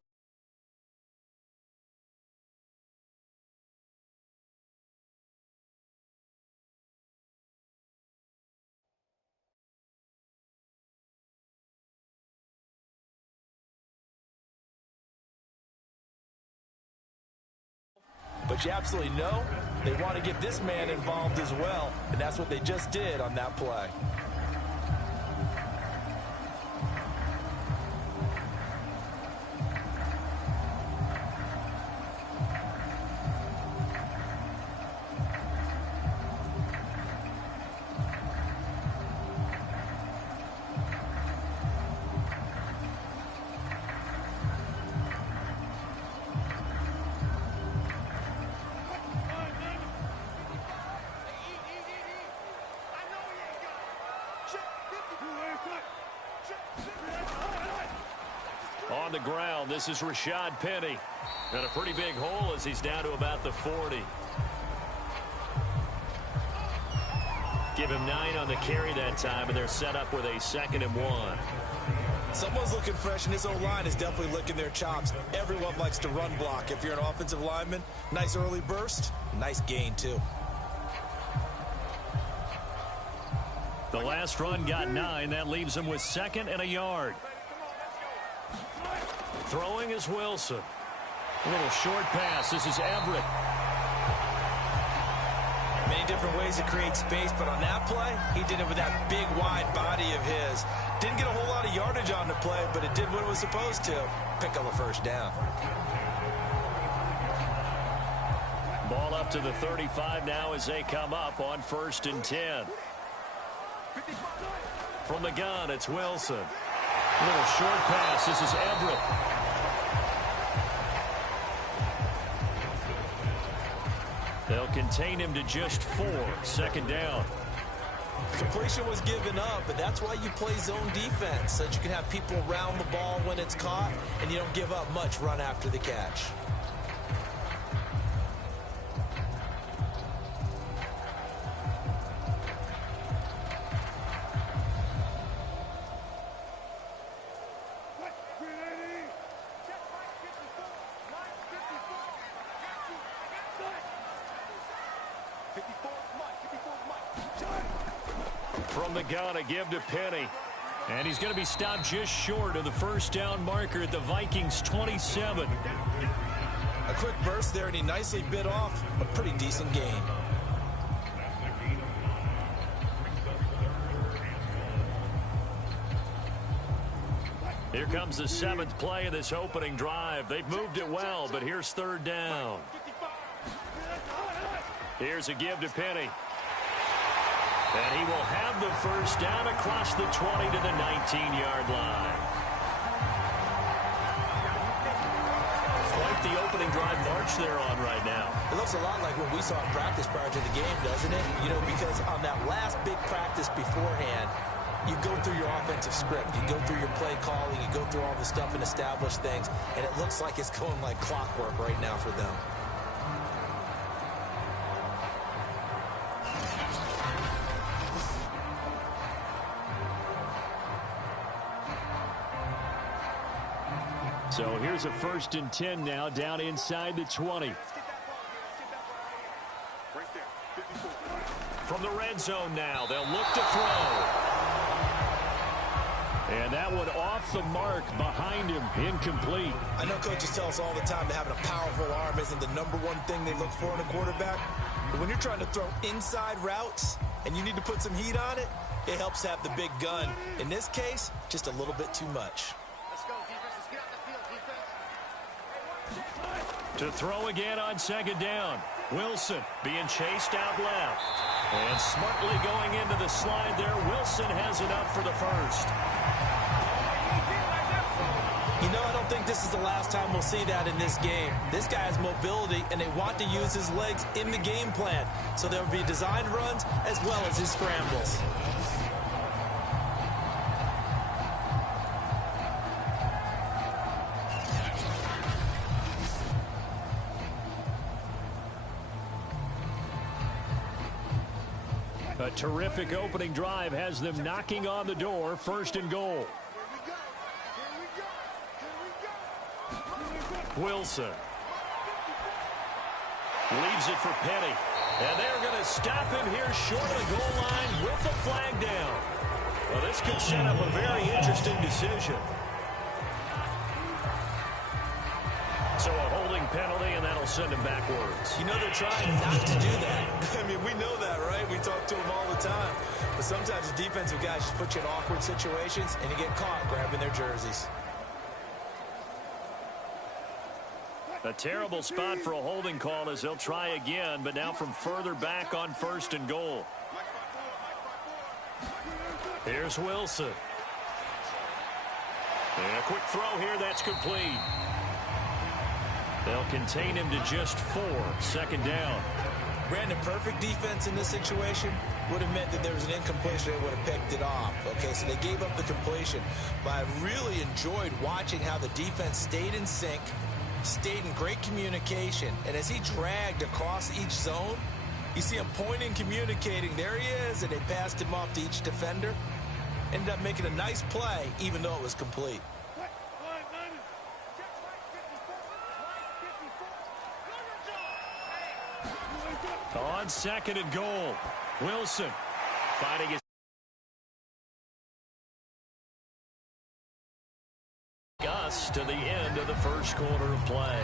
But you absolutely know they want to get this man involved as well, and that's what they just did on that play. On the ground, this is Rashad Penny. And a pretty big hole as he's down to about the 40. Give him 9 on the carry that time, and they're set up with a 2nd and 1. Someone's looking fresh, and this O-line is definitely licking their chops. Everyone likes to run block. If you're an offensive lineman, nice early burst, nice gain, too. The last run got 9. That leaves him with 2nd and a yard. Throwing is Wilson. A little short pass. This is Everett. Many different ways to create space, but on that play, he did it with that big, wide body of his. Didn't get a whole lot of yardage on the play, but it did what it was supposed to. Pick up a first down. Ball up to the 35 now as they come up on 1st and 10. From the gun, it's Wilson. Little short pass. This is Everett. They'll contain him to just 4. Second down. Completion was given up, but that's why you play zone defense, so that you can have people around the ball when it's caught, and you don't give up much run after the catch. From the gun, a give to Penny. And he's going to be stopped just short of the first down marker at the Vikings' 27. A quick burst there, and he nicely bit off a pretty decent gain. Here comes the 7th play of this opening drive. They've moved it well, but here's third down. Here's a give to Penny. And he will have the first down across the 20 to the 19-yard line. Quite the opening drive march they're on right now. It looks a lot like what we saw in practice prior to the game, doesn't it? You know, because on that last big practice beforehand, you go through your offensive script. You go through your play calling. You go through all the stuff and establish things. And it looks like it's going like clockwork right now for them. So here's a 1st and 10 now, down inside the 20. From the red zone now, they'll look to throw. And that one off the mark behind him, incomplete. I know coaches tell us all the time that having a powerful arm isn't the #1 thing they look for in a quarterback. But when you're trying to throw inside routes and you need to put some heat on it, it helps have the big gun. In this case, just a little bit too much. To throw again on 2nd down. Wilson being chased out left. And smartly going into the slide there. Wilson has enough for the first. You know, I don't think this is the last time we'll see that in this game. This guy has mobility, and they want to use his legs in the game plan. So there will be designed runs as well as his scrambles. A terrific opening drive has them knocking on the door. 1st and goal. Wilson leaves it for Penny. And they're going to stop him here short of the goal line with the flag down. Well, this could set up a very interesting decision. So a holding penalty, and that'll send him backwards. You know they're trying not to do that. I mean, we know that, right? We talk to them all the time. But sometimes the defensive guys just put you in awkward situations, and you get caught grabbing their jerseys. A terrible spot for a holding call as they'll try again, but now from further back on 1st and goal. Here's Wilson. And a quick throw here, that's complete. They'll contain him to just 4. 2nd down. Brandon, perfect defense in this situation would have meant that there was an incompletion. They would have picked it off. Okay, so they gave up the completion. But I really enjoyed watching how the defense stayed in sync, stayed in great communication. And as he dragged across each zone, you see him pointing, communicating. There he is, and they passed him off to each defender. Ended up making a nice play, even though it was complete. On 2nd and goal, Wilson fighting his us to the end of the 1st quarter of play.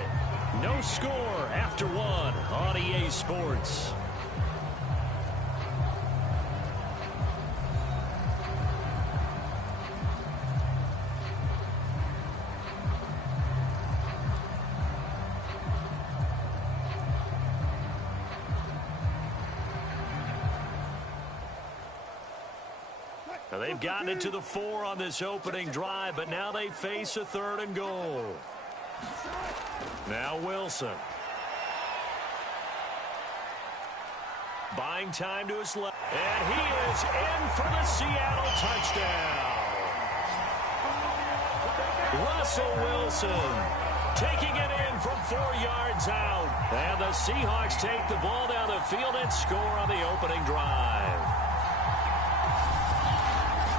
No score after 1 on EA Sports. They've gotten it to the 4 on this opening drive, but now they face a 3rd and goal. Now Wilson. Buying time to his left. And he is in for the Seattle touchdown. Russell Wilson taking it in from 4 yards out. And the Seahawks take the ball down the field and score on the opening drive.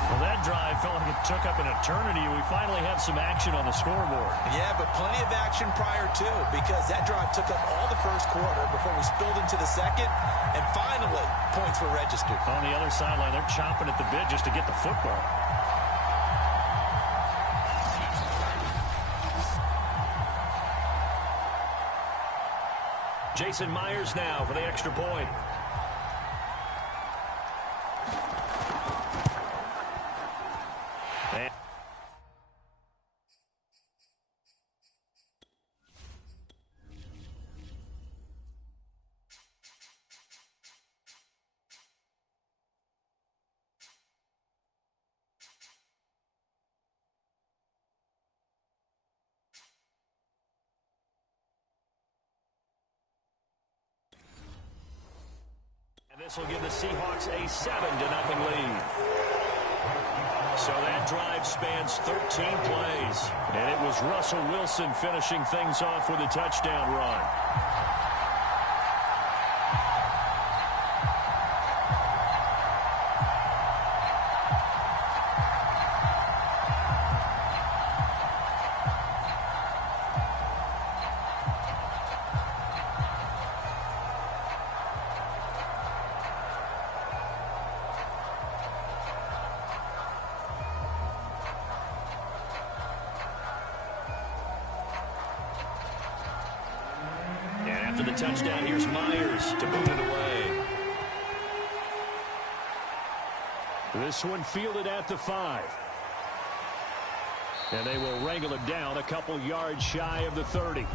Well, that drive felt like it took up an eternity. We finally have some action on the scoreboard. Yeah, but plenty of action prior to, because that drive took up all the first quarter before we spilled into the second, and finally, points were registered. On the other sideline, they're chomping at the bit just to get the football. Jason Myers now for the extra point. This will give the Seahawks a 7-0 lead. So that drive spans 13 plays. And it was Russell Wilson finishing things off with a touchdown run. After the touchdown, here's Myers to move it away. This one fielded at the 5. And they will wrangle it down a couple yards shy of the 30.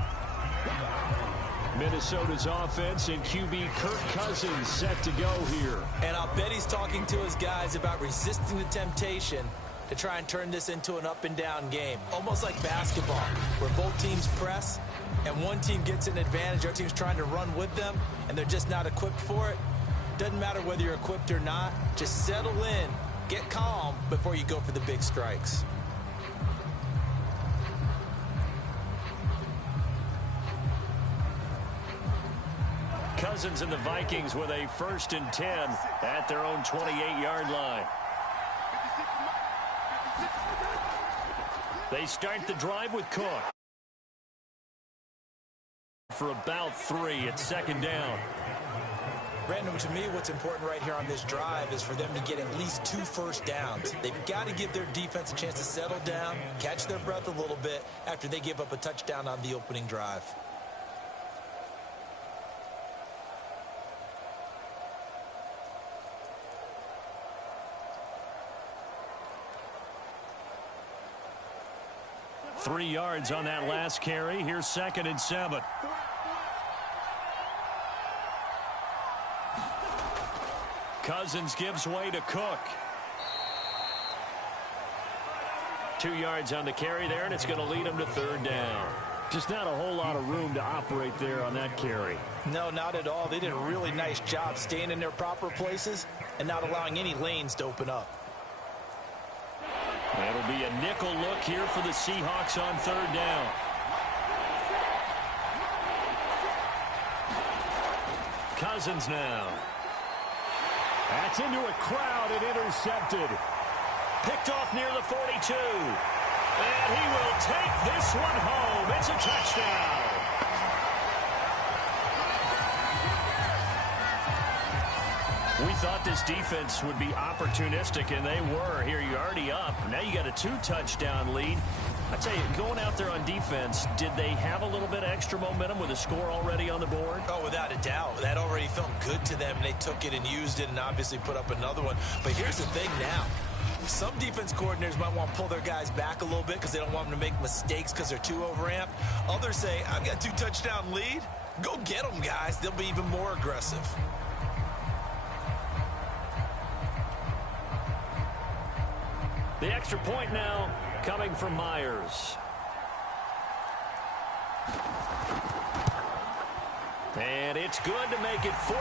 Minnesota's offense and QB Kirk Cousins set to go here. And I'll bet he's talking to his guys about resisting the temptation to try and turn this into an up-and-down game. Almost like basketball, where both teams press, and one team gets an advantage, our team's trying to run with them, and they're just not equipped for it. Doesn't matter whether you're equipped or not. Just settle in, get calm before you go for the big strikes. Cousins and the Vikings with a 1st and 10 at their own 28-yard line. They start the drive with Cook. For about 3 at 2nd down. Brandon, to me, what's important right here on this drive is for them to get at least 2 first downs. They've got to give their defense a chance to settle down, catch their breath a little bit after they give up a touchdown on the opening drive. Three yards on that last carry. Here's 2nd and 7. Cousins gives way to Cook. 2 yards on the carry there, and it's going to lead him to 3rd down. Just not a whole lot of room to operate there on that carry. No, not at all. They did a really nice job staying in their proper places and not allowing any lanes to open up. It'll be a nickel look here for the Seahawks on 3rd down. Cousins now. That's into a crowd and intercepted. Picked off near the 42. And he will take this one home. It's a touchdown. We thought this defense would be opportunistic, and they were. Here, you're already up. Now you got a 2-touchdown lead. I tell you, going out there on defense, did they have a little bit of extra momentum with a score already on the board? Oh, without a doubt. That already felt good to them. They took it and used it and obviously put up another one. But here's the thing now. Some defense coordinators might want to pull their guys back a little bit because they don't want them to make mistakes because they're too overamped. Others say, I've got a 2-touchdown lead. Go get them, guys. They'll be even more aggressive. The extra point now coming from Myers. And it's good to make it 14-0.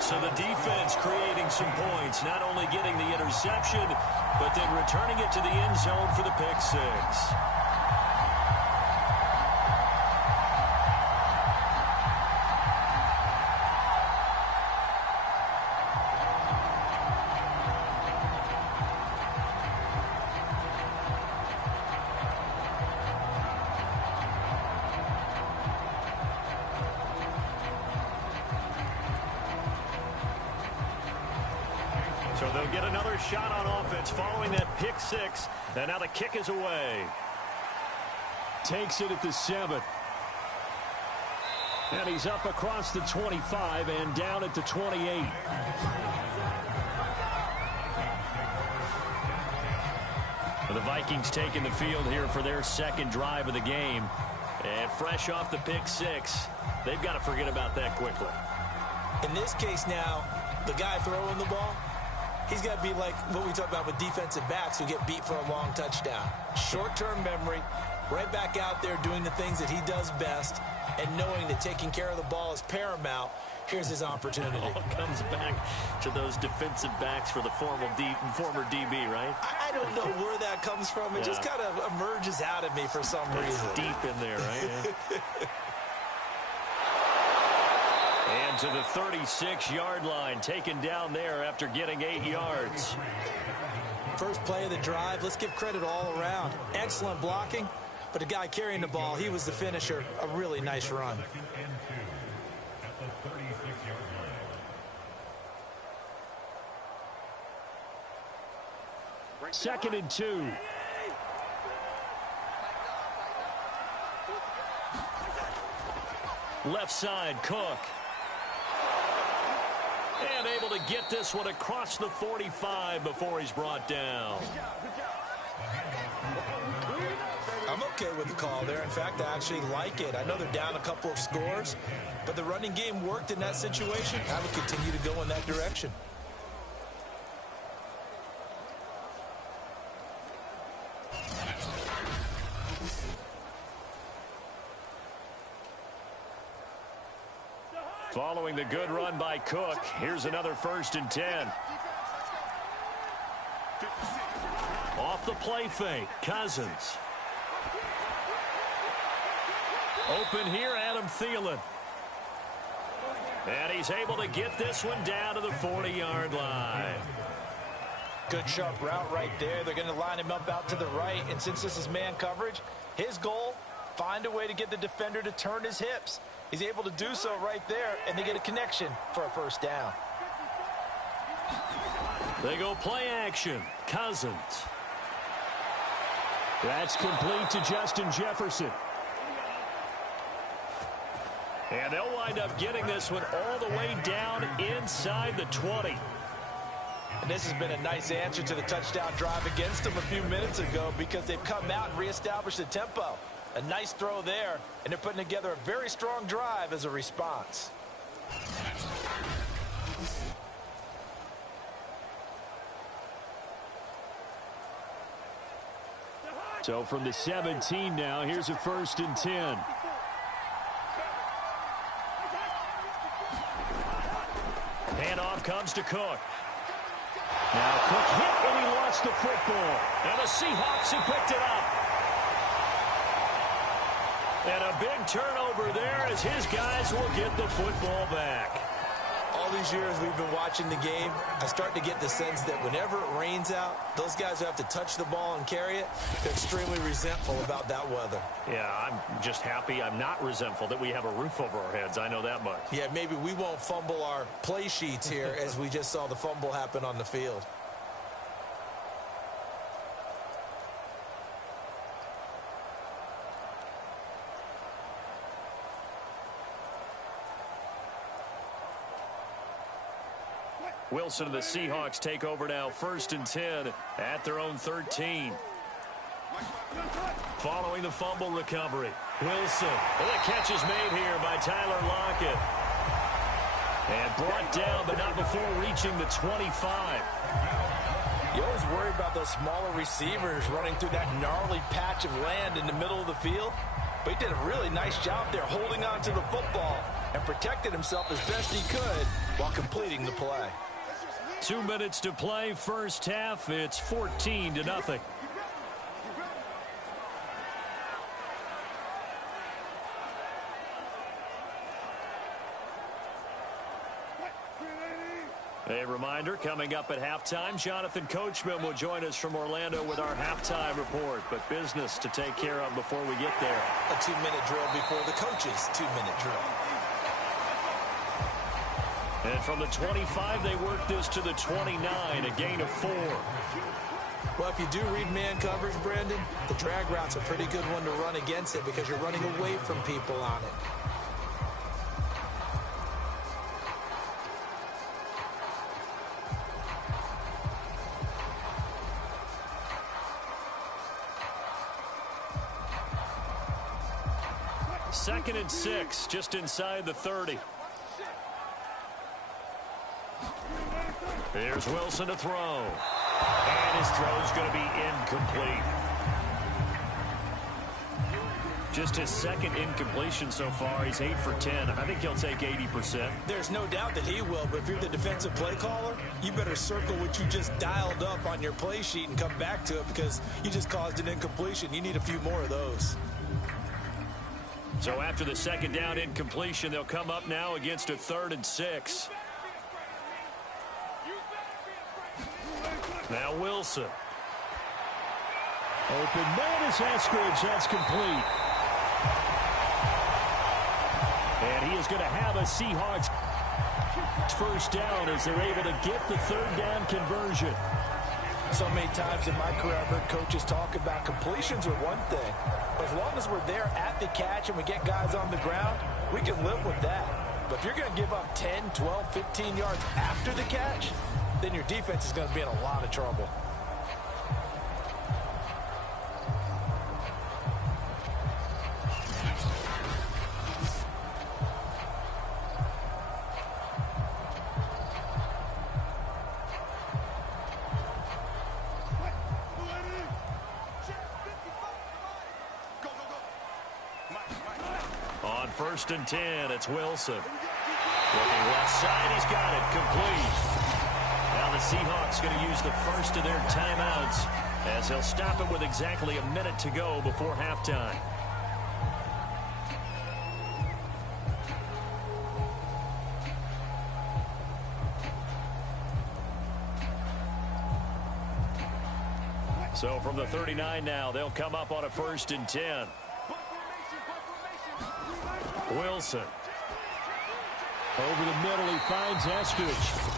So the defense creating some points, not only getting the interception, but then returning it to the end zone for the pick six. So they'll get another shot on offense following that pick six. And now the kick is away. Takes it at the 7. And he's up across the 25 and down at the 28. The Vikings taking the field here for their second drive of the game. And fresh off the pick six, they've got to forget about that quickly. In this case now, the guy throwing the ball, he's got to be like what we talk about with defensive backs who get beat for a long touchdown. Short-term memory, right back out there doing the things that he does best, and knowing that taking care of the ball is paramount. Here's his opportunity. It all comes back to those defensive backs for the former DB, right? I don't know where that comes from. It just kind of emerges out of me for some reason. Deep in there, right? And to the 36-yard line, taken down there after getting 8 yards. First play of the drive, let's give credit all around. Excellent blocking, but the guy carrying the ball, he was the finisher. A really nice run. Second and 2. Left side, Cook. And able to get this one across the 45 before he's brought down. I'm okay with the call there. In fact, I actually like it. I know they're down a couple of scores, but the running game worked in that situation. I would continue to go in that direction. Following the good run by Cook, here's another 1st and 10. Off the play fake, Cousins. Open here, Adam Thielen. And he's able to get this one down to the 40-yard line. Good sharp route right there. They're going to line him up out to the right, and since this is man coverage, his goal, find a way to get the defender to turn his hips. He's able to do so right there, and they get a connection for a first down. They go play action. Cousins. That's complete to Justin Jefferson. And they'll wind up getting this one all the way down inside the 20. And this has been a nice answer to the touchdown drive against them a few minutes ago because they've come out and reestablished the tempo. A nice throw there, and they're putting together a very strong drive as a response. So from the 17 now, here's a 1st and 10. Handoff comes to Cook. Now Cook hit and he lost the football. And the Seahawks have picked it up. And a big turnover there as his guys will get the football back. All these years we've been watching the game, I start to get the sense that whenever it rains out, those guys who have to touch the ball and carry it, they're extremely resentful about that weather. Yeah, I'm just happy I'm not resentful that we have a roof over our heads. I know that much. Yeah, maybe we won't fumble our play sheets here as we just saw the fumble happen on the field. Wilson and the Seahawks take over now, 1st and 10 at their own 13. Following the fumble recovery, Wilson. And the catch is made here by Tyler Lockett. And brought down, but not before reaching the 25. You always worry about those smaller receivers running through that gnarly patch of land in the middle of the field. But he did a really nice job there holding on to the football and protected himself as best he could while completing the play. 2 minutes to play, first half. It's 14-0. A reminder, coming up at halftime, Jonathan Coachman will join us from Orlando with our halftime report. But business to take care of before we get there. A 2-minute drill before the coach's 2-minute drill. And from the 25, they work this to the 29, a gain of 4. Well, if you do read man coverage, Brandon, the drag route's a pretty good one to run against it because you're running away from people on it. Second and 6, just inside the 30. Here's Wilson to throw. And his throw's going to be incomplete. Just his second incompletion so far. He's 8 for 10. I think he'll take 80%. There's no doubt that he will, but if you're the defensive play caller, you better circle what you just dialed up on your play sheet and come back to it because you just caused an incompletion. You need a few more of those. So after the second down incompletion, they'll come up now against a 3rd and 6. Now Wilson. Open man is Eskridge. That's complete. And he is going to have a Seahawks first down as they're able to get the 3rd down conversion. So many times in my career, I've heard coaches talk about completions are one thing. But as long as we're there at the catch and we get guys on the ground, we can live with that. But if you're going to give up 10, 12, 15 yards after the catch, then your defense is going to be in a lot of trouble. On 1st and 10, it's Wilson. Looking left side, he's got it, complete. Now the Seahawks going to use the first of their timeouts as they'll stop it with exactly a minute to go before halftime. So from the 39 now, they'll come up on a 1st and 10. Wilson. Over the middle, he finds Eskridge.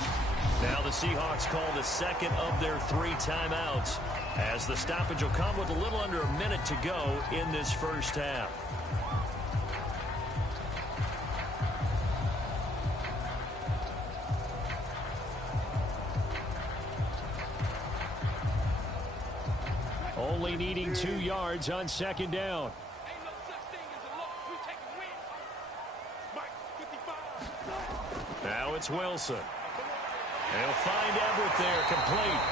Now the Seahawks call the second of their 3 timeouts as the stoppage will come with a little under a minute to go in this first half. Only needing 2 yards on 2nd down. Now it's Wilson. They'll find Everett there, complete.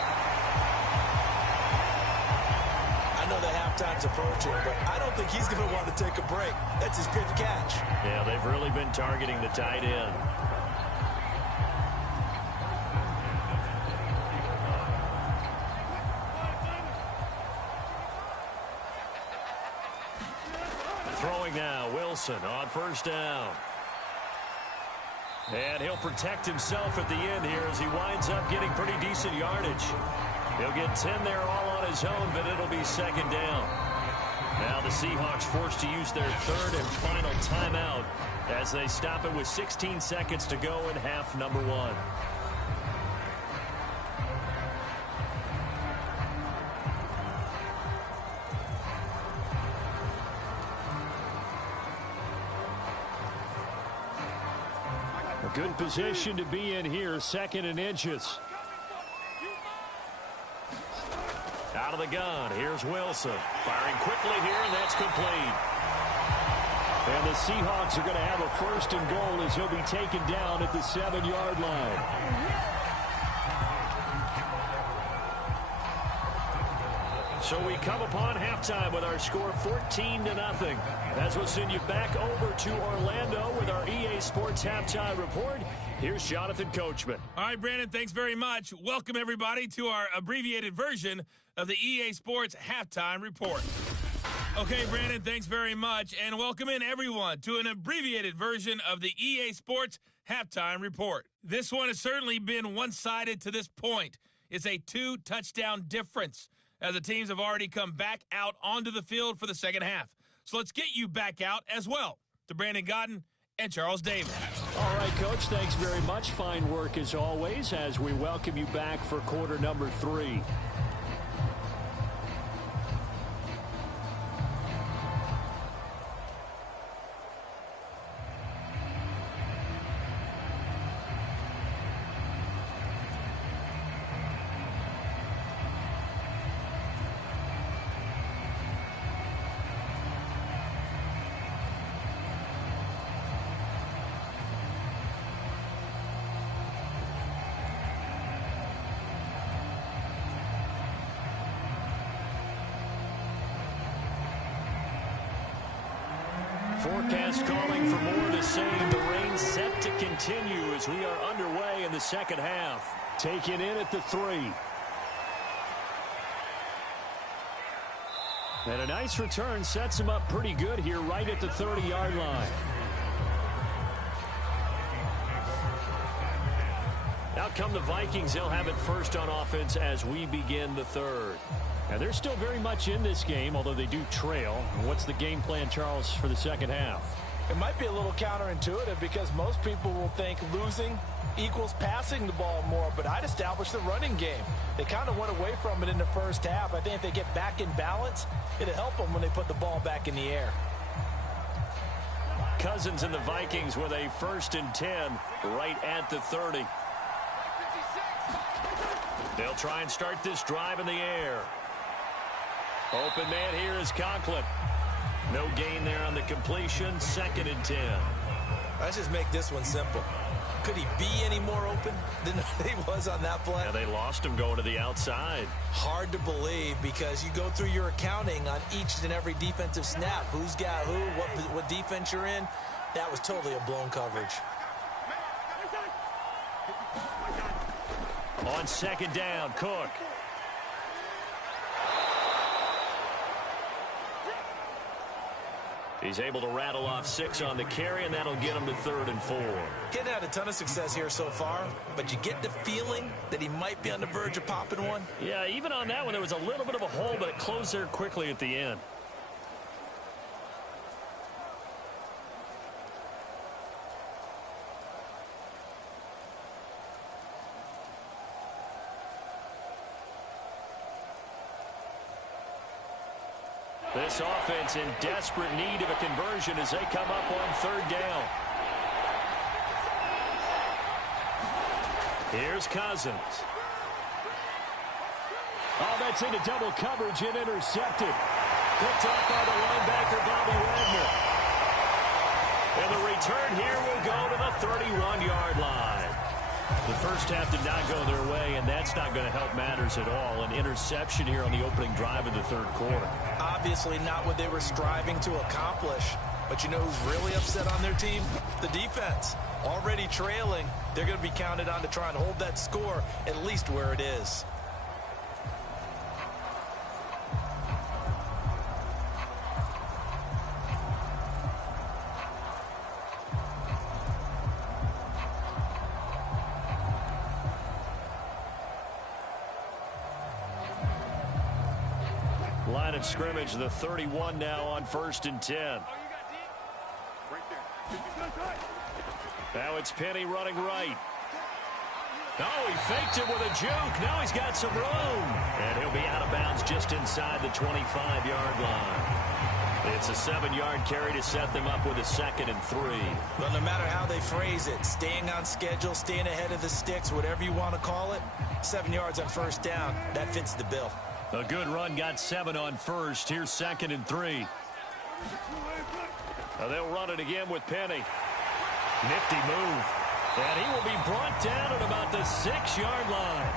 I know the halftime's approaching, but I don't think he's going to want to take a break. That's his 5th catch. Yeah, they've really been targeting the tight end. Throwing now, Wilson on 1st down. And he'll protect himself at the end here as he winds up getting pretty decent yardage. He'll get 10 there all on his own, but it'll be 2nd down. Now the Seahawks forced to use their 3rd and final timeout as they stop it with 16 seconds to go in half number 1. A good position to be in here, 2nd and inches. Out of the gun, here's Wilson. Firing quickly here, and that's complete. And the Seahawks are going to have a 1st and goal as he'll be taken down at the 7-yard line. So we come upon halftime with our score 14-0. As we'll send you back over to Orlando with our EA Sports Halftime Report. Here's Jonathan Coachman. All right, Brandon, thanks very much. Welcome, everybody, to our abbreviated version of the EA Sports Halftime Report. Okay, Brandon, thanks very much. And welcome in, everyone, to an abbreviated version of the EA Sports Halftime Report. This one has certainly been one-sided to this point. It's a 2-touchdown difference, as the teams have already come back out onto the field for the second half. So let's get you back out as well to Brandon Godden and Charles Davis. All right, Coach, thanks very much. Fine work as always as we welcome you back for quarter number 3. Forecast calling for more of the same. The rain set to continue as we are underway in the second half. Taken in at the 3. And a nice return sets him up pretty good here right at the 30-yard line. Out come the Vikings. They'll have it first on offense as we begin the 3rd. And they're still very much in this game, although they do trail. What's the game plan, Charles, for the second half? It might be a little counterintuitive because most people will think losing equals passing the ball more, but I'd establish the running game. They kind of went away from it in the first half. I think if they get back in balance, it'll help them when they put the ball back in the air. Cousins and the Vikings with a 1st and 10 right at the 30. They'll try and start this drive in the air. Open man here is Conklin. No gain there on the completion. 2nd and 10. Let's just make this one simple. Could he be any more open than he was on that play? Yeah, they lost him going to the outside. Hard to believe because you go through your accounting on each and every defensive snap. Who's got who, what defense you're in. That was totally a blown coverage. On 2nd down, Cook. He's able to rattle off 6 on the carry, and that'll get him to 3rd and 4. Getting had a ton of success here so far, but you get the feeling that he might be on the verge of popping one. Yeah, even on that one, there was a little bit of a hole, but it closed there quickly at the end. This offense in desperate need of a conversion as they come up on 3rd down. Here's Cousins. Oh, that's into double coverage and intercepted. Picked up by the linebacker, Bobby Wagner. And the return here will go to the 31-yard line. The first half did not go their way, and that's not going to help matters at all. An interception here on the opening drive of the 3rd quarter. Obviously not what they were striving to accomplish. But you know who's really upset on their team? The defense. Already trailing, they're going to be counted on to try and hold that score at least where it is. Line of scrimmage, the 31 now on 1st and 10. Now it's Penny running right. Oh, he faked it with a juke. Now he's got some room. And he'll be out of bounds just inside the 25-yard line. It's a 7-yard carry to set them up with a 2nd and 3. Well, no matter how they phrase it, staying on schedule, staying ahead of the sticks, whatever you want to call it, 7 yards on 1st down, that fits the bill. A good run got 7 on 1st. Here's 2nd and 3. They'll run it again with Penny. Nifty move. And he will be brought down at about the 6-yard line.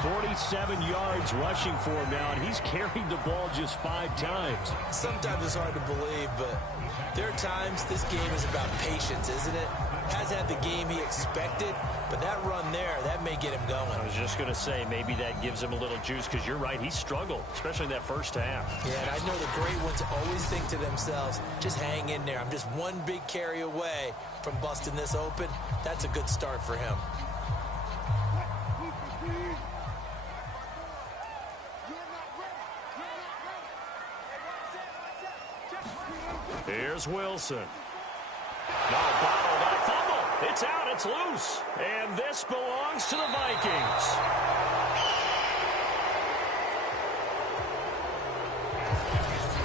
47 yards rushing for him now, and he's carried the ball just 5 times. Sometimes it's hard to believe, but there are times this game is about patience, isn't it? Has had the game he expected, but that run there, that may get him going. I was just going to say, maybe that gives him a little juice, because you're right, he struggled, especially in that first half. Yeah, and I know the great ones always think to themselves, just hang in there. I'm just one big carry away from busting this open. That's a good start for him. Here's Wilson. No, bottled up fumble. It's out. It's loose. And this belongs to the Vikings.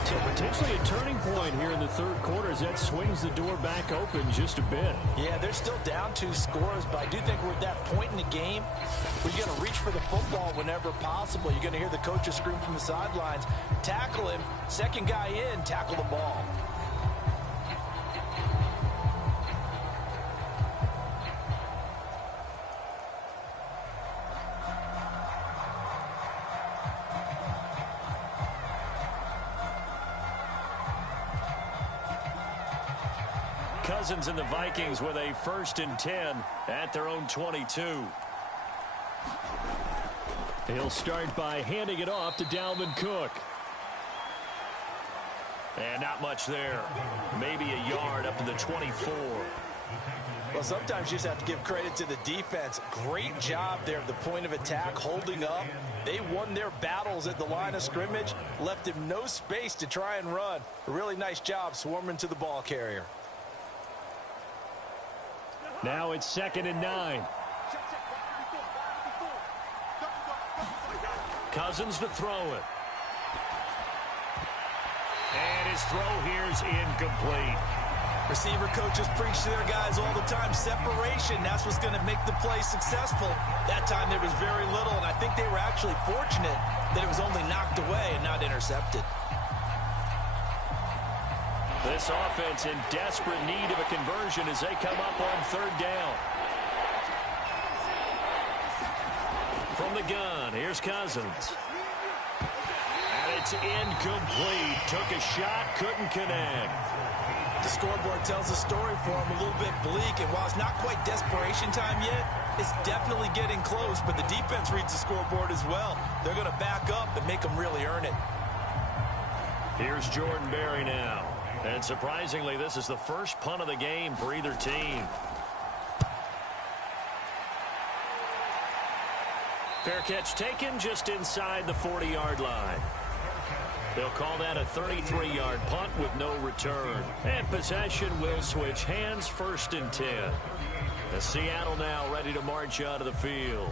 So potentially a turning point here in the third quarter as that swings the door back open just a bit. Yeah, they're still down 2 scores, but I do think we're at that point in the game where you're going to reach for the football whenever possible. You're going to hear the coaches scream from the sidelines, tackle him, second guy in, tackle the ball. Cousins and the Vikings with a 1st and 10 at their own 22. He'll start by handing it off to Dalvin Cook. And not much there. Maybe a yard up to the 24. Well, sometimes you just have to give credit to the defense. Great job there at the point of attack, holding up. They won their battles at the line of scrimmage, left him no space to try and run. A really nice job swarming to the ball carrier. Now it's 2nd and 9. Cousins to throw it. And his throw here's incomplete. Receiver coaches preach to their guys all the time. Separation, that's what's going to make the play successful. That time there was very little, and I think they were actually fortunate that it was only knocked away and not intercepted. This offense in desperate need of a conversion as they come up on 3rd down. From the gun, here's Cousins. And it's incomplete. Took a shot, couldn't connect. The scoreboard tells a story for him, a little bit bleak, and while it's not quite desperation time yet, it's definitely getting close, but the defense reads the scoreboard as well. They're going to back up and make them really earn it. Here's Jordan Berry now. And surprisingly, this is the first punt of the game for either team. Fair catch taken just inside the 40-yard line. They'll call that a 33-yard punt with no return. And possession will switch hands, 1st and 10. As Seattle now ready to march out of the field.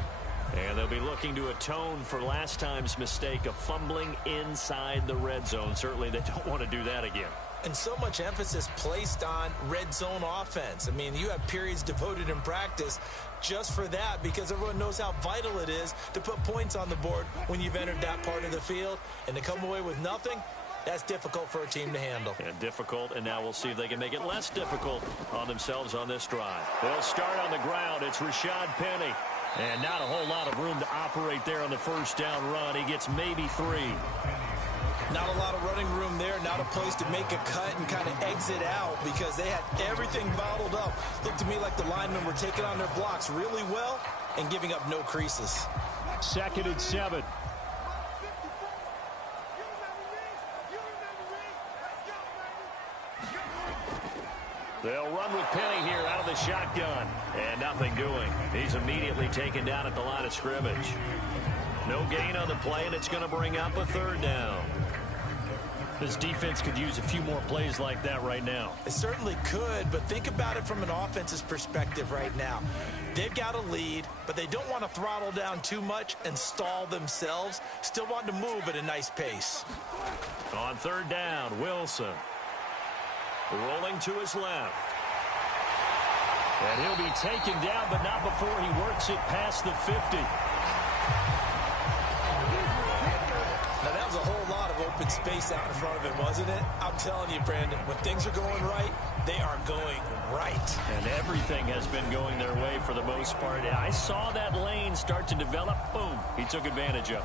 And they'll be looking to atone for last time's mistake of fumbling inside the red zone. Certainly they don't want to do that again. And so much emphasis placed on red zone offense. I mean, you have periods devoted in practice just for that because everyone knows how vital it is to put points on the board when you've entered that part of the field. And to come away with nothing, that's difficult for a team to handle. And difficult, and now we'll see if they can make it less difficult on themselves on this drive. They'll start on the ground. It's Rashad Penny. And not a whole lot of room to operate there on the 1st down run. He gets maybe 3. Not a lot of running room there, not a place to make a cut and kind of exit out because they had everything bottled up. Looked to me like the linemen were taking on their blocks really well and giving up no creases. 2nd and 7. They'll run with Penny here out of the shotgun. And nothing doing. He's immediately taken down at the line of scrimmage. No gain on the play, and it's going to bring up a 3rd down. This defense could use a few more plays like that right now. It certainly could, but think about it from an offense's perspective right now. They've got a lead, but they don't want to throttle down too much and stall themselves. Still want to move at a nice pace. On 3rd down, Wilson. Rolling to his left. And he'll be taken down, but not before he works it past the 50. Now, that was a whole lot of open space out in front of him, wasn't it? I'm telling you, Brandon, when things are going right, they are going right. And everything has been going their way for the most part. I saw that lane start to develop. Boom. He took advantage of it.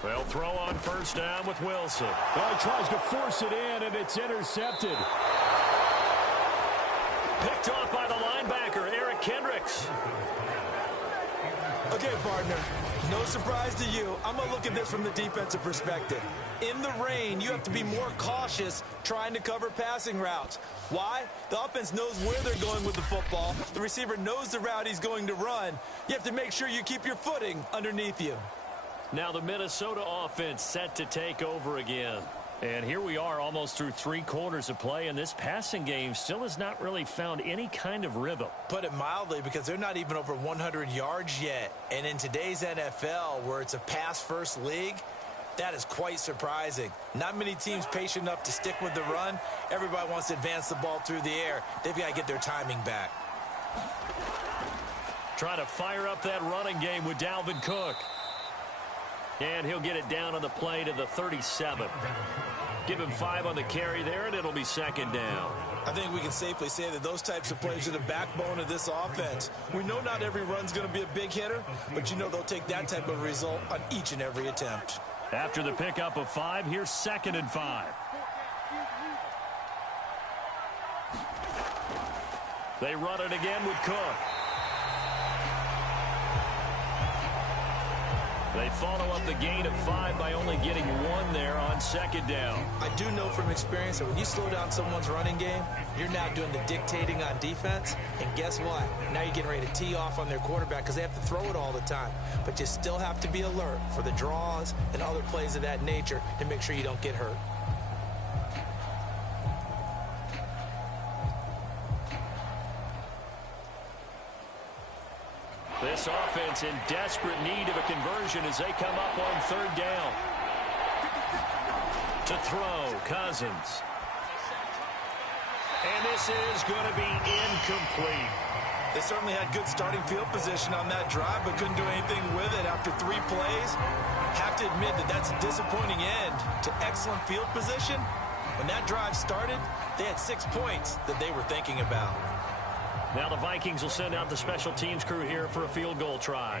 They'll throw on first down with Wilson. Well, he tries to force it in, and it's intercepted. Picked off by the linebacker, Eric Kendricks. Okay, partner, no surprise to you. I'm going to look at this from the defensive perspective. In the rain, you have to be more cautious trying to cover passing routes. Why? The offense knows where they're going with the football. The receiver knows the route he's going to run. You have to make sure you keep your footing underneath you. Now the Minnesota offense set to take over again. And here we are almost through 3 quarters of play, and this passing game still has not really found any kind of rhythm. Put it mildly, because they're not even over 100 yards yet. And in today's NFL, where it's a pass-first league, that is quite surprising. Not many teams patient enough to stick with the run. Everybody wants to advance the ball through the air. They've got to get their timing back. Trying to fire up that running game with Dalvin Cook. And he'll get it down on the play to the 37. Give him 5 on the carry there, and it'll be second down. I think we can safely say that those types of plays are the backbone of this offense. We know not every run's going to be a big hitter, but you know they'll take that type of result on each and every attempt. After the pickup of 5, here's 2nd and 5. They run it again with Cook. They follow up the gain of 5 by only getting 1 there on 2nd down. I do know from experience that when you slow down someone's running game, you're now doing the dictating on defense. And guess what? Now you're getting ready to tee off on their quarterback because they have to throw it all the time. But you still have to be alert for the draws and other plays of that nature to make sure you don't get hurt. This offense in desperate need of a conversion as they come up on 3rd down. To throw, Cousins. And this is going to be incomplete. They certainly had good starting field position on that drive, but couldn't do anything with it after 3 plays. Have to admit that that's a disappointing end to excellent field position. When that drive started, they had 6 points that they were thinking about. Now the Vikings will send out the special teams crew here for a field goal try.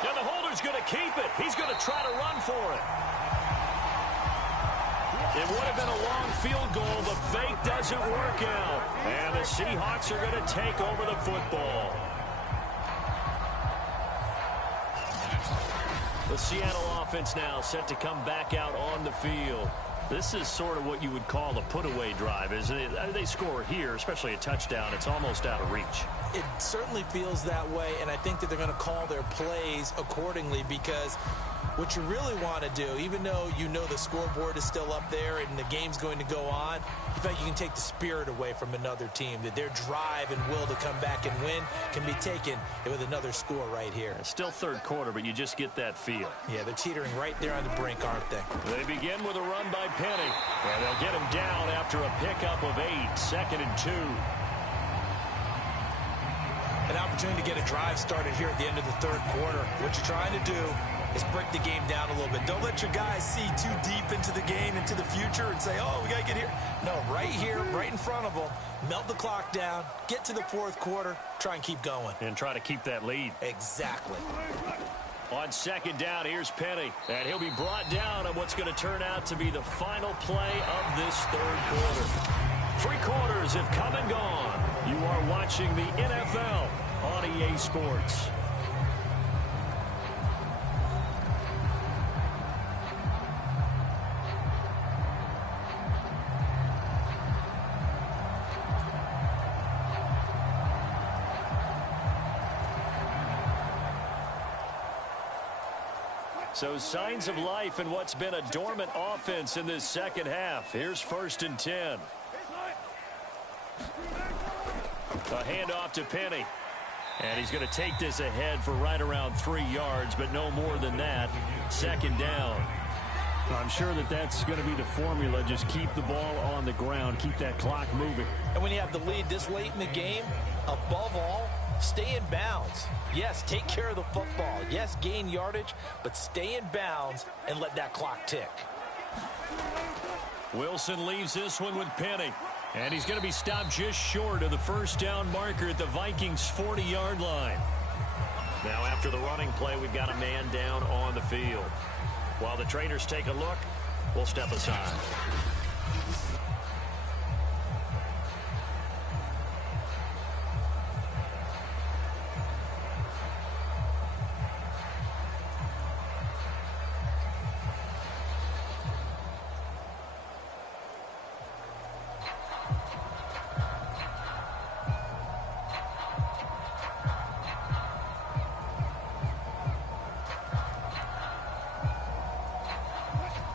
And the holder's going to keep it. He's going to try to run for it. It would have been a long field goal. The fake doesn't work out. And the Seahawks are going to take over the football. The Seattle offense now set to come back out on the field. This is sort of what you would call a put-away drive, isn't it? They score here, especially a touchdown. It's almost out of reach. It certainly feels that way, and I think that they're going to call their plays accordingly because what you really want to do, even though you know the scoreboard is still up there and the game's going to go on, in fact, you can take the spirit away from another team, that their drive and will to come back and win can be taken with another score right here. It's still 3rd quarter, but you just get that feel. Yeah, they're teetering right there on the brink, aren't they? They begin with a run by Penny, and they'll get him down after a pickup of 8, 2nd and 2. An opportunity to get a drive started here at the end of the 3rd quarter. What you're trying to do is break the game down a little bit. Don't let your guys see too deep into the game, into the future, and say, oh, we got to get here. No, right here, right in front of them, melt the clock down, get to the 4th quarter, try and keep going. And try to keep that lead. Exactly. On 2nd down, here's Penny, and he'll be brought down on what's going to turn out to be the final play of this 3rd quarter. 3 quarters have come and gone. You are watching the NFL on EA Sports. So signs of life in what's been a dormant offense in this second half. Here's 1st and 10. A handoff to Penny. And he's going to take this ahead for right around 3 yards, but no more than that. 2nd down. I'm sure that's going to be the formula. Just keep the ball on the ground. Keep that clock moving. And when you have the lead this late in the game, above all, stay in bounds. Yes, take care of the football. Yes, gain yardage, but stay in bounds and let that clock tick. Wilson leaves this one with Penny. And he's going to be stopped just short of the 1st down marker at the Vikings' 40-yard line. Now after the running play, we've got a man down on the field. While the traders take a look, we'll step aside.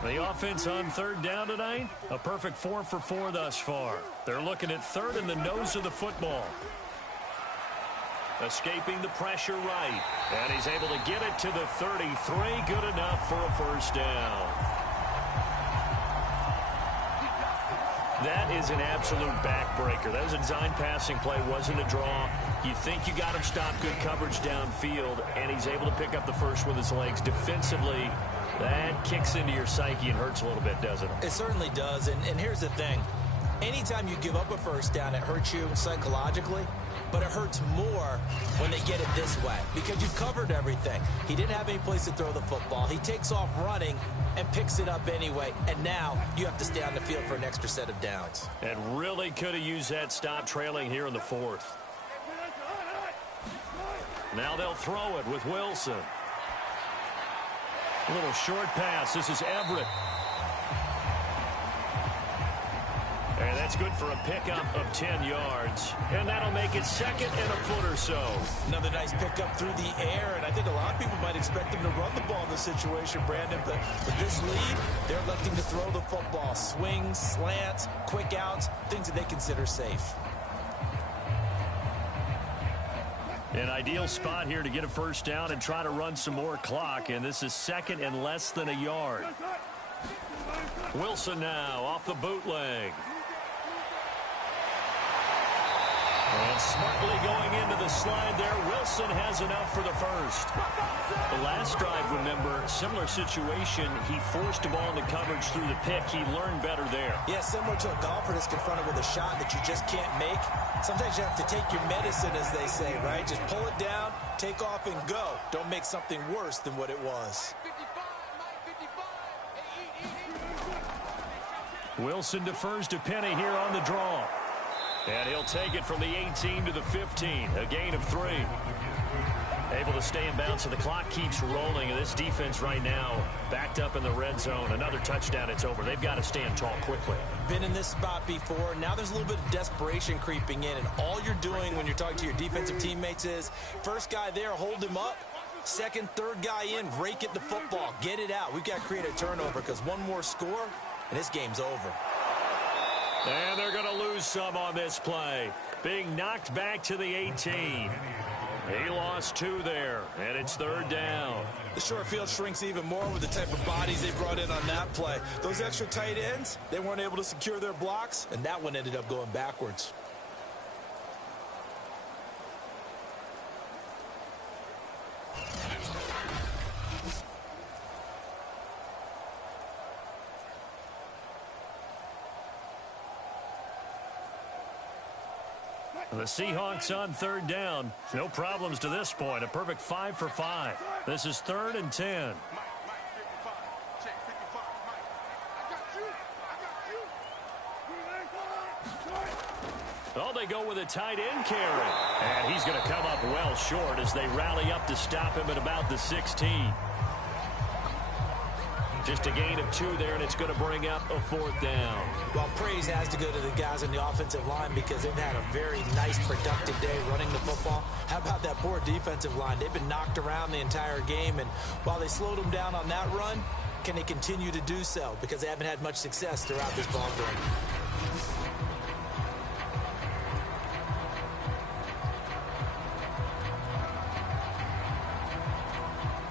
The offense on 3rd down tonight, a perfect 4 for 4 thus far. They're looking at 3rd in the nose of the football. Escaping the pressure right. And he's able to get it to the 33. Good enough for a 1st down. That is an absolute backbreaker. That was a design passing play, wasn't a draw. You think you got him stopped, good coverage downfield, and he's able to pick up the first with his legs. Defensively, that kicks into your psyche and hurts a little bit, doesn't it? It certainly does, and here's the thing. Anytime you give up a 1st down, it hurts you psychologically, but it hurts more when they get it this way because you've covered everything. He didn't have any place to throw the football. He takes off running and picks it up anyway, and now you have to stay on the field for an extra set of downs. And really could have used that stop trailing here in the 4th. Now they'll throw it with Wilson. A little short pass. This is Everett. And that's good for a pickup of 10 yards. And that'll make it 2nd and a foot or so. Another nice pickup through the air, and I think a lot of people might expect them to run the ball in this situation, Brandon. But with this lead, they're electing to throw the football. Swings, slants, quick outs, things that they consider safe. An ideal spot here to get a 1st down and try to run some more clock. And this is 2nd and less than a yard. Wilson now off the bootleg. And smartly going into the slide there. Wilson has enough for the 1st. The last drive, remember, similar situation. He forced the ball into coverage through the pick. He learned better there. Yeah, similar to a golfer that's confronted with a shot that you just can't make. Sometimes you have to take your medicine, as they say, right? Just pull it down, take off, and go. Don't make something worse than what it was. Wilson defers to Penny here on the draw. And he'll take it from the 18 to the 15. A gain of 3. Able to stay in bounds, so the clock keeps rolling. And this defense right now backed up in the red zone. Another touchdown, it's over. They've got to stand tall quickly. Been in this spot before. Now there's a little bit of desperation creeping in. And all you're doing when you're talking to your defensive teammates is, first guy there, hold him up. Second, third guy in, rake at the football. Get it out. We've got to create a turnover because one more score, and this game's over. And they're going to lose some on this play. Being knocked back to the 18. He lost 2 there, and it's 3rd down. The short field shrinks even more with the type of bodies they brought in on that play. Those extra tight ends, they weren't able to secure their blocks, and that one ended up going backwards. The Seahawks on 3rd down. No problems to this point. A perfect 5 for 5. This is 3rd and 10. Oh, they go with a tight end carry. And he's going to come up well short as they rally up to stop him at about the 16. Just a gain of 2 there, and it's going to bring up a 4th down. Well, praise has to go to the guys on the offensive line because they've had a very nice, productive day running the football. How about that poor defensive line? They've been knocked around the entire game, and while they slowed them down on that run, can they continue to do so? Because they haven't had much success throughout this ball game.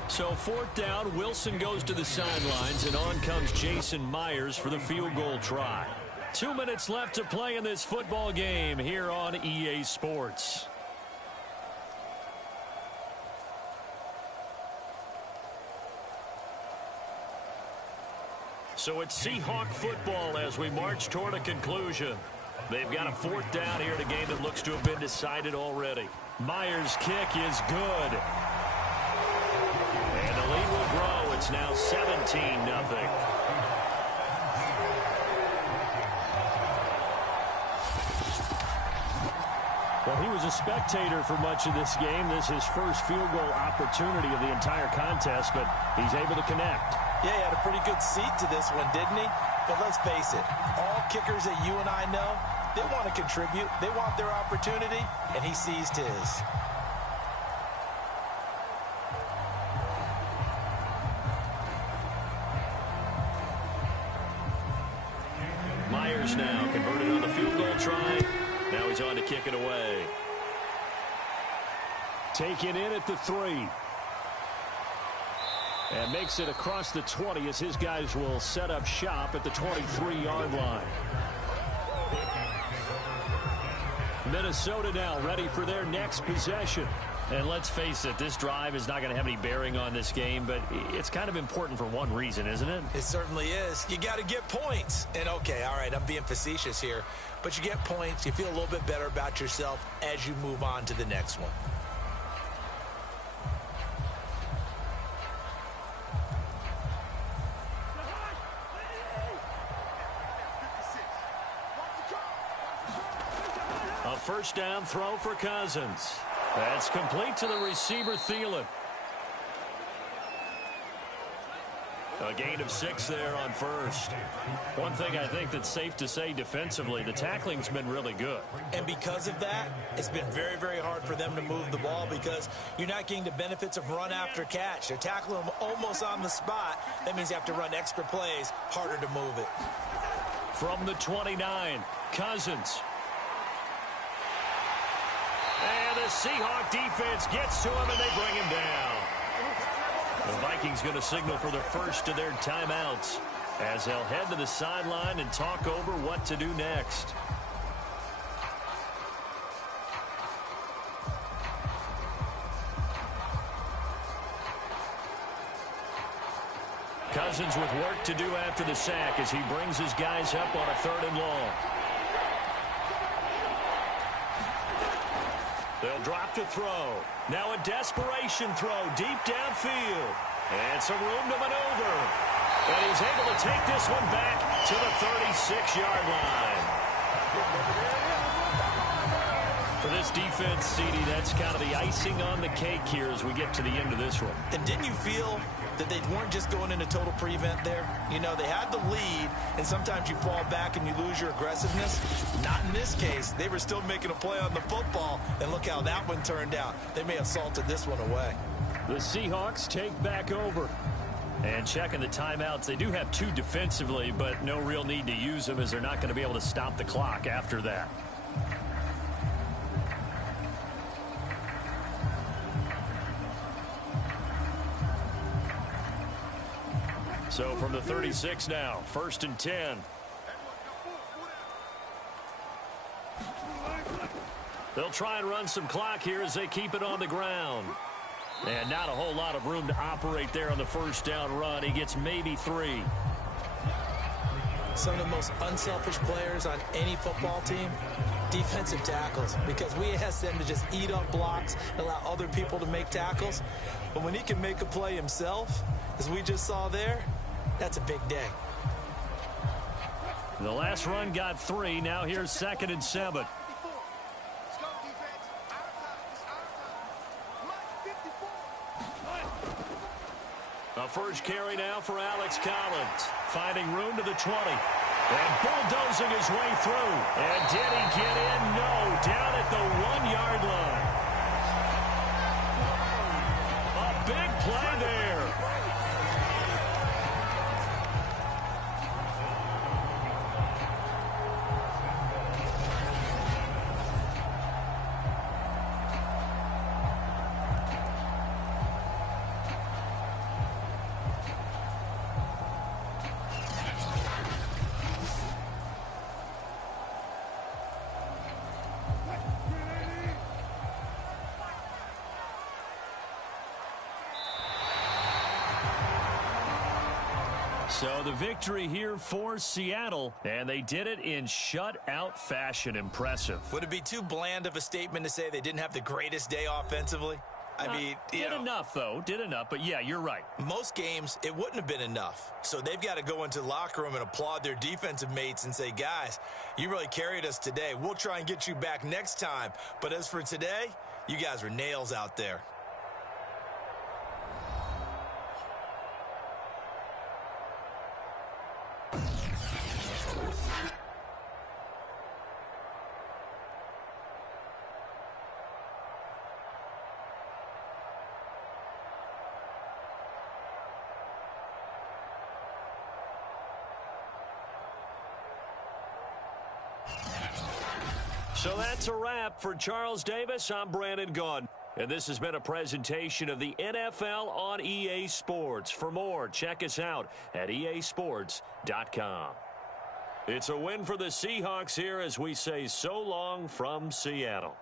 So 4th down, Wilson goes to the sidelines, and on comes Jason Myers for the field goal try. 2 minutes left to play in this football game here on EA Sports. So it's Seahawk football as we march toward a conclusion. They've got a 4th down here in a game that looks to have been decided already. Myers' kick is good. And the lead will grow. It's now 17-0. Well, he was a spectator for much of this game. This is his first field goal opportunity of the entire contest, but he's able to connect. Yeah, he had a pretty good seat to this one, didn't he? But let's face it, all kickers that you and I know, they want to contribute. They want their opportunity, and he seized his. Myers now converted on the field goal try. Now he's on to kick it away. Taken in at the 3. And makes it across the 20 as his guys will set up shop at the 23-yard line. Minnesota now ready for their next possession. And let's face it, this drive is not going to have any bearing on this game, but it's kind of important for one reason, isn't it? It certainly is. You got to get points. And, okay, all right, I'm being facetious here, but you get points, you feel a little bit better about yourself as you move on to the next one. A first down throw for Cousins. That's complete to the receiver, Thielen. A gain of 6 there on first. One thing I think that's safe to say defensively, the tackling's been really good. And because of that, it's been very, very hard for them to move the ball because you're not getting the benefits of run after catch. They're tackling them almost on the spot. That means you have to run extra plays, harder to move it. From the 29, Cousins. And the Seahawk defense gets to him, and they bring him down. The Vikings going to signal for the first of their timeouts as they'll head to the sideline and talk over what to do next. Cousins with work to do after the sack as he brings his guys up on a 3rd and long. They'll drop to throw. Now a desperation throw deep downfield. And some room to maneuver. And he's able to take this one back to the 36-yard line. For this defense, CD, that's kind of the icing on the cake here as we get to the end of this one. And didn't you feel that they weren't just going into total prevent there? You know, they had the lead, and sometimes you fall back and you lose your aggressiveness. Not in this case. They were still making a play on the football, and look how that one turned out. They may have salted this one away. The Seahawks take back over. And checking the timeouts, they do have 2 defensively, but no real need to use them as they're not going to be able to stop the clock after that. So from the 36 now, 1st and 10. They'll try and run some clock here as they keep it on the ground. And not a whole lot of room to operate there on the first down run. He gets maybe 3. Some of the most unselfish players on any football team, defensive tackles, because we ask them to just eat up blocks and allow other people to make tackles. But when he can make a play himself, as we just saw there, that's a big day. The last run got 3. Now here's 2nd and 7. A first carry now for Alex Collins. Finding room to the 20. And bulldozing his way through. And did he get in? No. Down at the 1-yard line. A big play there. So the victory here for Seattle, and they did it in shutout fashion. Impressive. Would it be too bland of a statement to say they didn't have the greatest day offensively? I mean, did enough, though. Did enough. But, yeah, you're right. Most games, it wouldn't have been enough. So they've got to go into the locker room and applaud their defensive mates and say, guys, you really carried us today. We'll try and get you back next time. But as for today, you guys were nails out there. So that's a wrap for Charles Davis. I'm Brandon Gaudin. And this has been a presentation of the NFL on EA Sports. For more, check us out at easports.com. It's a win for the Seahawks here as we say so long from Seattle.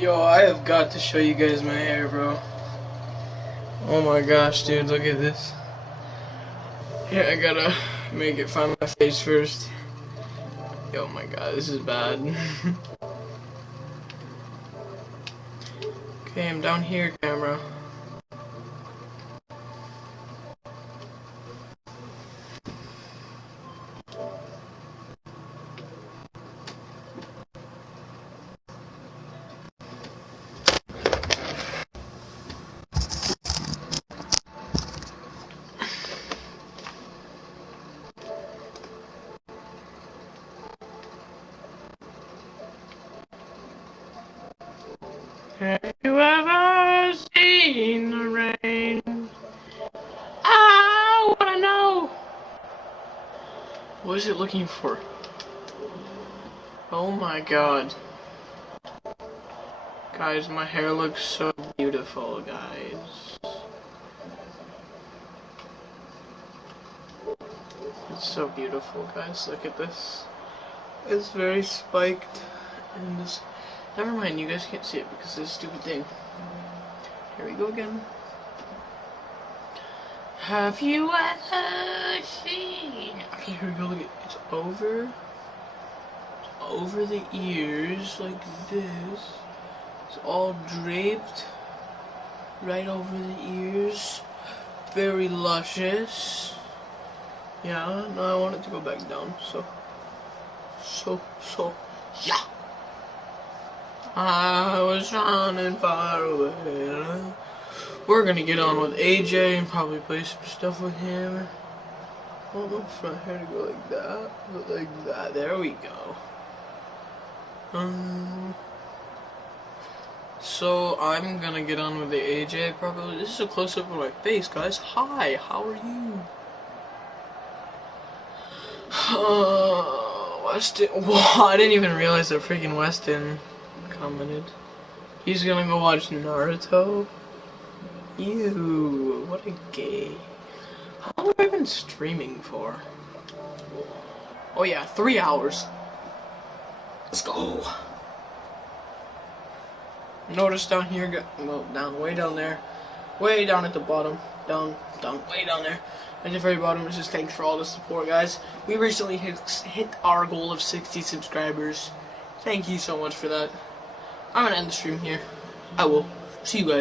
Yo, I have got to show you guys my hair, bro. Oh my gosh, dude, look at this. Yeah, I gotta make it find my face first. Yo, my god, this is bad. Okay, I'm down here, camera. Have you ever seen the rain? I wanna know. What is it looking for? Oh my god. Guys, my hair looks so beautiful, guys. It's so beautiful, guys. Look at this. It's very spiked. And this. Never mind, you guys can't see it because of this stupid thing. Here we go again. Have you ever seen? Okay, here we go. Look at it's over the ears like this. It's all draped right over the ears. Very luscious. Yeah, no, I want it to go back down. So, yeah. I was running far away. We're gonna get on with AJ and probably play some stuff with him. I don't know if my hair to go like that, but like that. There we go. So I'm gonna get on with the AJ probably. This is a close up of my face, guys. Hi, how are you? Weston. Whoa, I didn't even realize that freaking Weston commented. He's gonna go watch Naruto. Ew, what a gay. How long have I been streaming for? Oh yeah, 3 hours. Let's go. Notice down here, well, way down there, way down at the bottom, down, way down there. At the very bottom, it says thanks for all the support, guys. We recently hit our goal of 60 subscribers. Thank you so much for that. I'm gonna end the stream here. I will see you guys.